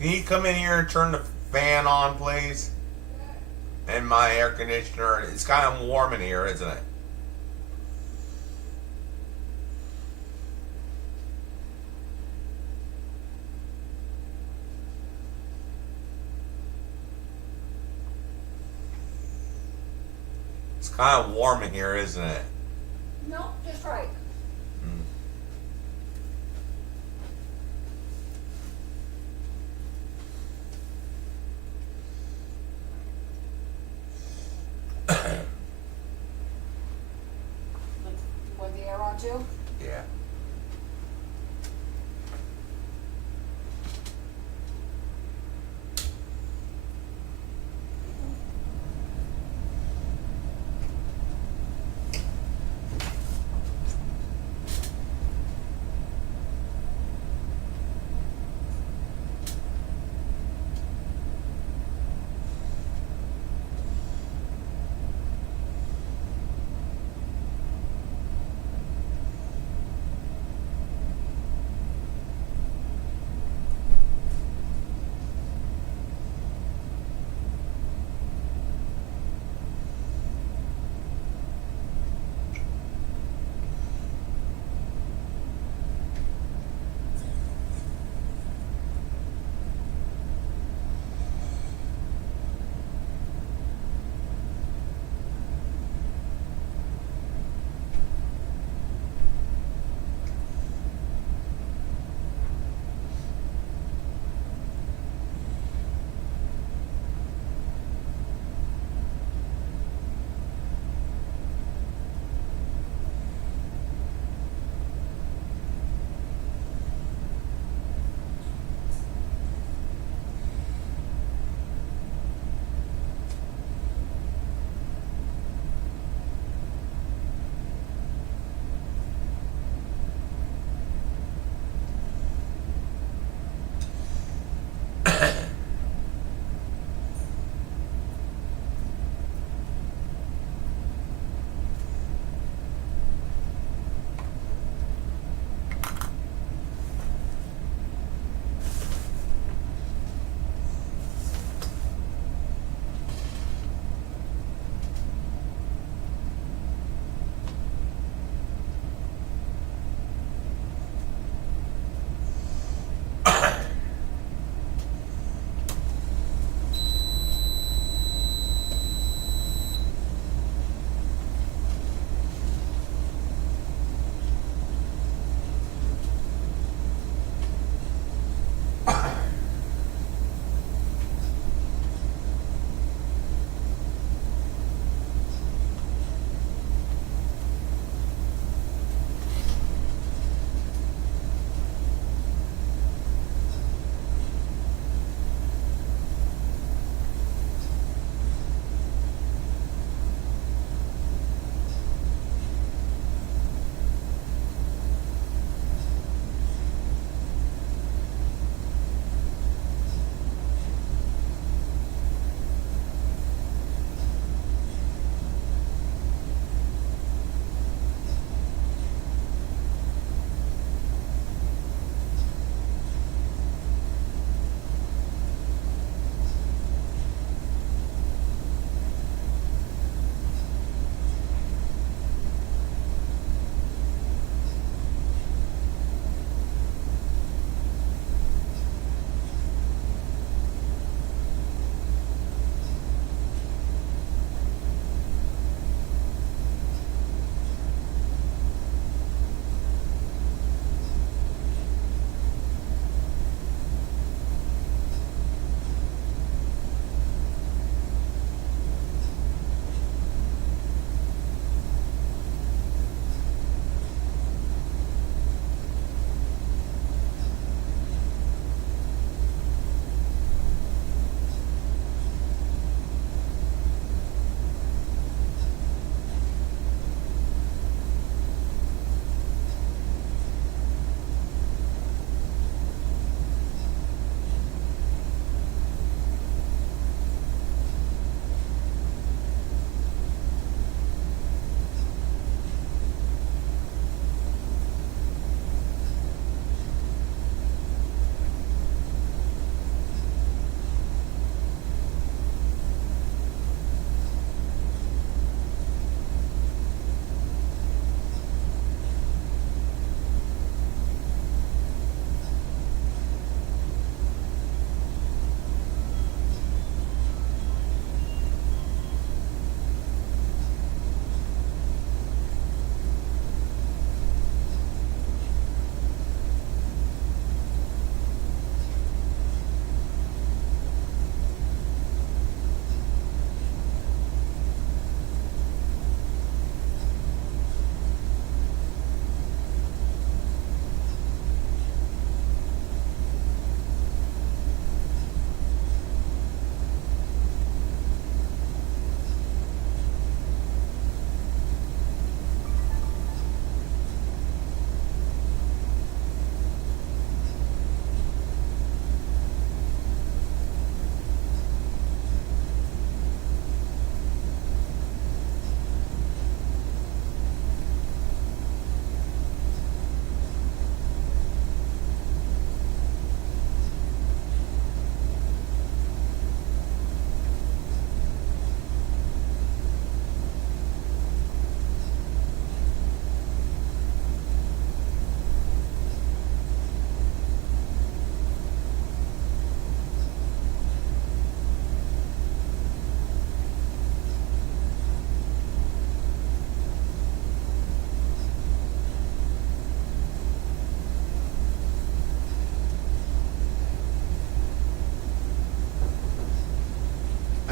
Can you come in here and turn the fan on, please? And my air conditioner. It's kind of warm in here, isn't it? It's kind of warm in here, isn't it? No, just right. Mm. With the air on too? Yeah.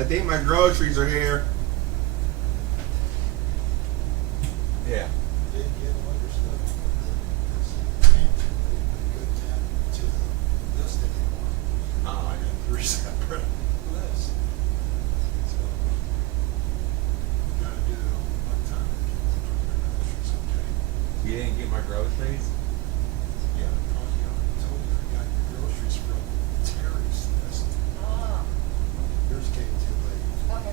think my groceries are here. Yeah. Did get all your stuff. It's can't too late, but you couldn't add to the list anymore. Oh, I got 3 separate lists. So, gotta do it all one time. Okay. you didn't get my groceries? Yeah, I told you, I got your groceries from Terry's list. Ah, Yours came too late. okay.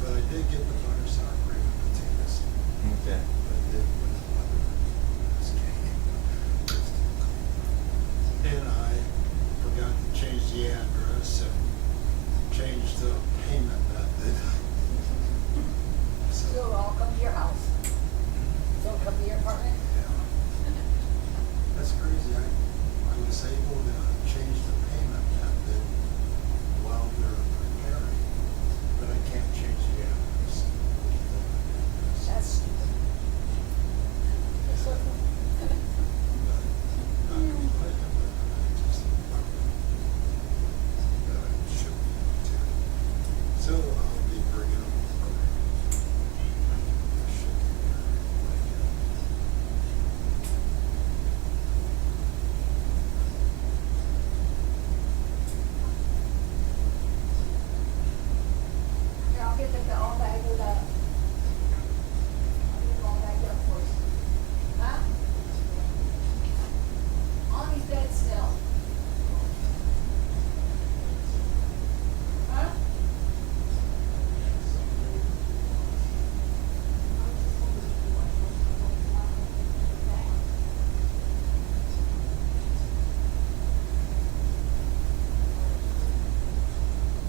But I did get the butter sour cream and potatoes. Okay. But I did put the butter in this came. And I forgot to change the address and change the payment method. So it'll all come to your house. So it'll come to your apartment? Yeah. That's crazy. I was able to change the payment method while they're preparing, but I can't change the address. That's stupid. But not complaining, but I just that I should be able to. So I'll be bringing them over. I should be like it. Here, I'll get the all bagged up. I'll get them all bagged up for you. Huh? On his bed still. Huh?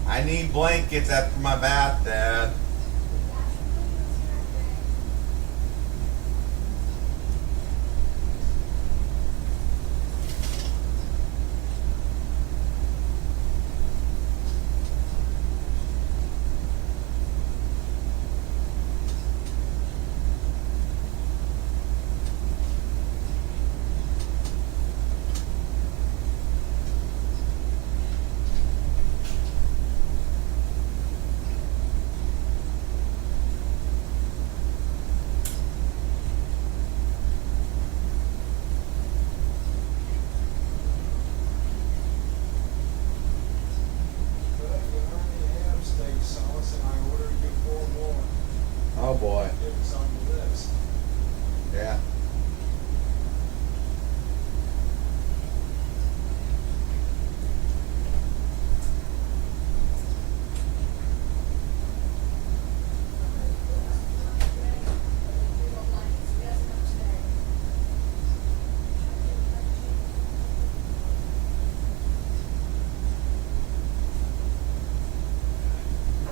I need blankets after my bath, Dad. But you already have steak sauce, and I ordered you 4 more. Oh boy. It was on the list. Yeah.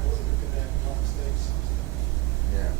Ordered you that hot steak sauce. Yeah.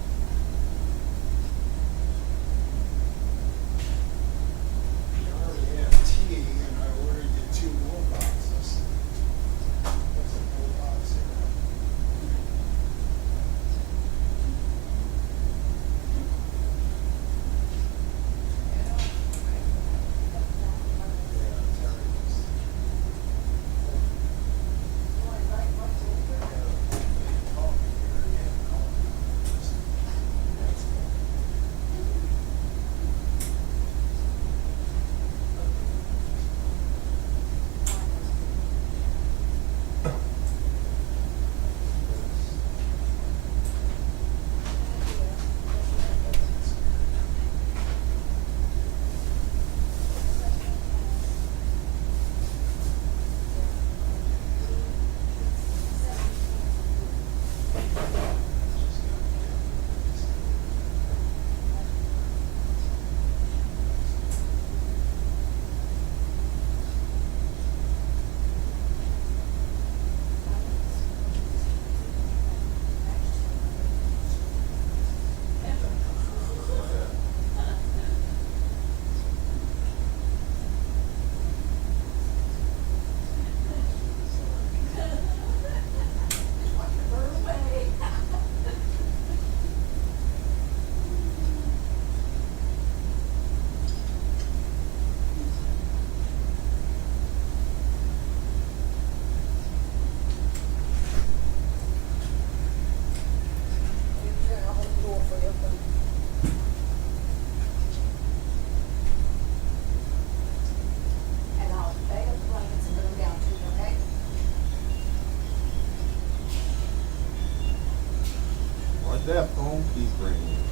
Step on, keep ringing.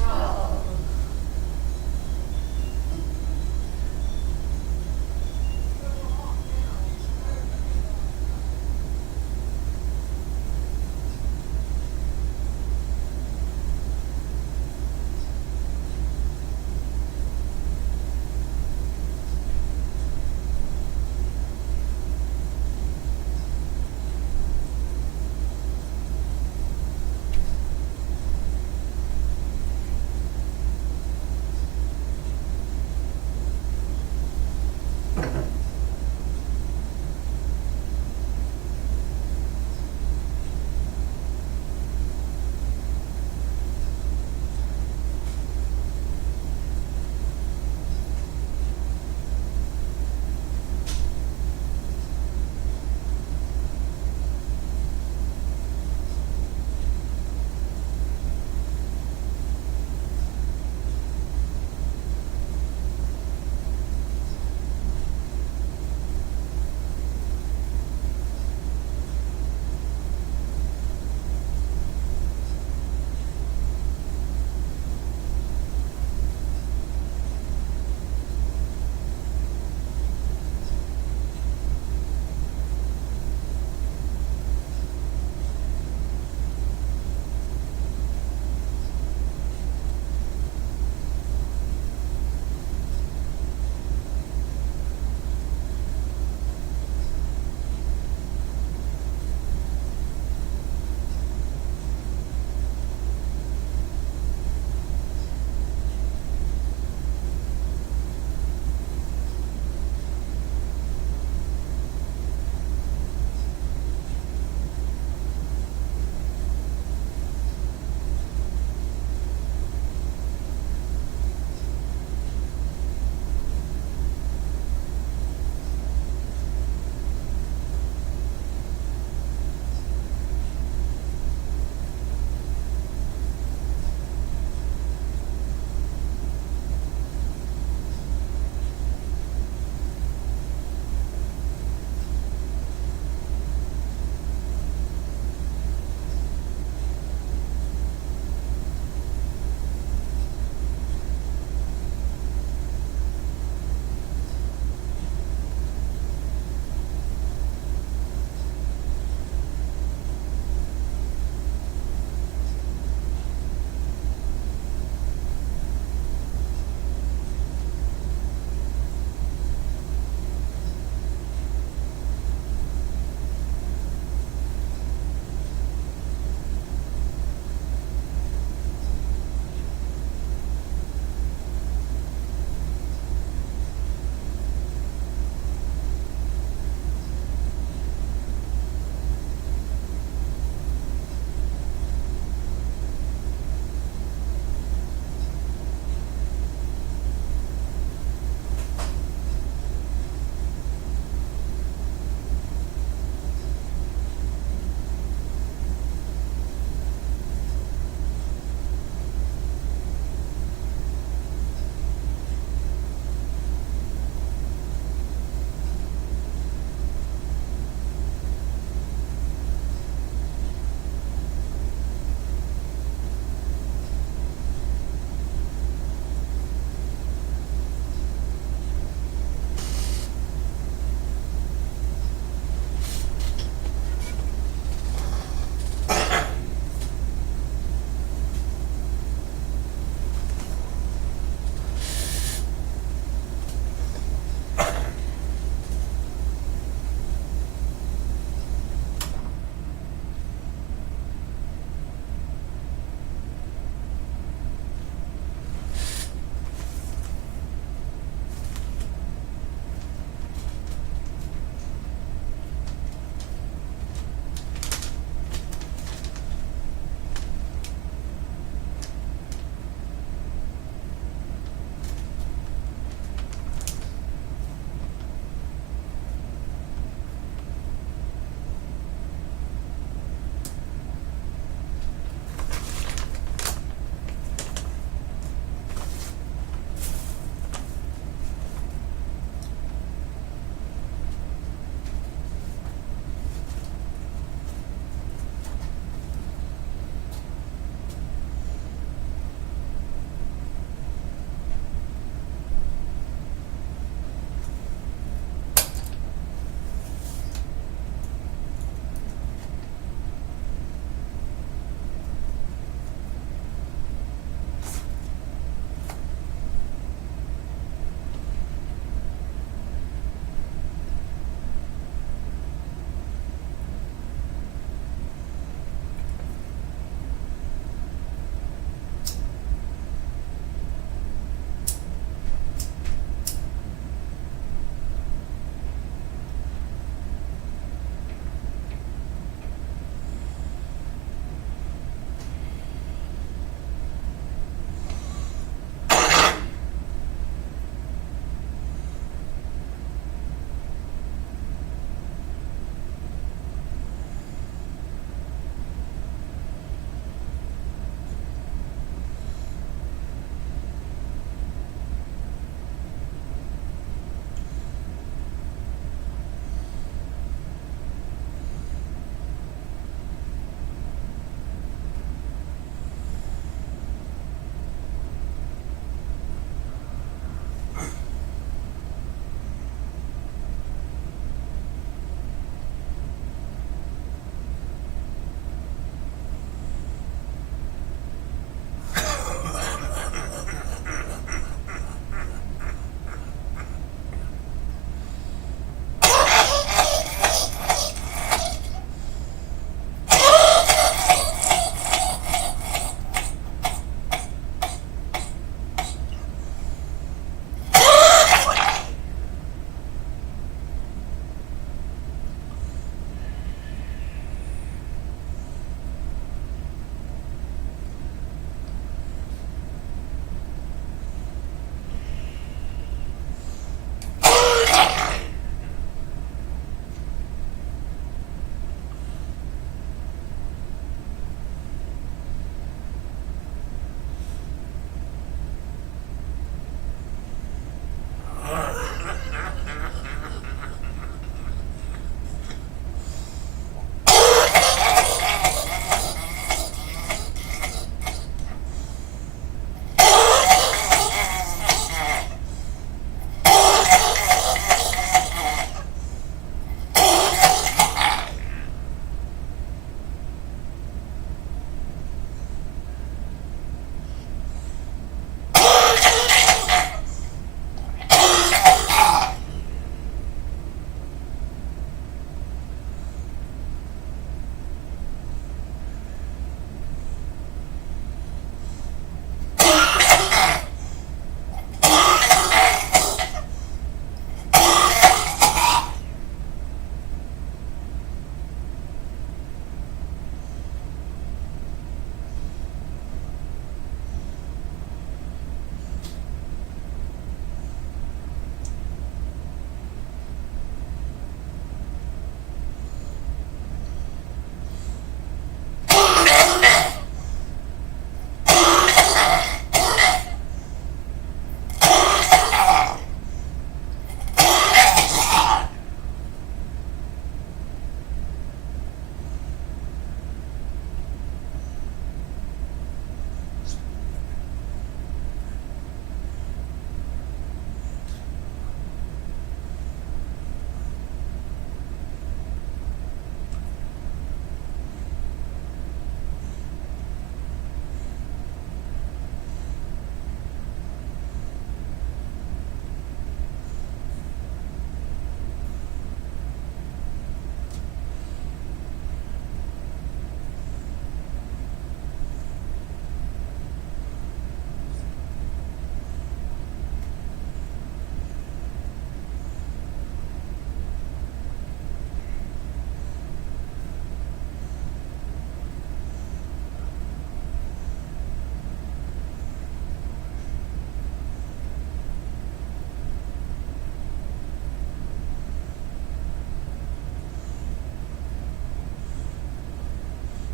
Oh.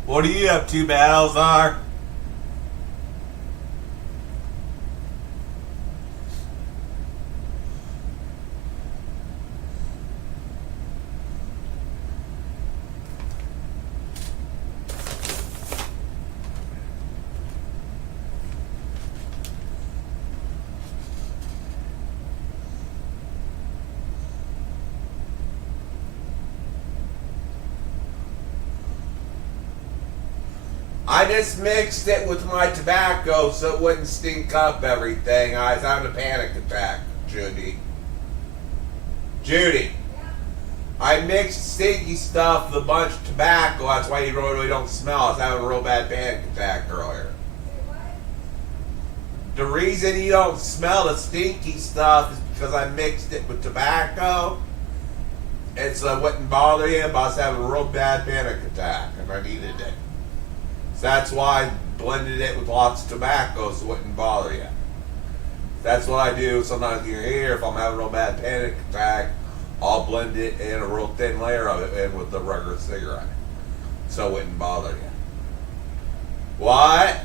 What are you up to, Battlestar? I just mixed it with my tobacco so it wouldn't stink up everything. I was having a panic attack, Judy. Judy, I mixed stinky stuff with a bunch of tobacco. That's why you really don't smell. I was having a real bad panic attack earlier. The reason you don't smell the stinky stuff is because I mixed it with tobacco. And so it wouldn't bother you, but I was having a real bad panic attack and I needed it. So that's why I blended it with lots of tobacco so it wouldn't bother you. That's what I do sometimes in your ear. If I'm having a real bad panic attack, I'll blend it in a real thin layer of it in with the regular cigarette. So it wouldn't bother you. What?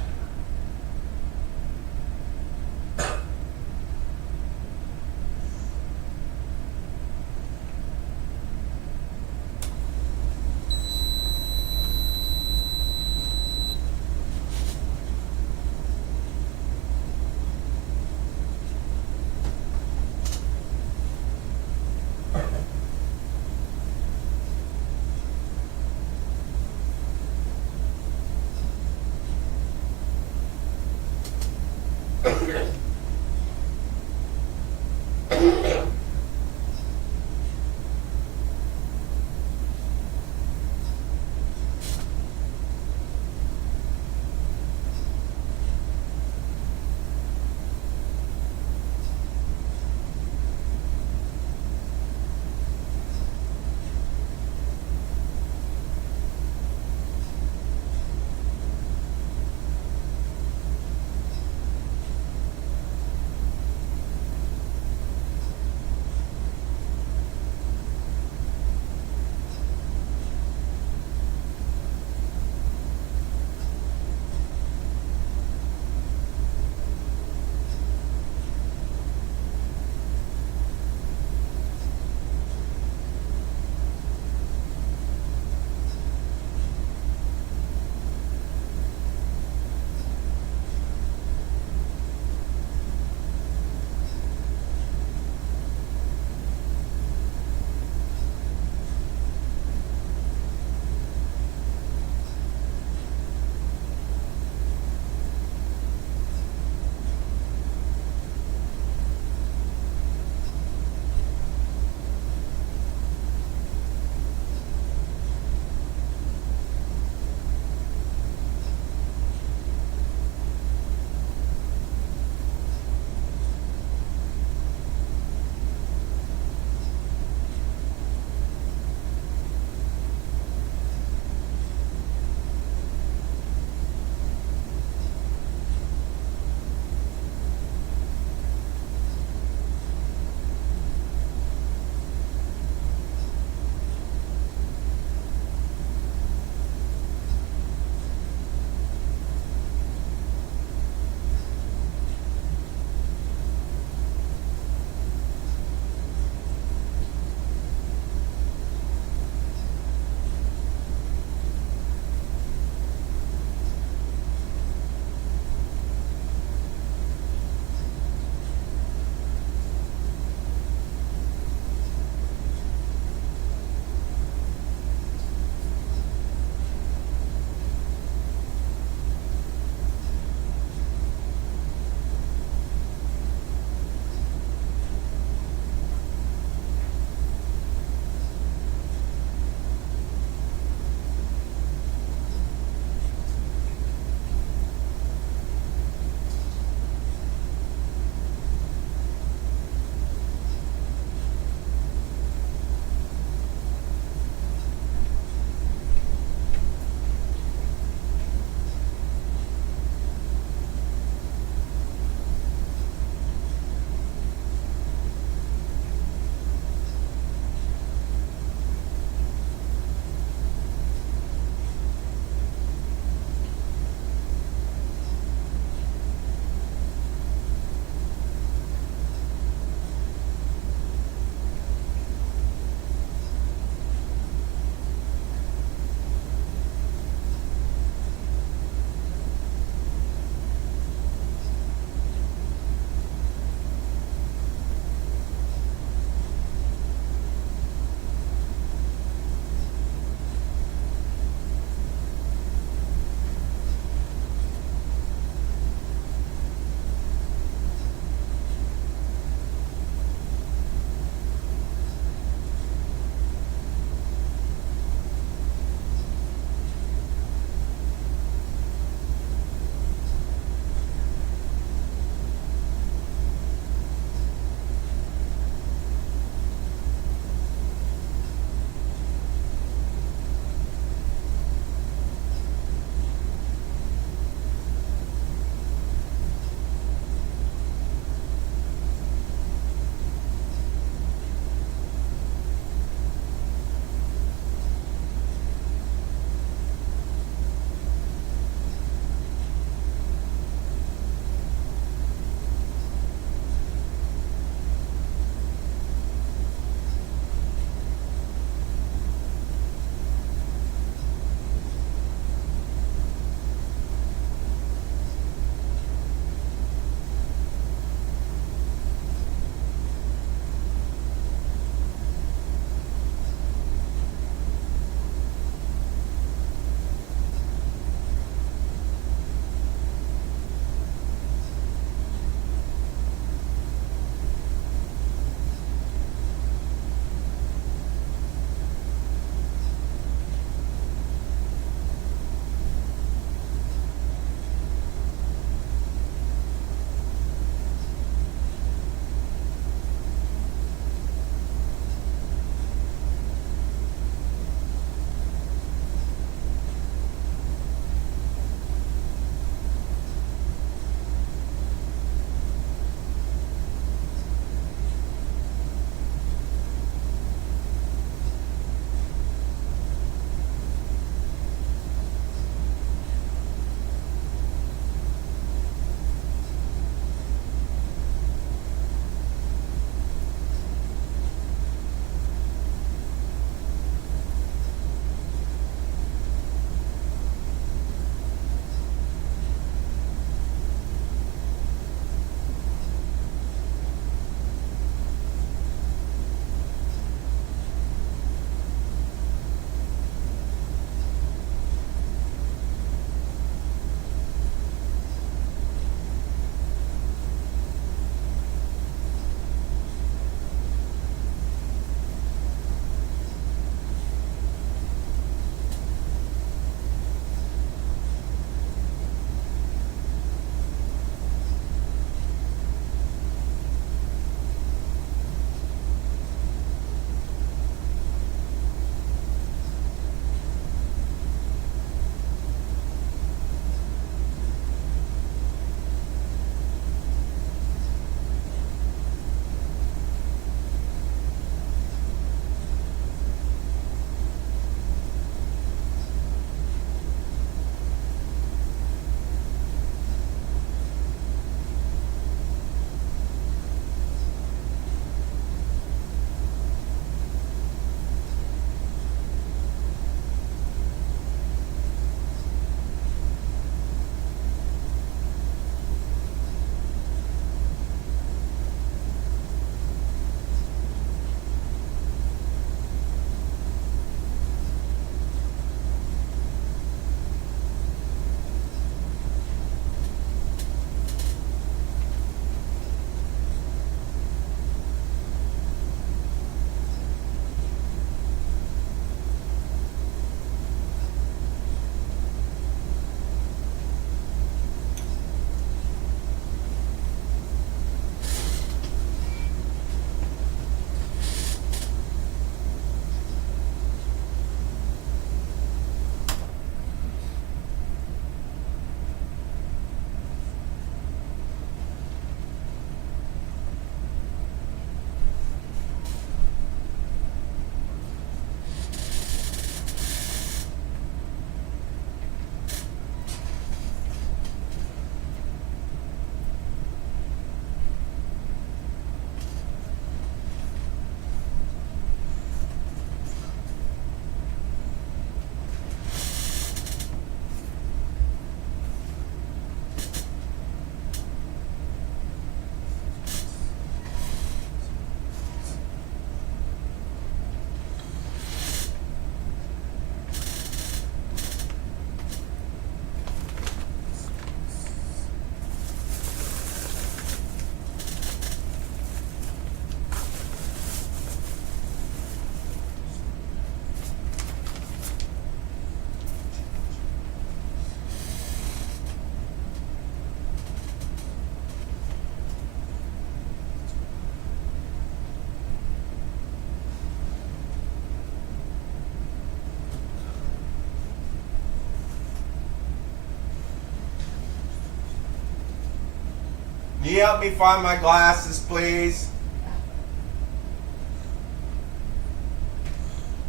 Can you help me find my glasses, please?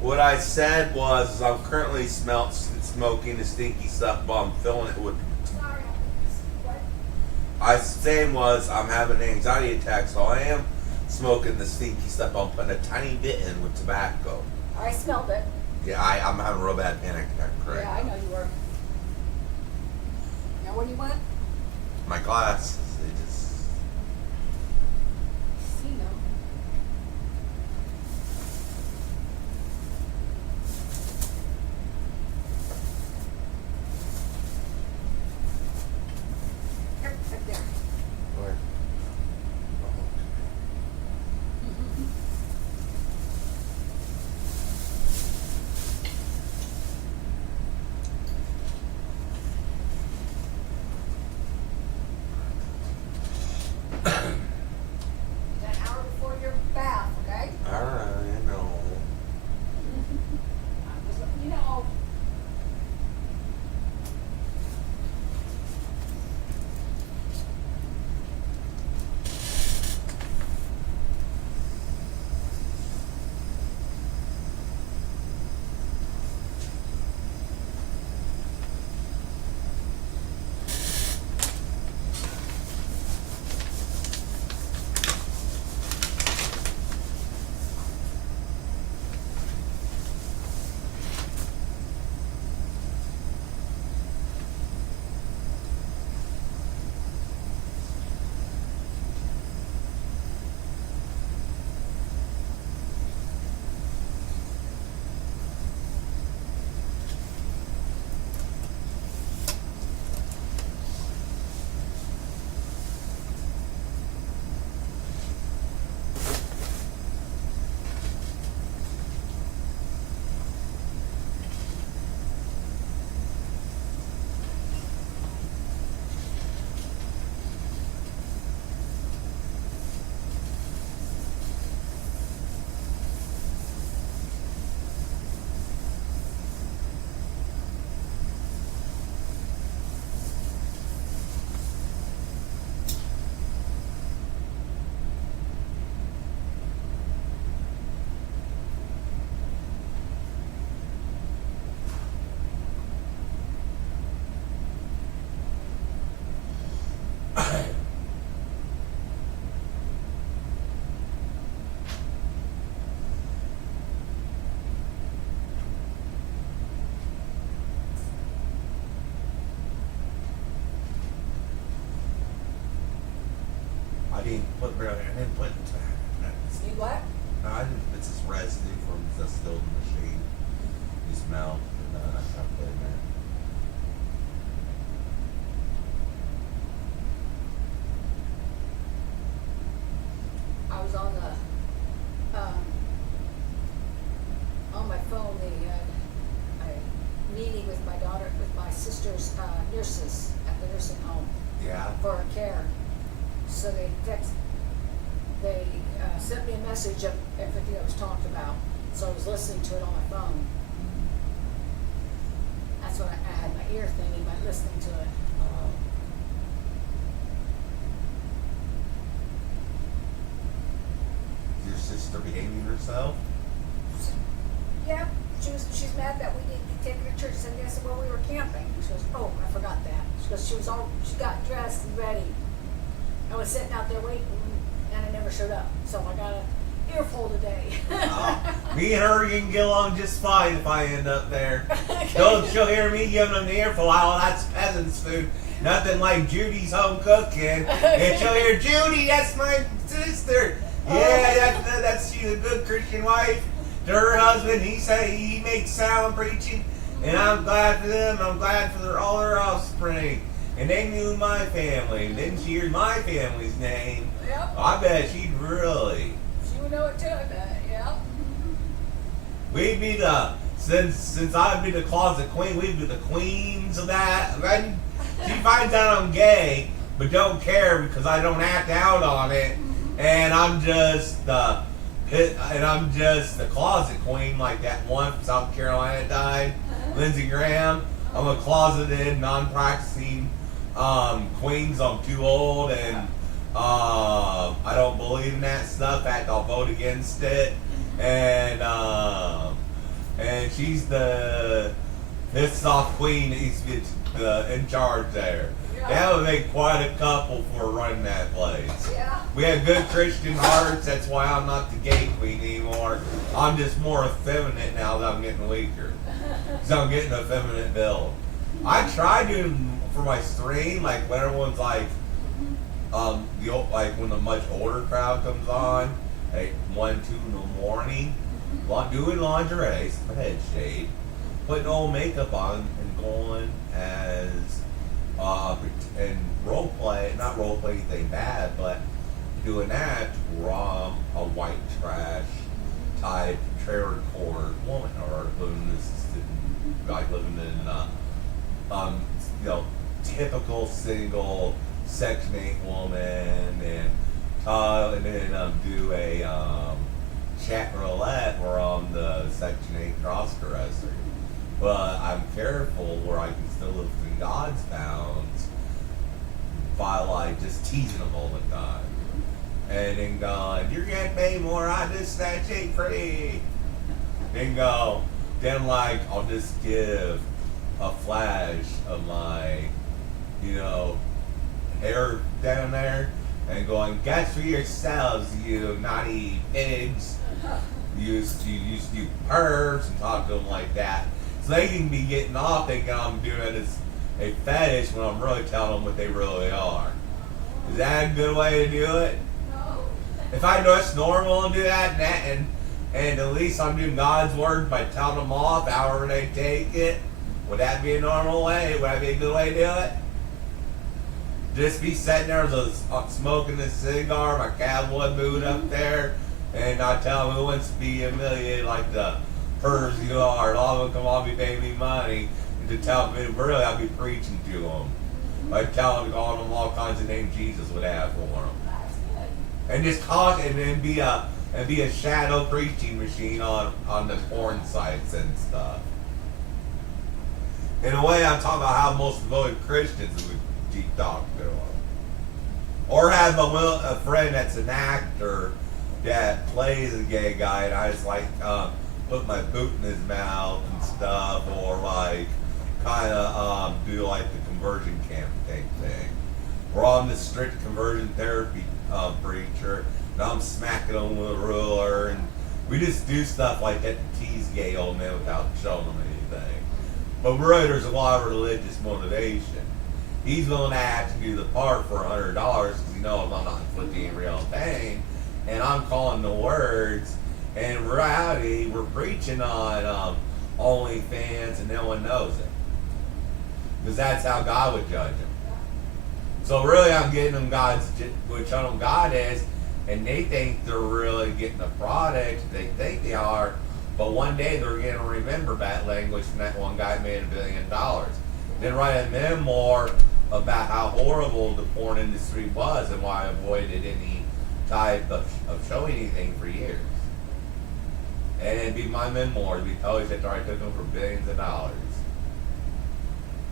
What I said was I'm currently smoking the stinky stuff, but I'm filling it with. Sorry, what? I was saying was I'm having an anxiety attack, so I am smoking the stinky stuff. I'm putting a tiny bit in with tobacco. I smelled it. Yeah, I'm having a real bad panic attack, correct? Yeah, I know you were. Now, what do you want? My glasses, they just. See, no. Yep, right there. Where? An hour before your bath, okay? Alright, I know. I'm just letting you know. I didn't put really. I didn't put. You what? No, I didn't. It's this residue from the still in the machine. You smell. And I can't put it in there. I was on on my phone, a meeting with my daughter, with my sister's nurses at the nursing home Yeah. for care. So they sent me a message of everything that was talked about. So I was listening to it on my phone. That's what I had my ear thingy by listening to it. Is your sister behaving herself? Yeah, she's mad that we didn't take her to church Sunday. I said, well, we were camping. She goes, oh, I forgot that. She goes, she got dressed and ready. I was sitting out there waiting, and I never showed up. So I got an earful today. Me and her can get along just fine if I end up there. She'll hear me giving them the earful. Oh, that's peasant's food. Nothing like Judy's home cooking. And she'll hear, Judy, that's my sister. Yeah, that's she's a good Christian wife. To her husband, he said he makes sound preaching, and I'm glad for them. I'm glad for all their offspring, and they knew my family. And then she heard my family's name. Yep. I bet she'd really. She would know it too, I bet. Yeah. We'd be the since I'd be the closet queen. We'd be the queens of that. Then she finds out I'm gay, but don't care because I don't act out on it, and I'm just the closet queen, like that one from South Carolina died, Lindsey Graham. I'm a closeted, non-practicing queen 'cause I'm too old, and I don't believe in that stuff. In fact, I'll vote against it. And she's the pissed off queen that used to get in charge there. That would make quite a couple for running that place. Yeah. We have good Christian hearts. That's why I'm not the gay queen anymore. I'm just more effeminate now that I'm getting weaker. Because I'm getting a feminine build. I try doing for my stream, like when everyone's like, like when the much older crowd comes on, like 1, 2 in the morning, doing lingerie, some head shade, putting old makeup on and going as and role play, not role play anything bad, but doing that raw, a white trash type trailer court woman, or living in typical single Section 8 woman, and then do a chat roulette where I'm the Section 8 cross dresser. But I'm careful where I can still live within God's bounds by like just teasing them all the time. And then going, you're getting paid more, I just snatch it free. Then I'll just give a flash of my, hair down there and going, guess for yourselves, you naughty pigs. You pervs, and talk to them like that. So they can be getting off thinking I'm doing it as a fetish when I'm really telling them what they really are. Is that a good way to do it? No. If I know it's normal and do that, and at least I'm doing God's word by telling them off, however they take it, would that be a normal way? Would that be a good way to do it? Just be sitting there smoking a cigar, my cowboy boot up there, and I tell them who wants to be humiliated like the pervs you are, and all of them come on be paying me money, and to tell them, really, I'll be preaching to them. By telling them all kinds of names Jesus would have for them. That's good. And just cause, and then be a shadow preaching machine on the porn sites and stuff. In a way, I'm talking about how most devoted Christians would keep talking to them. Or have a friend that's an actor that plays a gay guy, and I just like put my boot in his mouth and stuff, or like kind of do like the conversion campaign thing. Where I'm the strict conversion therapy preacher, and I'm smacking them with a ruler, and we just do stuff like that to tease gay old men without showing them anything. But really, there's a lot of religious motivation. He's willing to have to do the part for $100 because he knows I'm not inflicting any real pain, and I'm calling the words. And in reality, we're preaching on OnlyFans, and no one knows it, because that's how God would judge them. So really, I'm getting them which I know God is, and they think they're really getting a product. They think they are, but one day they're going to remember that language from that one guy made $1 billion. Then write a memoir about how horrible the porn industry was and why I avoided any type of showing anything for years. And it'd be my memoir. It'd be published after I took them for billions of dollars.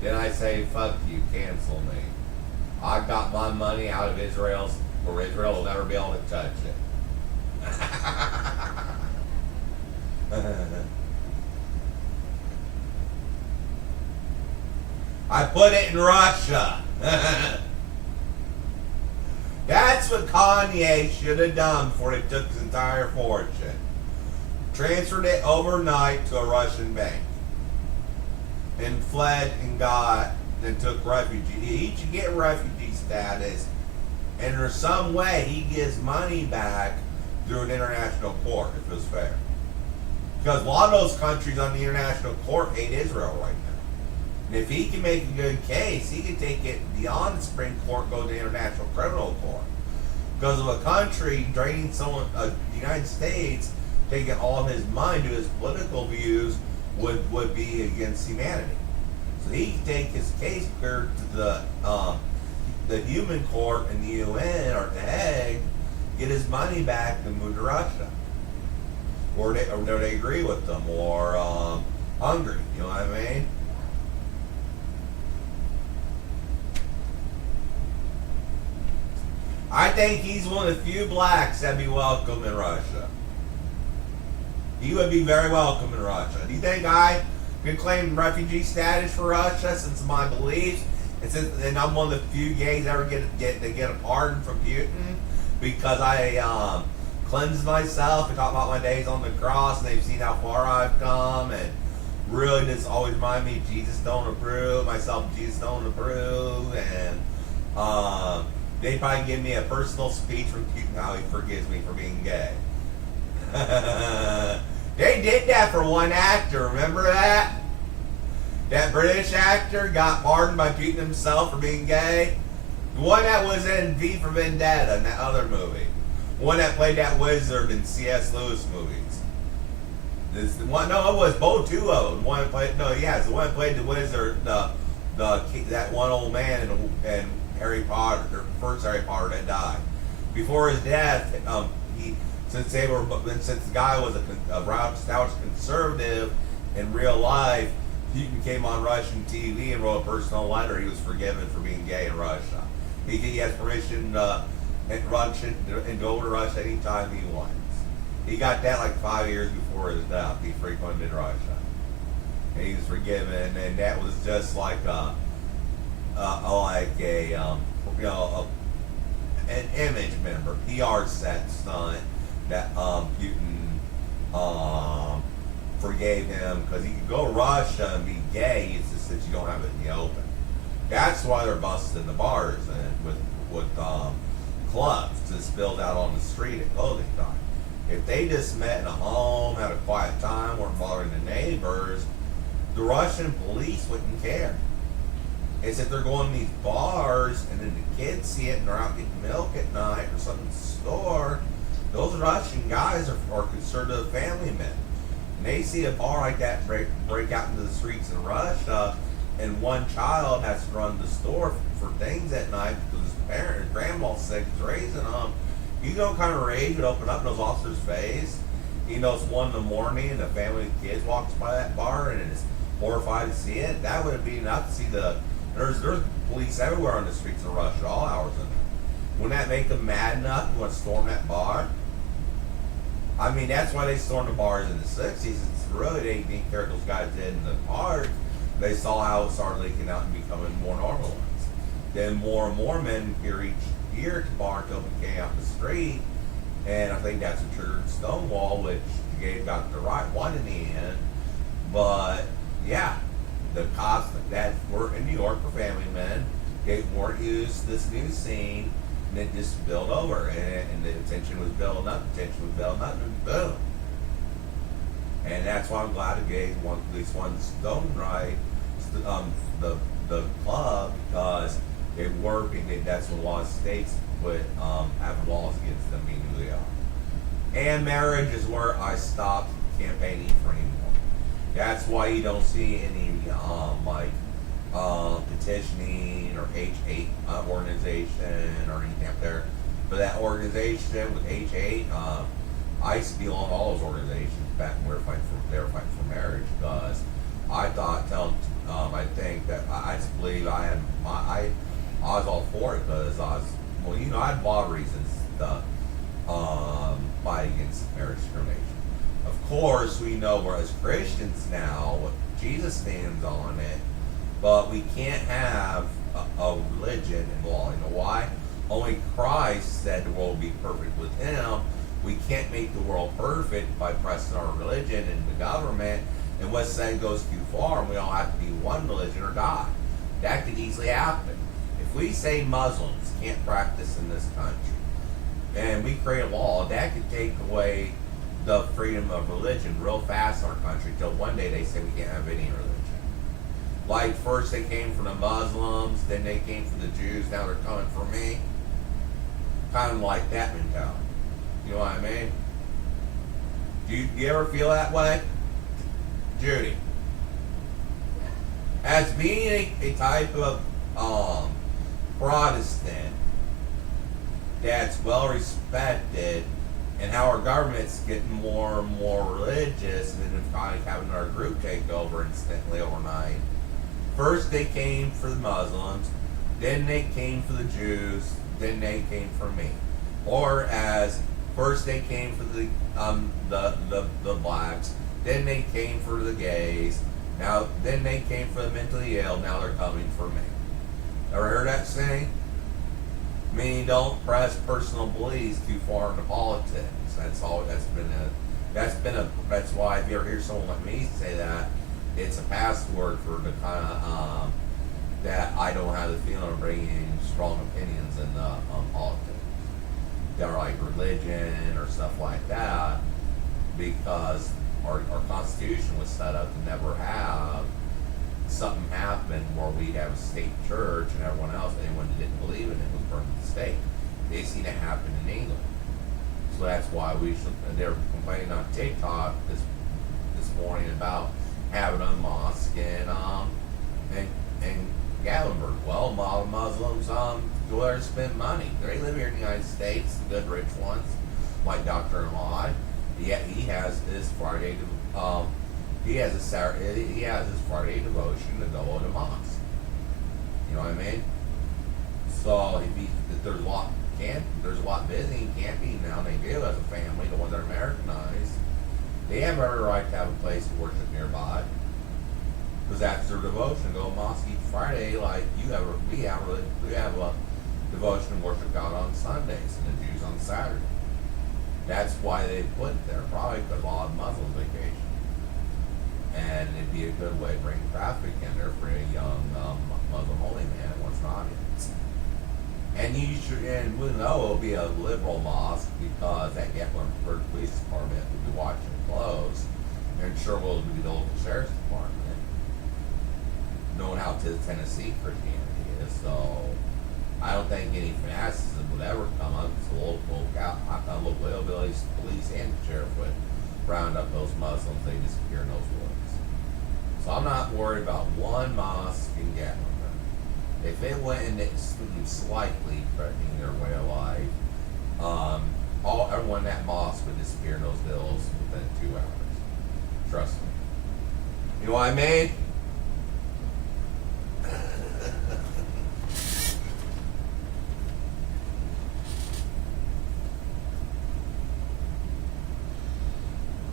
Then I say, fuck you, cancel me. I got my money out of Israel, where Israel will never be able to touch it. I put it in Russia. That's what Kanye should have done before he took his entire fortune. Transferred it overnight to a Russian bank. And fled and took refugee. He should get refugee status. And there's some way he gives money back through an international court, if it was fair. Because a lot of those countries on the international court hate Israel right now. And if he can make a good case, he can take it beyond the Supreme Court, go to the International Criminal Court. Because of a country draining someone, the United States, taking all of his money to his political views would be against humanity. So he can take his case clear to the human court in the UN or The Hague, get his money back and move to Russia. Or they agree with them, or Hungary, you know what I mean? I think he's one of the few blacks that'd be welcome in Russia. He would be very welcome in Russia. Do you think I can claim refugee status for Russia since my beliefs? And I'm one of the few gays ever get a pardon from Putin because I cleansed myself and talked about my days on the cross, and they've seen how far I've come, and really just always remind me Jesus don't approve, myself Jesus don't approve, and they probably give me a personal speech from Putin how he forgives me for being gay. They did that for one actor, remember that? That British actor got pardoned by Putin himself for being gay. The one that was in V for Vendetta in that other movie. The one that played that wizard in C.S. Lewis movies. This one, no, it was both two of them. One played, no, yeah, it's the one that played the wizard, that one old man in Harry Potter, the first Harry Potter that died. Before his death, since the guy was a staunch conservative in real life, Putin came on Russian TV and wrote a personal letter. He was forgiven for being gay in Russia. He has permission to go to Russia anytime he wants. He got that like 5 years before his death. He frequented Russia, and he was forgiven. And that was just like an image member, PR set stunt that Putin forgave him because he could go to Russia and be gay. It's just that you don't have it in the open. That's why they're busting the bars and with clubs to spilled out on the street at clothing time. If they just met in a home, had a quiet time, weren't bothering the neighbors, the Russian police wouldn't care. It's if they're going to these bars and then the kids see it and they're out getting milk at night or something at the store, those Russian guys are conservative family men. And they see a bar like that break out into the streets in Russia, and one child has to run to the store for things at night because his parent, his grandma's sick, is raising them. You know, kind of rage would open up in those officers' face. You know, it's 1 a.m. and a family of kids walks by that bar and is horrified to see it. That would be enough to see there's police everywhere on the streets of Russia, all hours of the night. Wouldn't that make them mad enough to want to storm that bar? I mean, that's why they stormed the bars in the 60s. It's really, they didn't care what those guys did in the park. They saw how it started leaking out and becoming more normal ones. Then more and more men appear each year to bar until it came out the street. And I think that's what triggered Stonewall, which the gays got the right one in the end. But, yeah, the cops that were in New York for family men, they weren't used to this new scene, and it just spilled over. And the tension was building up, and boom. And that's why I'm glad the gays want at least one stone right, the club, because they were being, that's what a lot of states would have laws against them being who they are. And marriage is where I stopped campaigning for anymore. That's why you don't see any petitioning or H8 organization or anything up there. But that organization with H8, I used to belong to all those organizations back when they were fighting for marriage, because I think that I just believe I was all for it, because I had a lot of reasons to fight against marriage discrimination. Of course, we know we're as Christians now, what Jesus stands on it, but we can't have a religion and law. You know why? Only Christ said the world will be perfect with him. We can't make the world perfect by pressing our religion and the government, and what's said goes too far, and we all have to be one religion or die. That could easily happen. If we say Muslims can't practice in this country, and we create a law, that could take away the freedom of religion real fast in our country, till one day they say we can't have any religion. Like, first they came for the Muslims, then they came for the Jews, now they're coming for me. Kind of like that mentality. You know what I mean? Do you ever feel that way? Judy? As being a type of Protestant that's well respected, and how our government's getting more and more religious, and then finally having our group take over instantly overnight. First they came for the Muslims, then they came for the Jews, then they came for me. Or as first they came for the blacks, then they came for the gays, now then they came for the mentally ill, now they're coming for me. Ever heard that saying? Meaning don't press personal beliefs too far into politics. That's why if you ever hear someone like me say that, it's a password for the kind of that I don't have the feeling of bringing strong opinions in the politics. They're like religion or stuff like that, because our Constitution was set up to never have something happen where we'd have a state church and everyone else, anyone that didn't believe in it, was burned at the stake. They seen it happen in England. So that's why they're complaining on TikTok this morning about having a mosque in Gatlinburg. Well, a lot of Muslims go there to spend money. They live here in the United States, the good rich ones, like Dr. Law. Yet he has his Friday he has his Friday devotion to go to mosque. You know what I mean? So if there's a lot visiting camping now, and they do as a family, the ones that are Americanized, they have every right to have a place to worship nearby. Because that's their devotion, go to mosque each Friday, like we have a devotion and worship God on Sundays, and the Jews on Saturday. That's why they put it there, probably because a lot of Muslims vacation. And it'd be a good way to bring traffic in there for a young Muslim holy man that wants an audience. And we know it'll be a liberal mosque, because that Gatlinburg Police Department will be watching close, and sure will be the local sheriff's department, knowing how Tennessee Christianity is. So I don't think any fanaticism would ever come up. So local hillbillies, police, and the sheriff would round up those Muslims. They disappear in those woods. So I'm not worried about one mosque in Gatlinburg. If they went into slightly threatening their way of life, everyone in that mosque would disappear in those hills within 2 hours. Trust me. You know what I mean?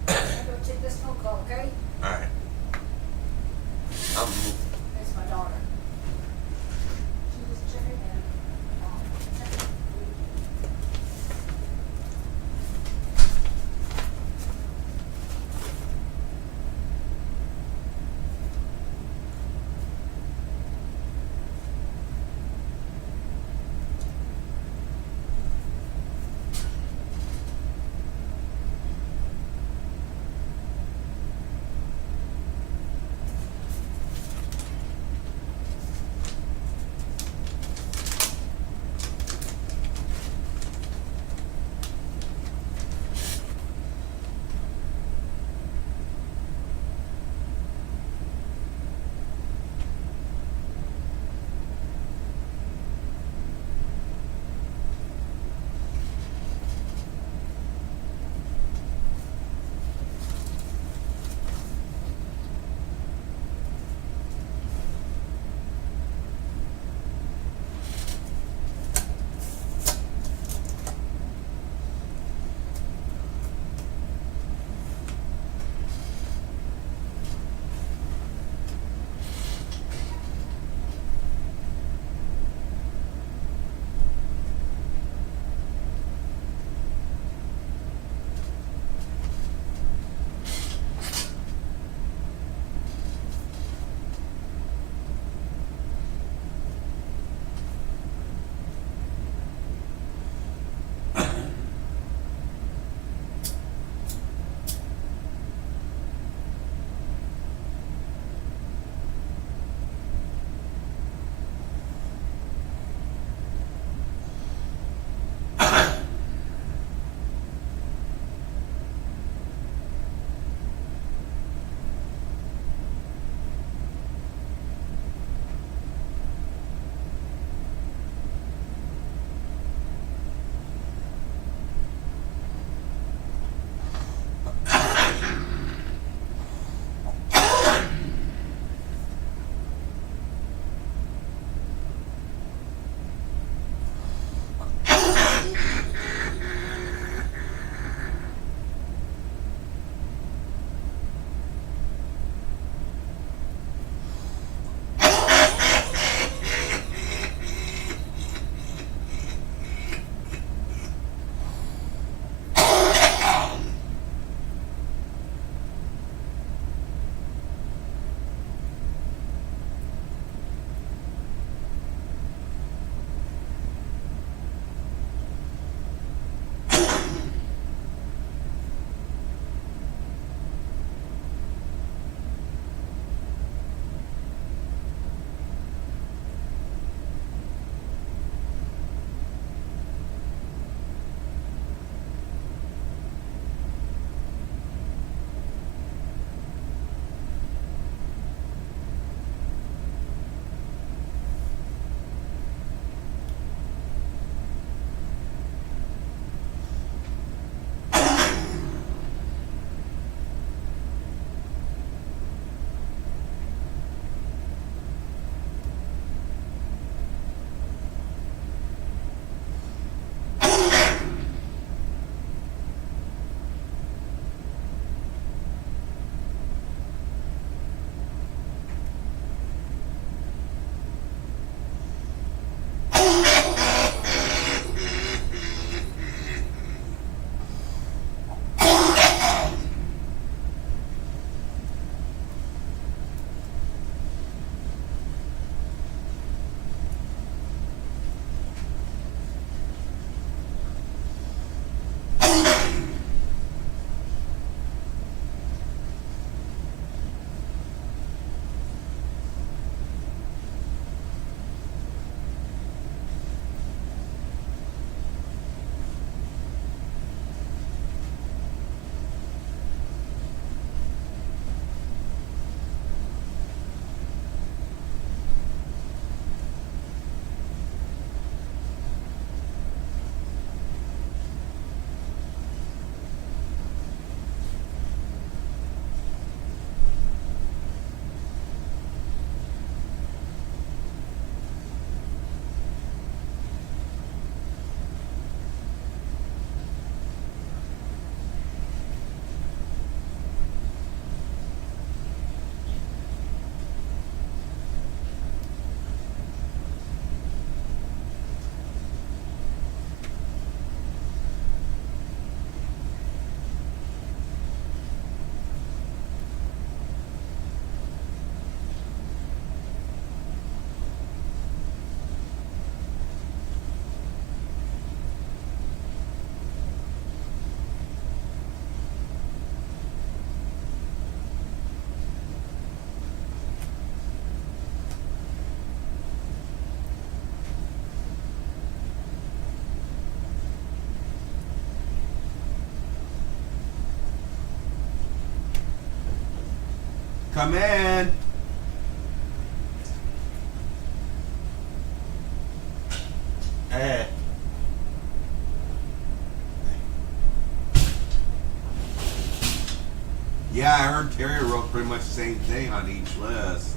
I'm gonna take this phone call, okay? Alright. It's my daughter. She was checking in. come in. Hey. Yeah, I heard Terry wrote pretty much the same thing on each list.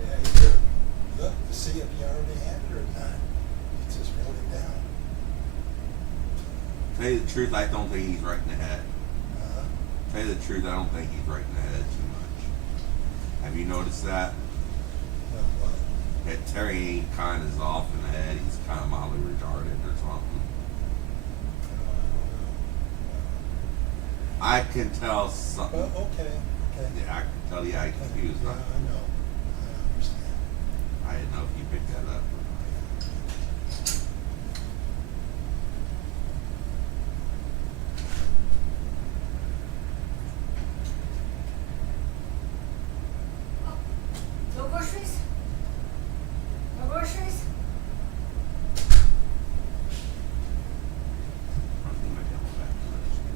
Yeah, he could look to see if you already had it or not. He just wrote it down. Tell you the truth, I don't think he's writing ahead. Uh-huh. Tell you the truth, I don't think he's writing ahead too much. Have you noticed that? Well, what? That Terry ain't kind of off in the head. He's kind of mildly retarded or something. I can tell something. Well, okay. Yeah, I can tell you I confused. Yeah, I know. I understand. I didn't know if you picked that up or not. No groceries? No groceries? I think my devil's back to register.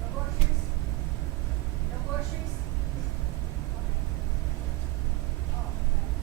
No groceries? No groceries? Oh, okay.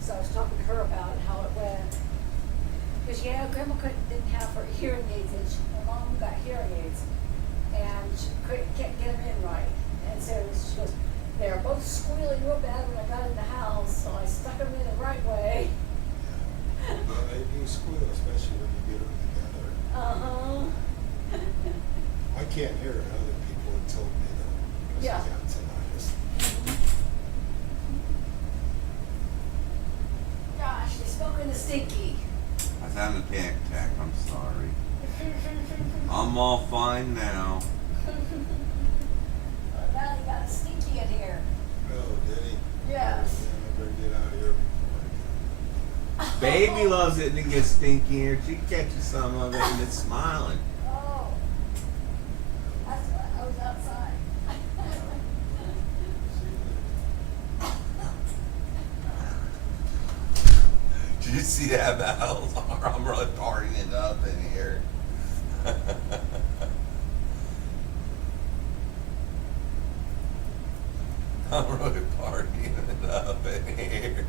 So I was talking to her about it, how it went. Because yeah, Grandma didn't have her hearing aids, and her mom got hearing aids, and she can't get them in right. And so she goes, they were both squealing real bad when I got in the house, so I stuck them in the right way. Well, they do squeal, especially when you get them together. I can't hear it. Other people have told me that. Because Yeah. I got tinnitus. Gosh, they spoke in the stinky. I found a panic attack. I'm sorry. I'm all fine now. Well, now they got stinky in here. Oh, did he? Yes. Yeah, I better get out of here before Baby loves it and it gets stinky here. She catches some of it and it's smiling. Oh. That's why I was outside. Did you see that, Val? I'm really partying it up in here. I'm really partying it up in here.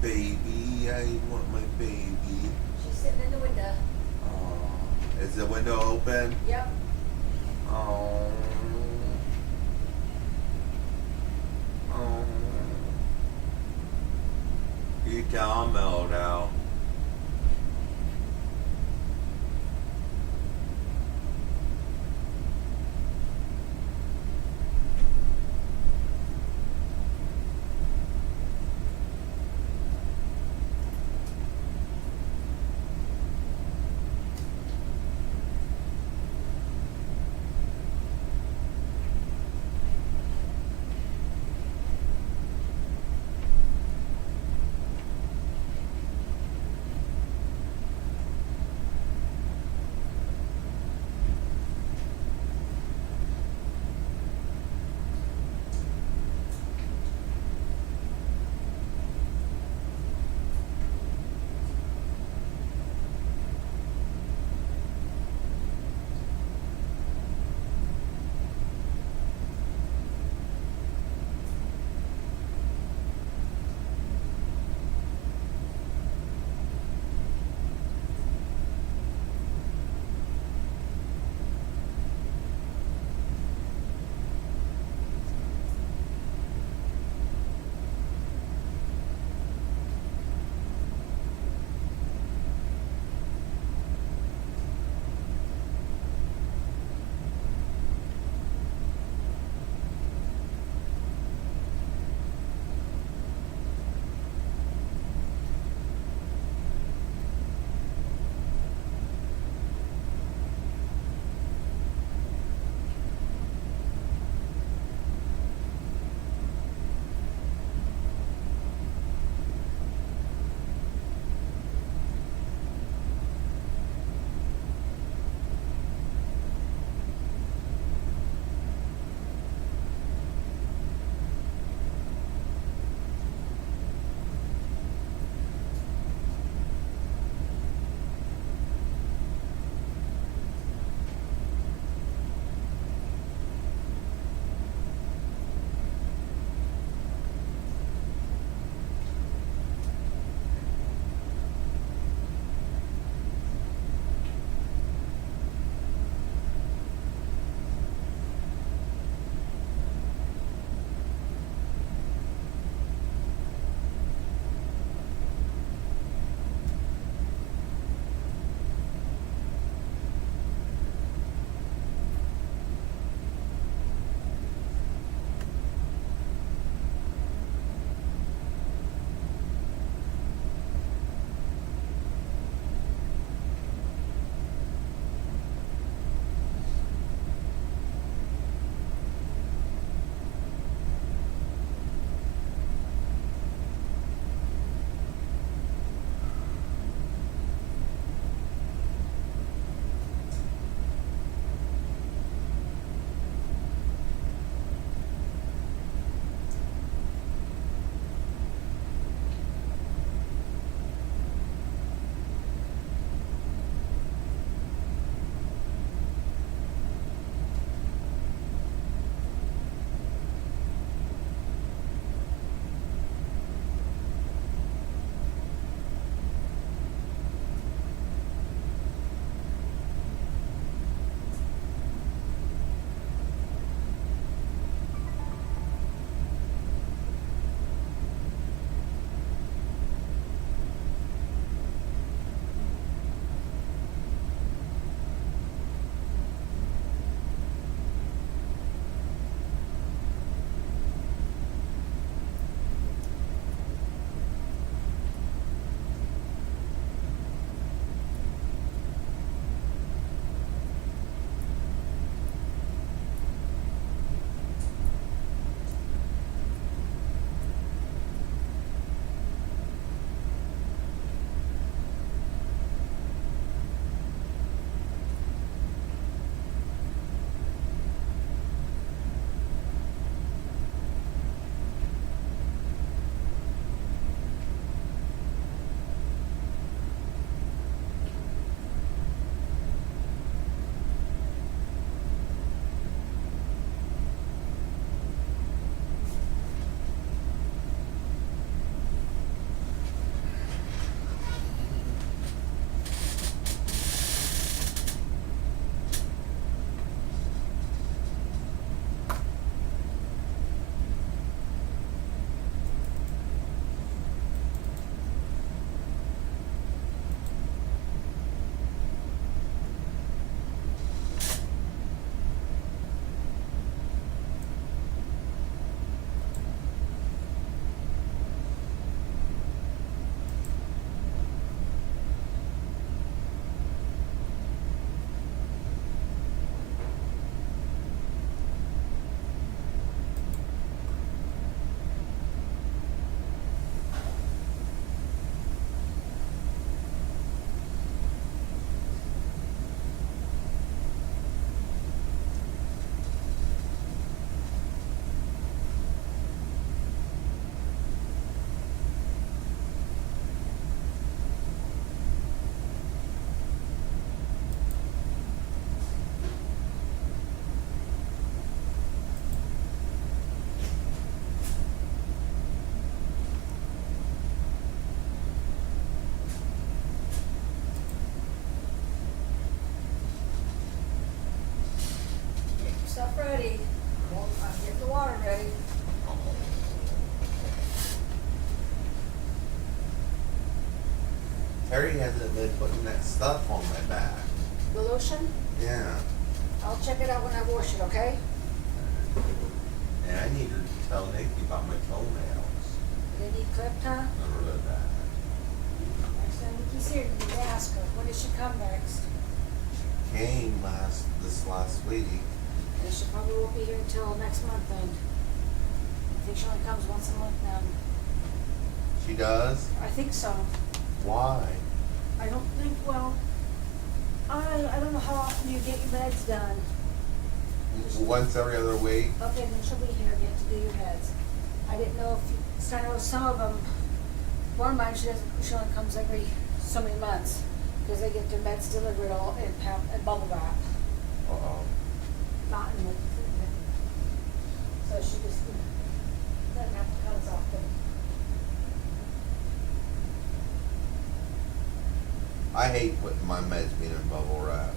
baby. I want my baby. She's sitting in the window. Oh, is the window open? Yep. Oh. Oh. You tell him mellowed out. Terry hasn't been putting that stuff on my back. The lotion? Yeah. I'll check it out when I wash it, okay? And I need to tell Nikki about my toenails. They need clipped, huh? Never did that. Next time Nikki's here, you need to ask her, when does she come next? Came this last week. And she probably won't be here until next month then. I think she only comes once a month now. She does? I think so. Why? I don't think, well, I don't know how often you get your meds done. Once every other week. Okay, then she'll be here again to do your meds. I didn't know if you, so I know some of them, one of mine, she only comes every so many months. Because they get their meds delivered all in bubble wrap. Uh-oh. Not in the, so she just doesn't have to come as often. I hate putting my meds being in bubble wrap.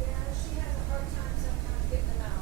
Yeah, she has a hard time sometimes getting them out.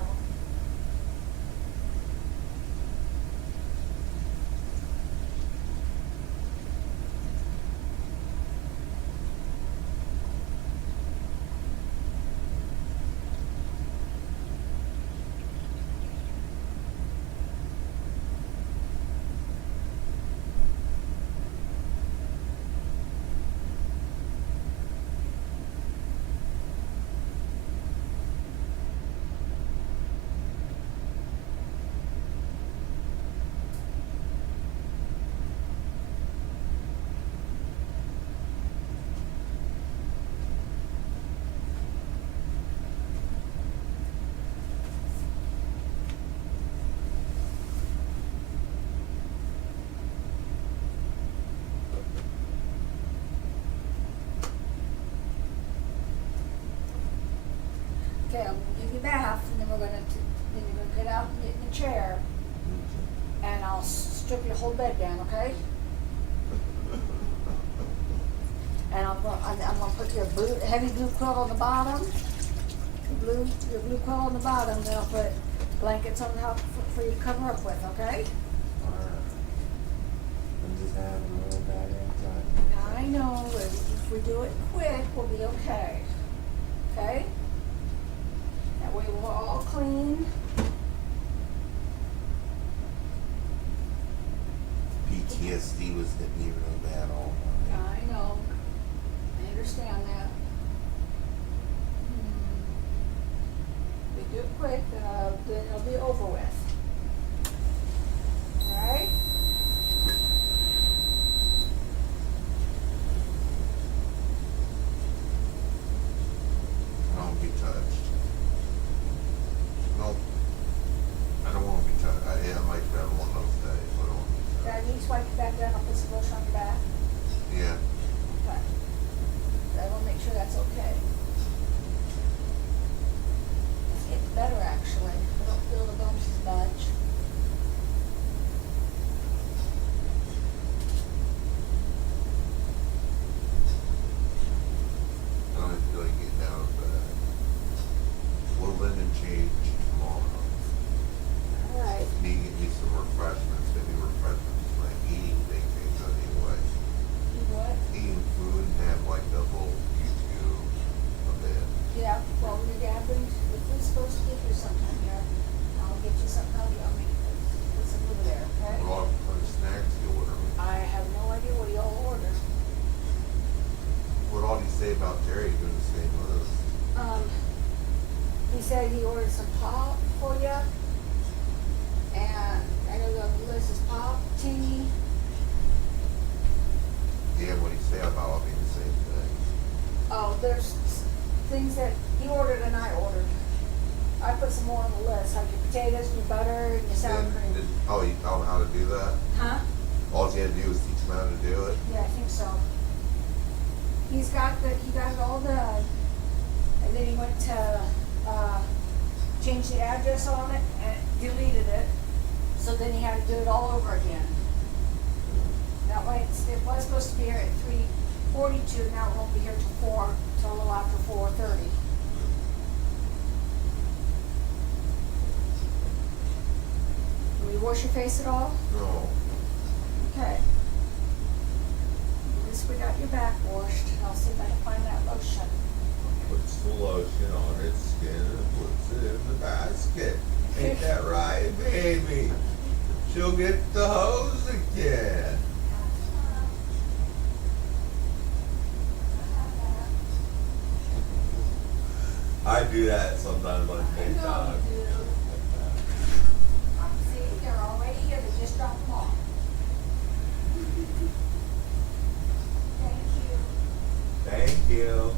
Okay, I'm gonna give you a bath, and then then you're gonna get out and get in the chair, and I'll strip your whole bed down, okay? And I'm gonna put your heavy blue quilt on the bottom, your blue quilt on the bottom, then I'll put blankets on top for you to cover up with, okay? Alright. I'm just having a little bad anxiety. I know, if we do it quick, we'll be okay, okay? That way we're all clean. PTSD was hitting me real bad all night. I know. I understand that. We do it quick, then it'll be over with. Alright? I don't be touched. Nope. I don't want to be touched. I might have one of those days, but I don't want to be touched. Did I need to wipe your back down? I'll put some lotion on your back. Yeah. Okay. I will make sure that's okay. It's getting better actually. I don't feel the bumps as much. I don't even feel like getting down to bed. We'll live and change tomorrow. Alright. Need to get me some refreshments, maybe refreshments, like eating things anyway. You what? Eating food and have like the whole YouTube of it. Yeah, well, when you're gathering, if we're supposed to get here sometime here, I'll get you something, I'll make put some over there, okay? What kind of snacks you order? I have no idea what y'all ordered. What all do you say about Terry doing the same with us? He said he ordered some pop for you, and I know the list is pop, tea. Yeah, what do you say about it being the same thing? Oh, there's things that he ordered and I ordered. I put some more on the list, like your potatoes, your butter, and your sour cream. Oh, you taught him how to do that? Huh? All you had to do was teach him how to do it? Yeah, I think so. He got it all done, and then he went to, change the address on it and deleted it, so then he had to do it all over again. That way, it was supposed to be here at 3:42, now it won't be here till a little after 4:30. Will you wash your face at all? No. Okay. your back washed. I'll see if I can find that lotion. Puts the lotion on its skin and puts it in the basket. Ain't that right, baby? She'll get the hose again. I do that sometimes on TikTok. See, they're already here. They just dropped them off. Thank you. Thank you.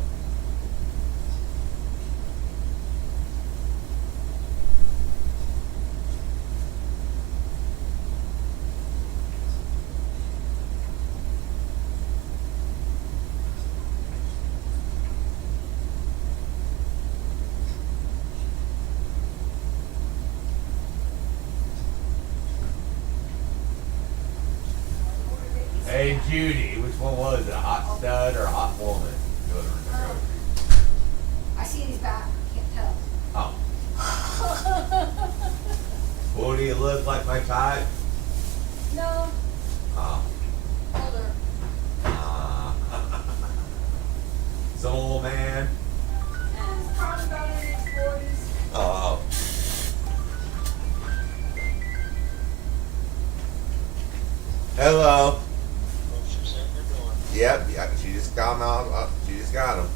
Hey Judy, which one was it? Hot stud or hot woman? Go to the grocery. I see he's back. Can't tell. Oh. Well, do you look like my type? No, Oh. older. Some old man. He's probably about in his 40s. Oh. Hello. Yep, yeah, she just got him out. She just got him.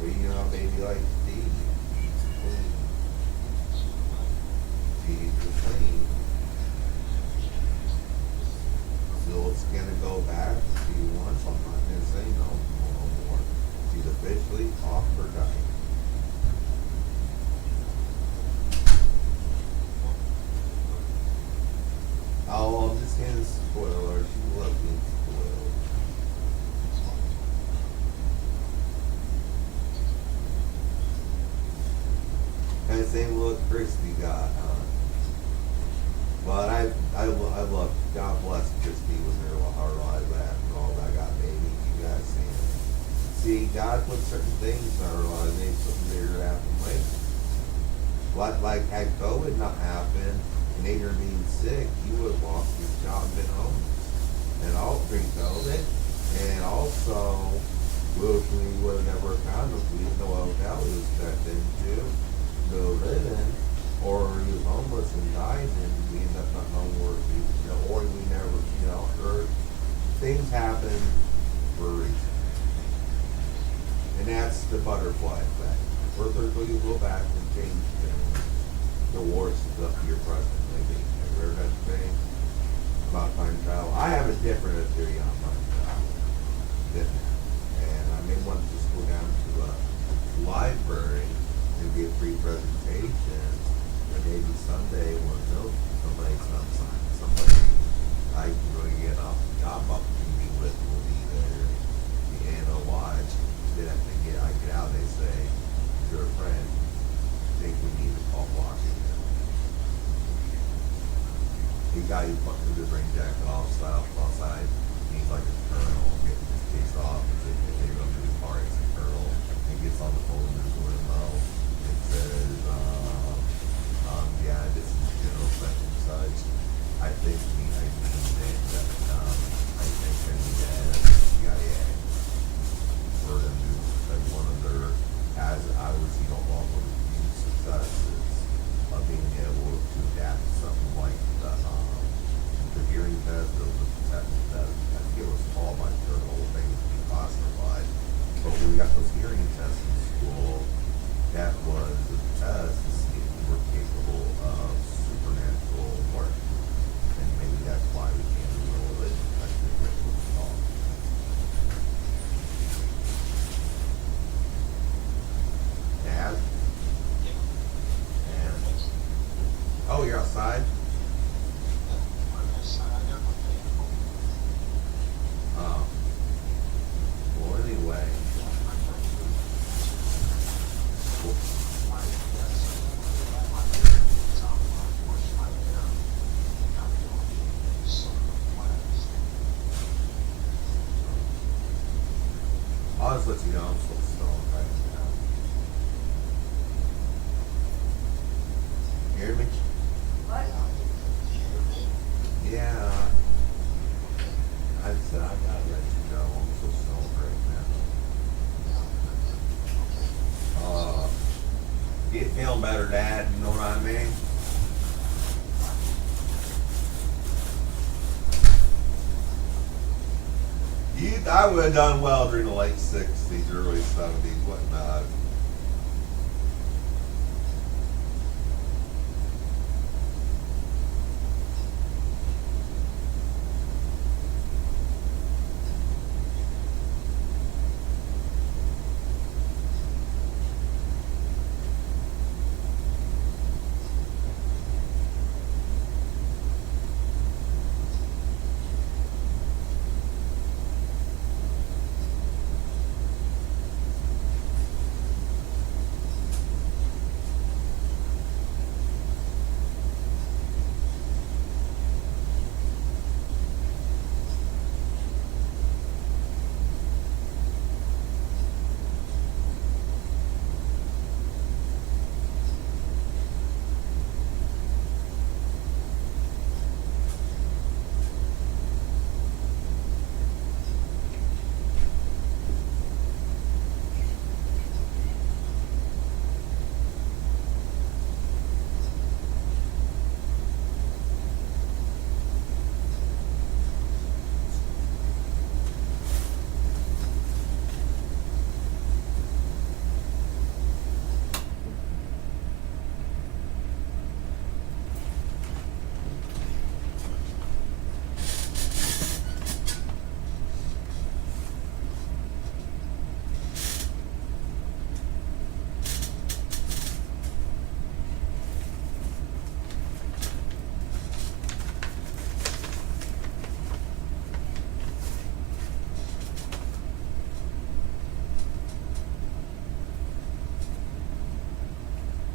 Well, you know, baby likes to eat. Eats clean. She eats clean. So it's gonna go back if she wants. I'm not gonna say no more. She's officially off her diet. Oh, I'm just gonna spoil her. She loves being spoiled. And the same look Christy got, huh? But I love, God bless Christy with her life back and all that got baby. You guys see it. See, God put certain things in our lives, made something bigger happen later. Like had COVID not happened and Adrian being sick, he would have lost his job and been homeless. And all during COVID. And also, we would have never found him if we didn't know what hotel he was checked into. Go live in, or he was homeless and died, and we ended up not knowing where he, or we never, or things happen for a reason. And that's the butterfly effect. Further you go back and change things, the worse is up to your present, maybe. Have you heard that thing about time travel? I have a different theory on time travel. Different. And I may want to just go down to a library and give free presentations, and maybe someday when somebody I can really get a job opportunity with will be there. And a watch. Then I get out, they say, you're a friend. Think we need to call Washington. The guy who put the ring jacket outside, he's like a colonel, getting his case off. They run to the car, he's a colonel. He gets on the phone and there's a limo. It says, yeah, this is General such and such. I think I need that, I think I need that CIA. For them to, like one of their, as I was, one of the huge successes of being able to adapt to something like the honest with you, I'm still stoned right now. Hear me? What? Yeah. I said I gotta let you know I'm so stoned right now. Get feeling better, Dad. You know what I mean? I would have done well during the late 60s, early 70s, wouldn't I?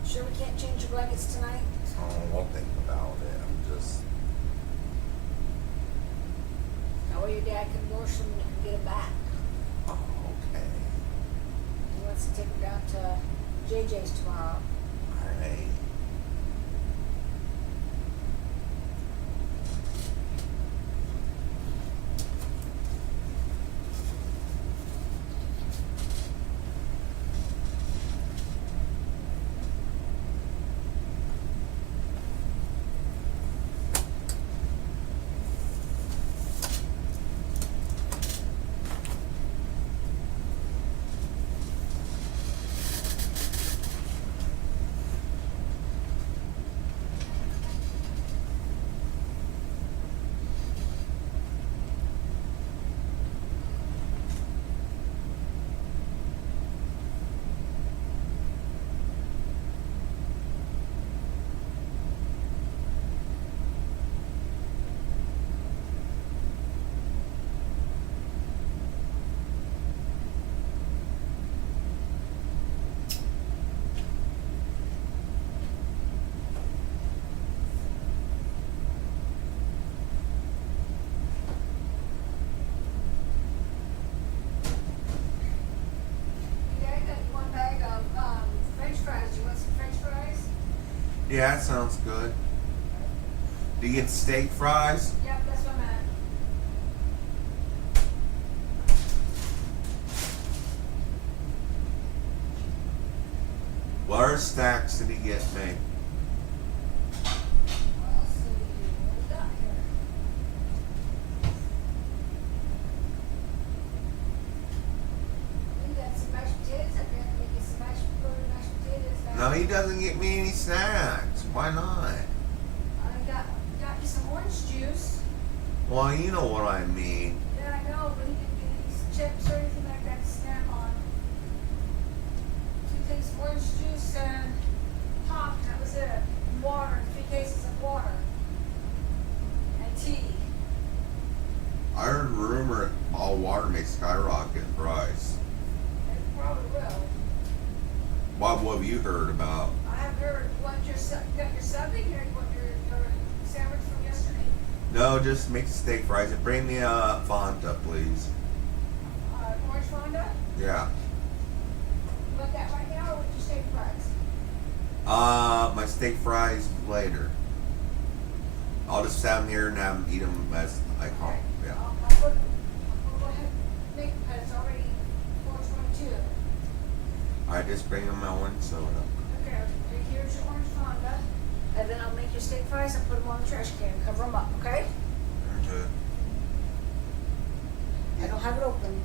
Sure we can't change your blankets tonight? Oh, we'll think about it. I'm just. That way your dad can wash them and you can get them back. Oh, okay. He wants to take them down to JJ's tomorrow. Alright. Yeah, that sounds good. Do you get steak fries? Yep, that's what I'm at. What stacks did he get me? Well, let's see what we got here. We got some mashed potatoes up there. Make you some mashed potatoes. No, he doesn't get me any snacks. Why not? I got you some orange juice. Well, you know what I mean. Yeah, I know, but he didn't get any chips or anything like that to snap on. 2 things of orange juice and pop, and that was it. And water, 3 cases of water. And tea. I heard a rumor all water may skyrocket in price. It probably will. What have you heard about? I have heard, you got your something, or you want your sandwich from yesterday? No, just make the steak fries and bring me a Fanta, please. Orange Fonda? Yeah. My steak fries later. I'll just have them here and have them eat them as I call. Yeah. I'll go ahead, make, it's already 4:22. All right, just bring them my one soda. Okay, here's your orange Fonda, and then I'll make your steak fries and put them on the trash can, cover them up, okay? Okay. I don't have it open.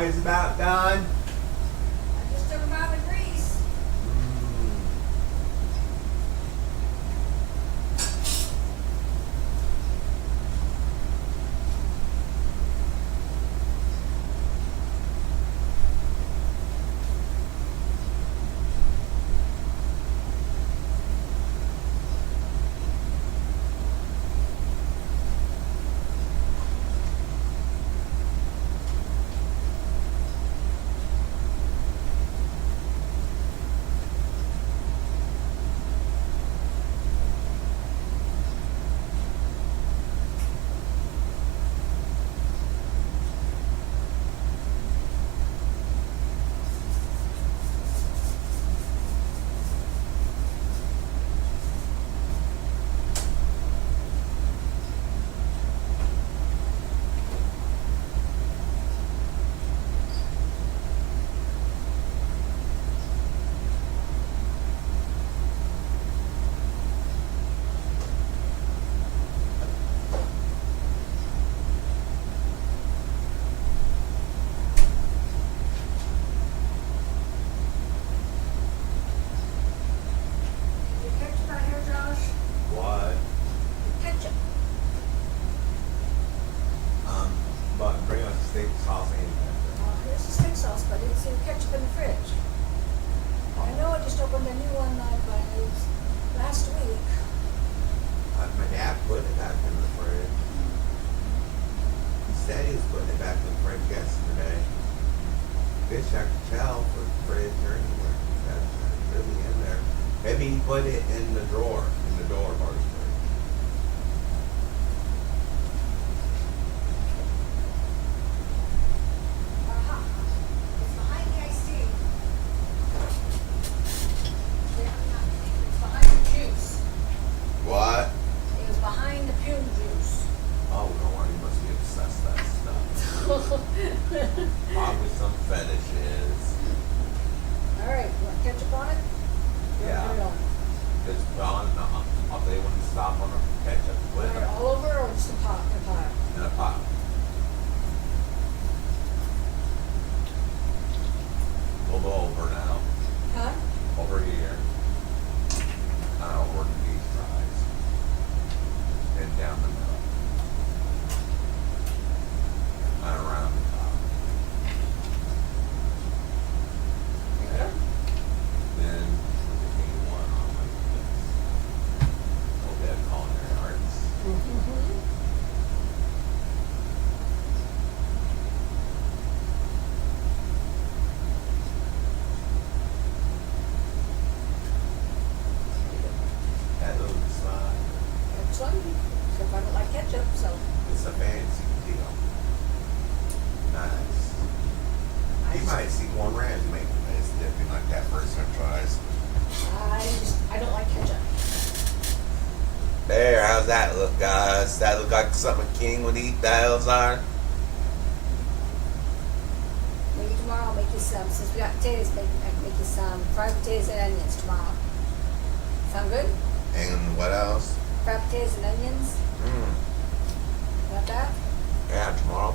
fries about done? I just took them out of the grease. Your ketchup out here, Josh? What? Ketchup. But bring us steak sauce and pepper. Here's the steak sauce, but I didn't see the ketchup in the fridge. I know I just opened a new one last week. My dad put it back in the fridge. He said he was putting it back in the fridge yesterday. Fish I could tell for the fridge or anywhere. That's really in there. Maybe he put it in the drawer, in the door part of the fridge. Aha. It's behind the iced tea. It's behind the juice. What? It was behind the Pune juice. Oh no, you must be obsessed with that stuff. Probably some fetishes. Alright, you want ketchup on it? You want to put it Yeah. on? It's gone. I'll tell you when to stop on the ketchup. You want it all over or just a pot? In a pot. We'll go over now. Huh? Over here. Over to these fries. And down the middle. And around the top. There you go. Then we need one on like this. Oh, they have culinary arts. Mm-hmm. That looks fine. That's one. Except I don't like ketchup, so. It's a fancy deal. Nice. You might see one Rams making this dipping like that for his french fries. I don't like ketchup. There, how's that look, guys? That look like something a king would eat, the hell's are? Maybe tomorrow I'll make you some. Since we got potatoes, I can make you some fried potatoes and onions tomorrow. Sound good? And what else? Fried potatoes and onions. Got that? Yeah, tomorrow.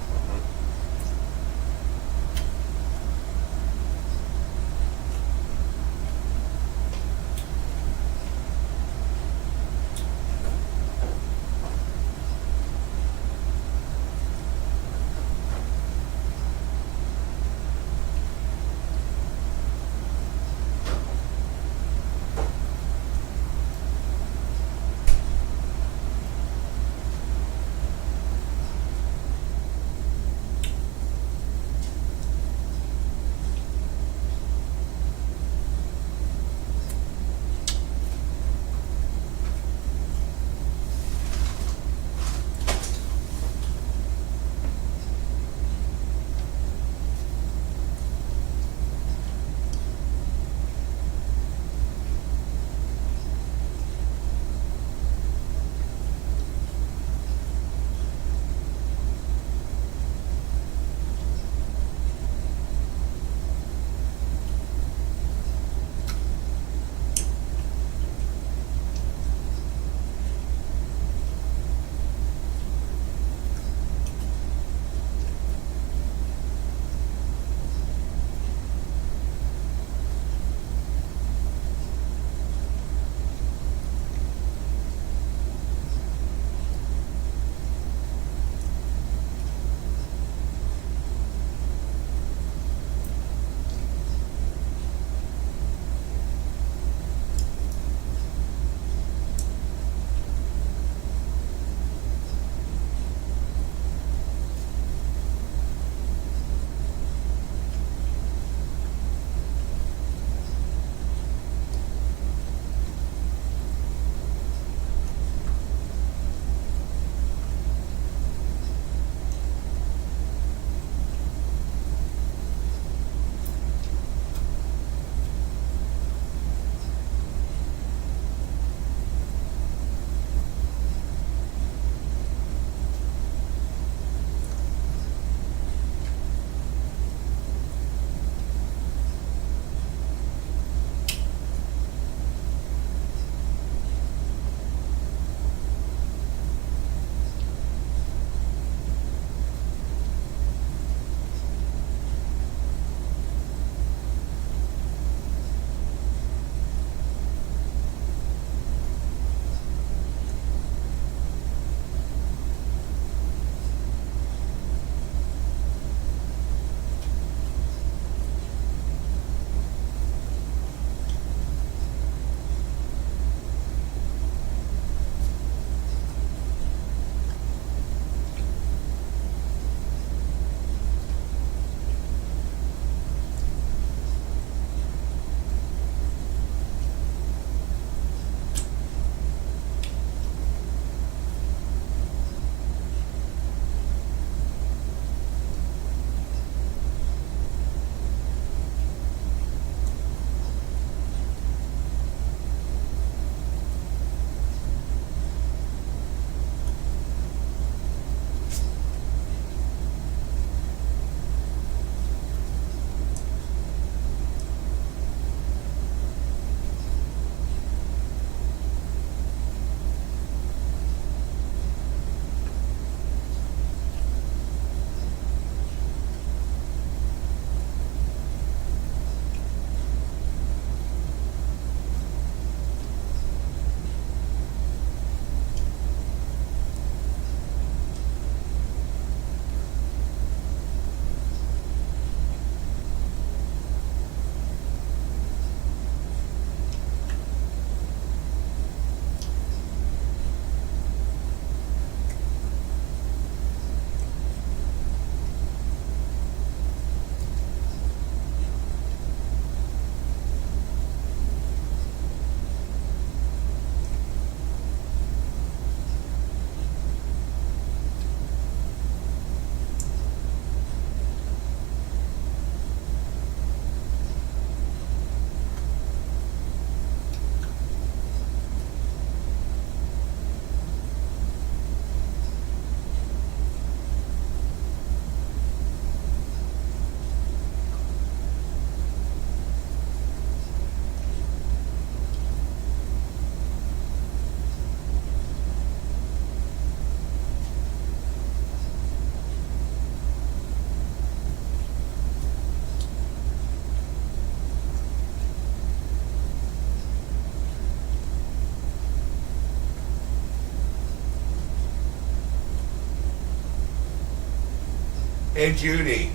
Hey Judy,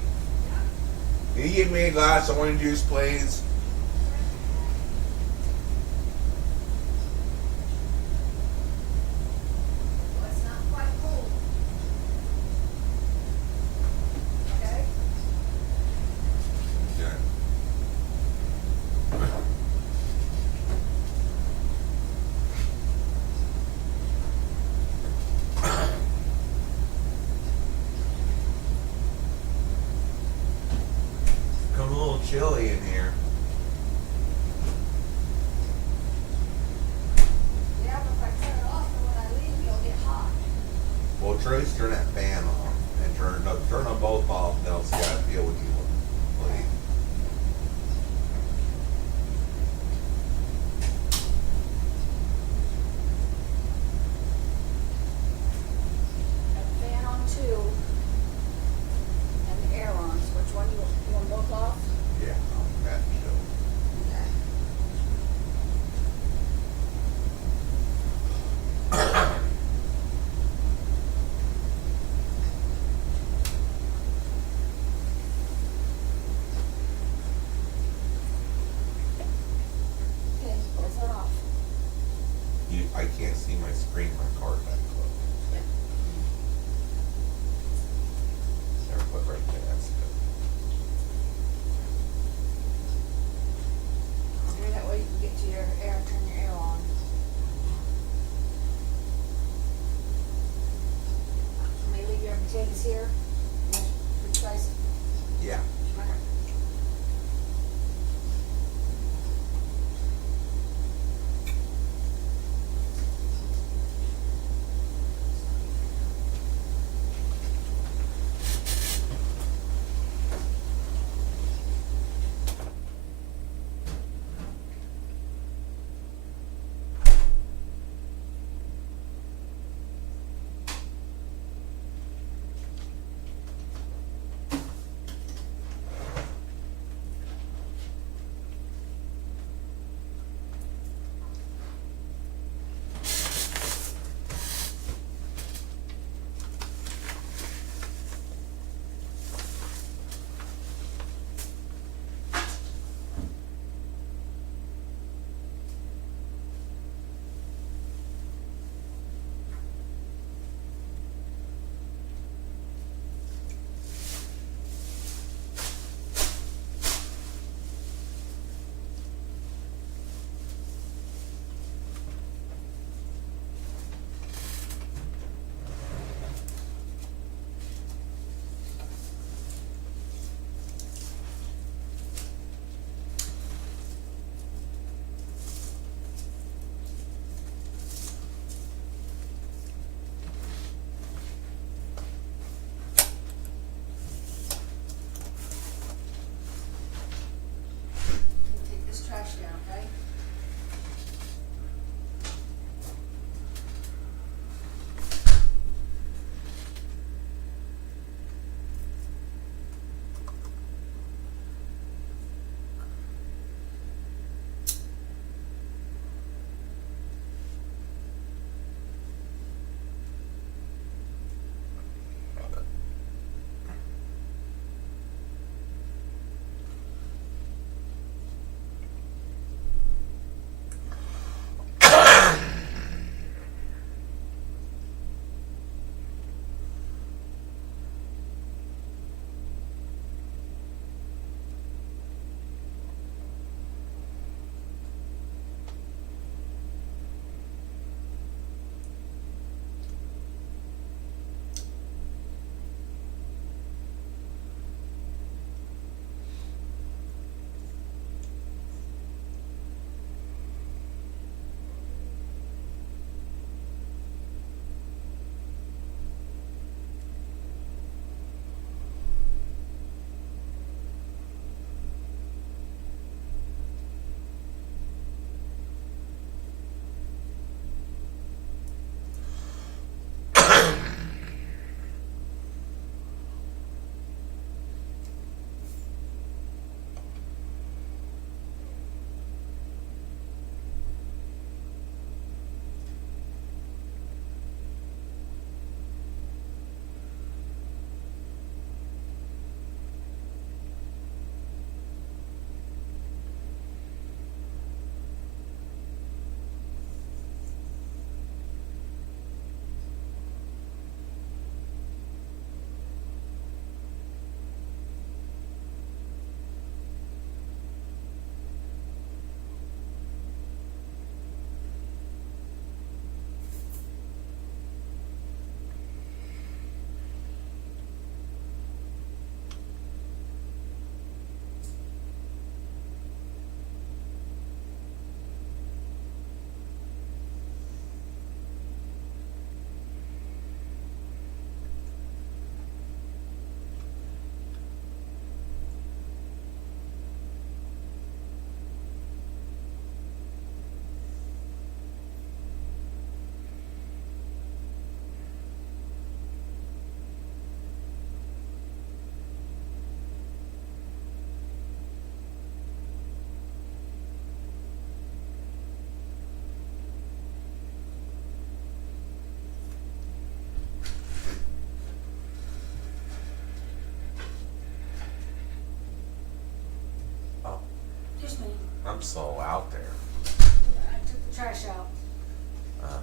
can you give me a glass of orange juice, please? Well, it's not quite cold. Okay? Okay. Come a little chilly in here. Yeah, but if I turn it off, then when I leave, you'll get hot. Well, Trace, turn that fan off and turn them both off. And they'll see how I feel with you. Please. Got the fan on too. And the air on, so which one you want both off? Yeah, I'm that chill. Okay. Okay, both are off. I can't see my screen. My card that close. Yep. There, put right there. That's good. Maybe that way you can get to your air and turn your air on. May leave your potatoes here. Good choice. Yeah. Okay. Excuse me, I'm so out there. I took the trash out. Uh,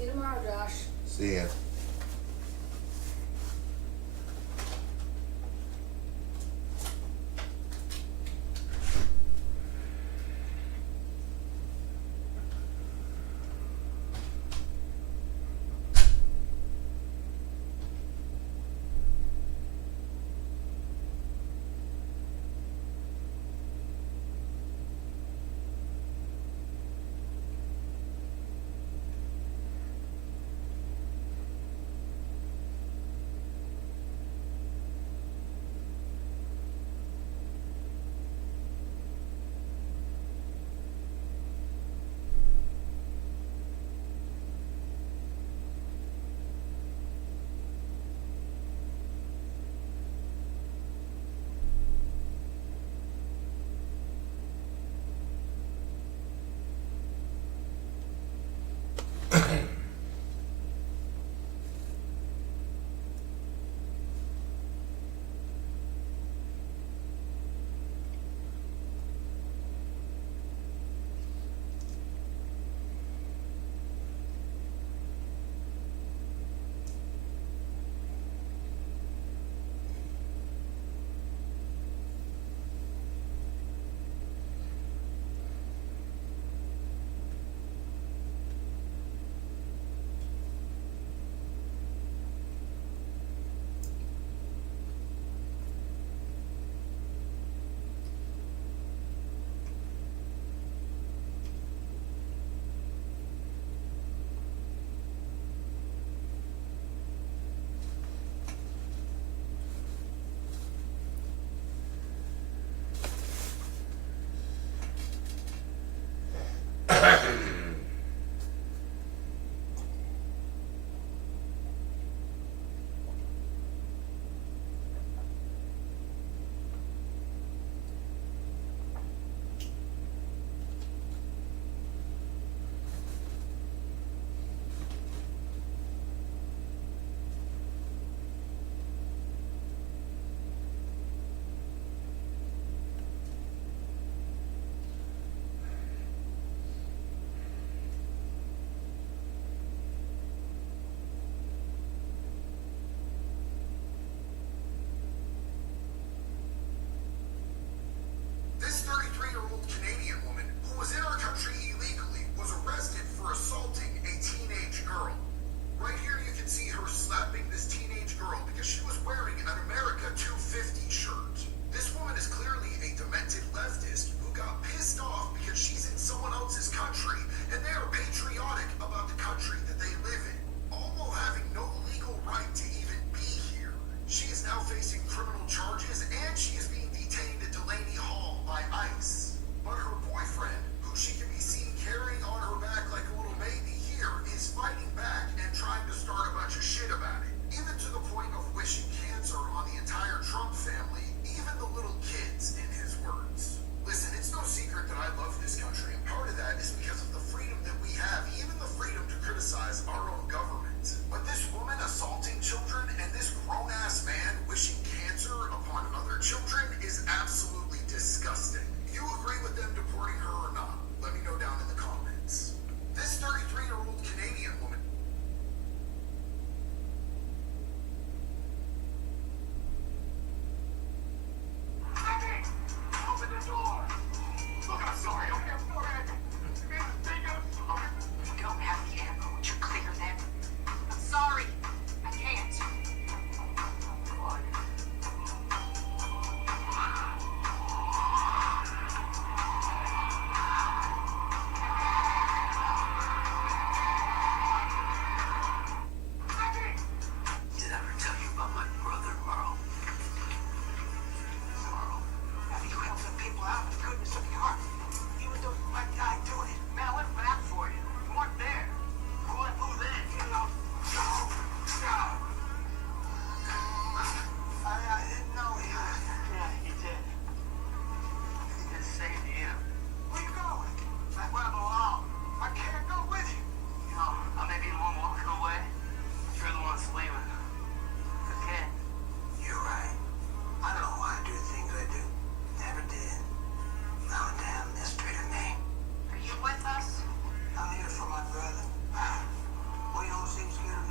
See you tomorrow, Josh. See ya.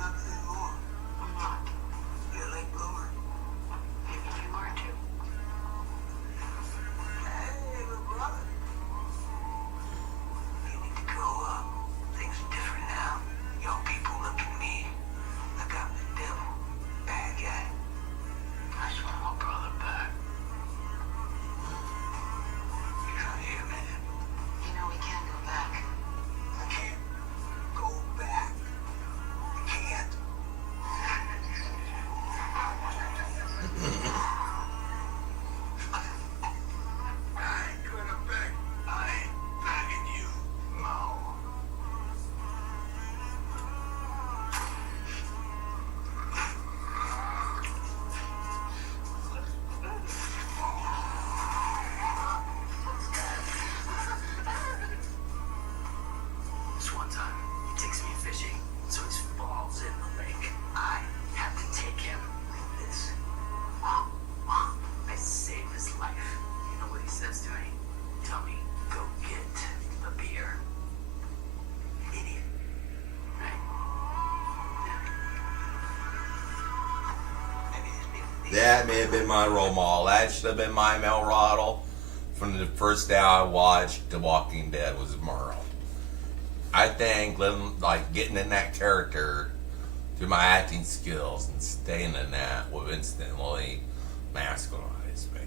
not anymore. I'm not. You're a late bloomer. Maybe you are too. Hey, little brother. You need to grow up. Things are different now. Young people look at me like I'm the devil. Bad guy. I just want my brother back. You trying to hear me? You know we can't go back. I can't go back. I can't. I ain't gonna beg. I ain't begging you, Mo. This one time, he takes me fishing, so he falls in the lake. I have to take him like this. I save his life. You know what he says to me? Tell me, go get the beer. Idiot. Right? Maybe these people. That may have been my role model. That should have been my Mel Roddle from the first day I watched The Walking Dead was Merle. I think getting in that character through my acting skills and staying in that will instantly masculinize me.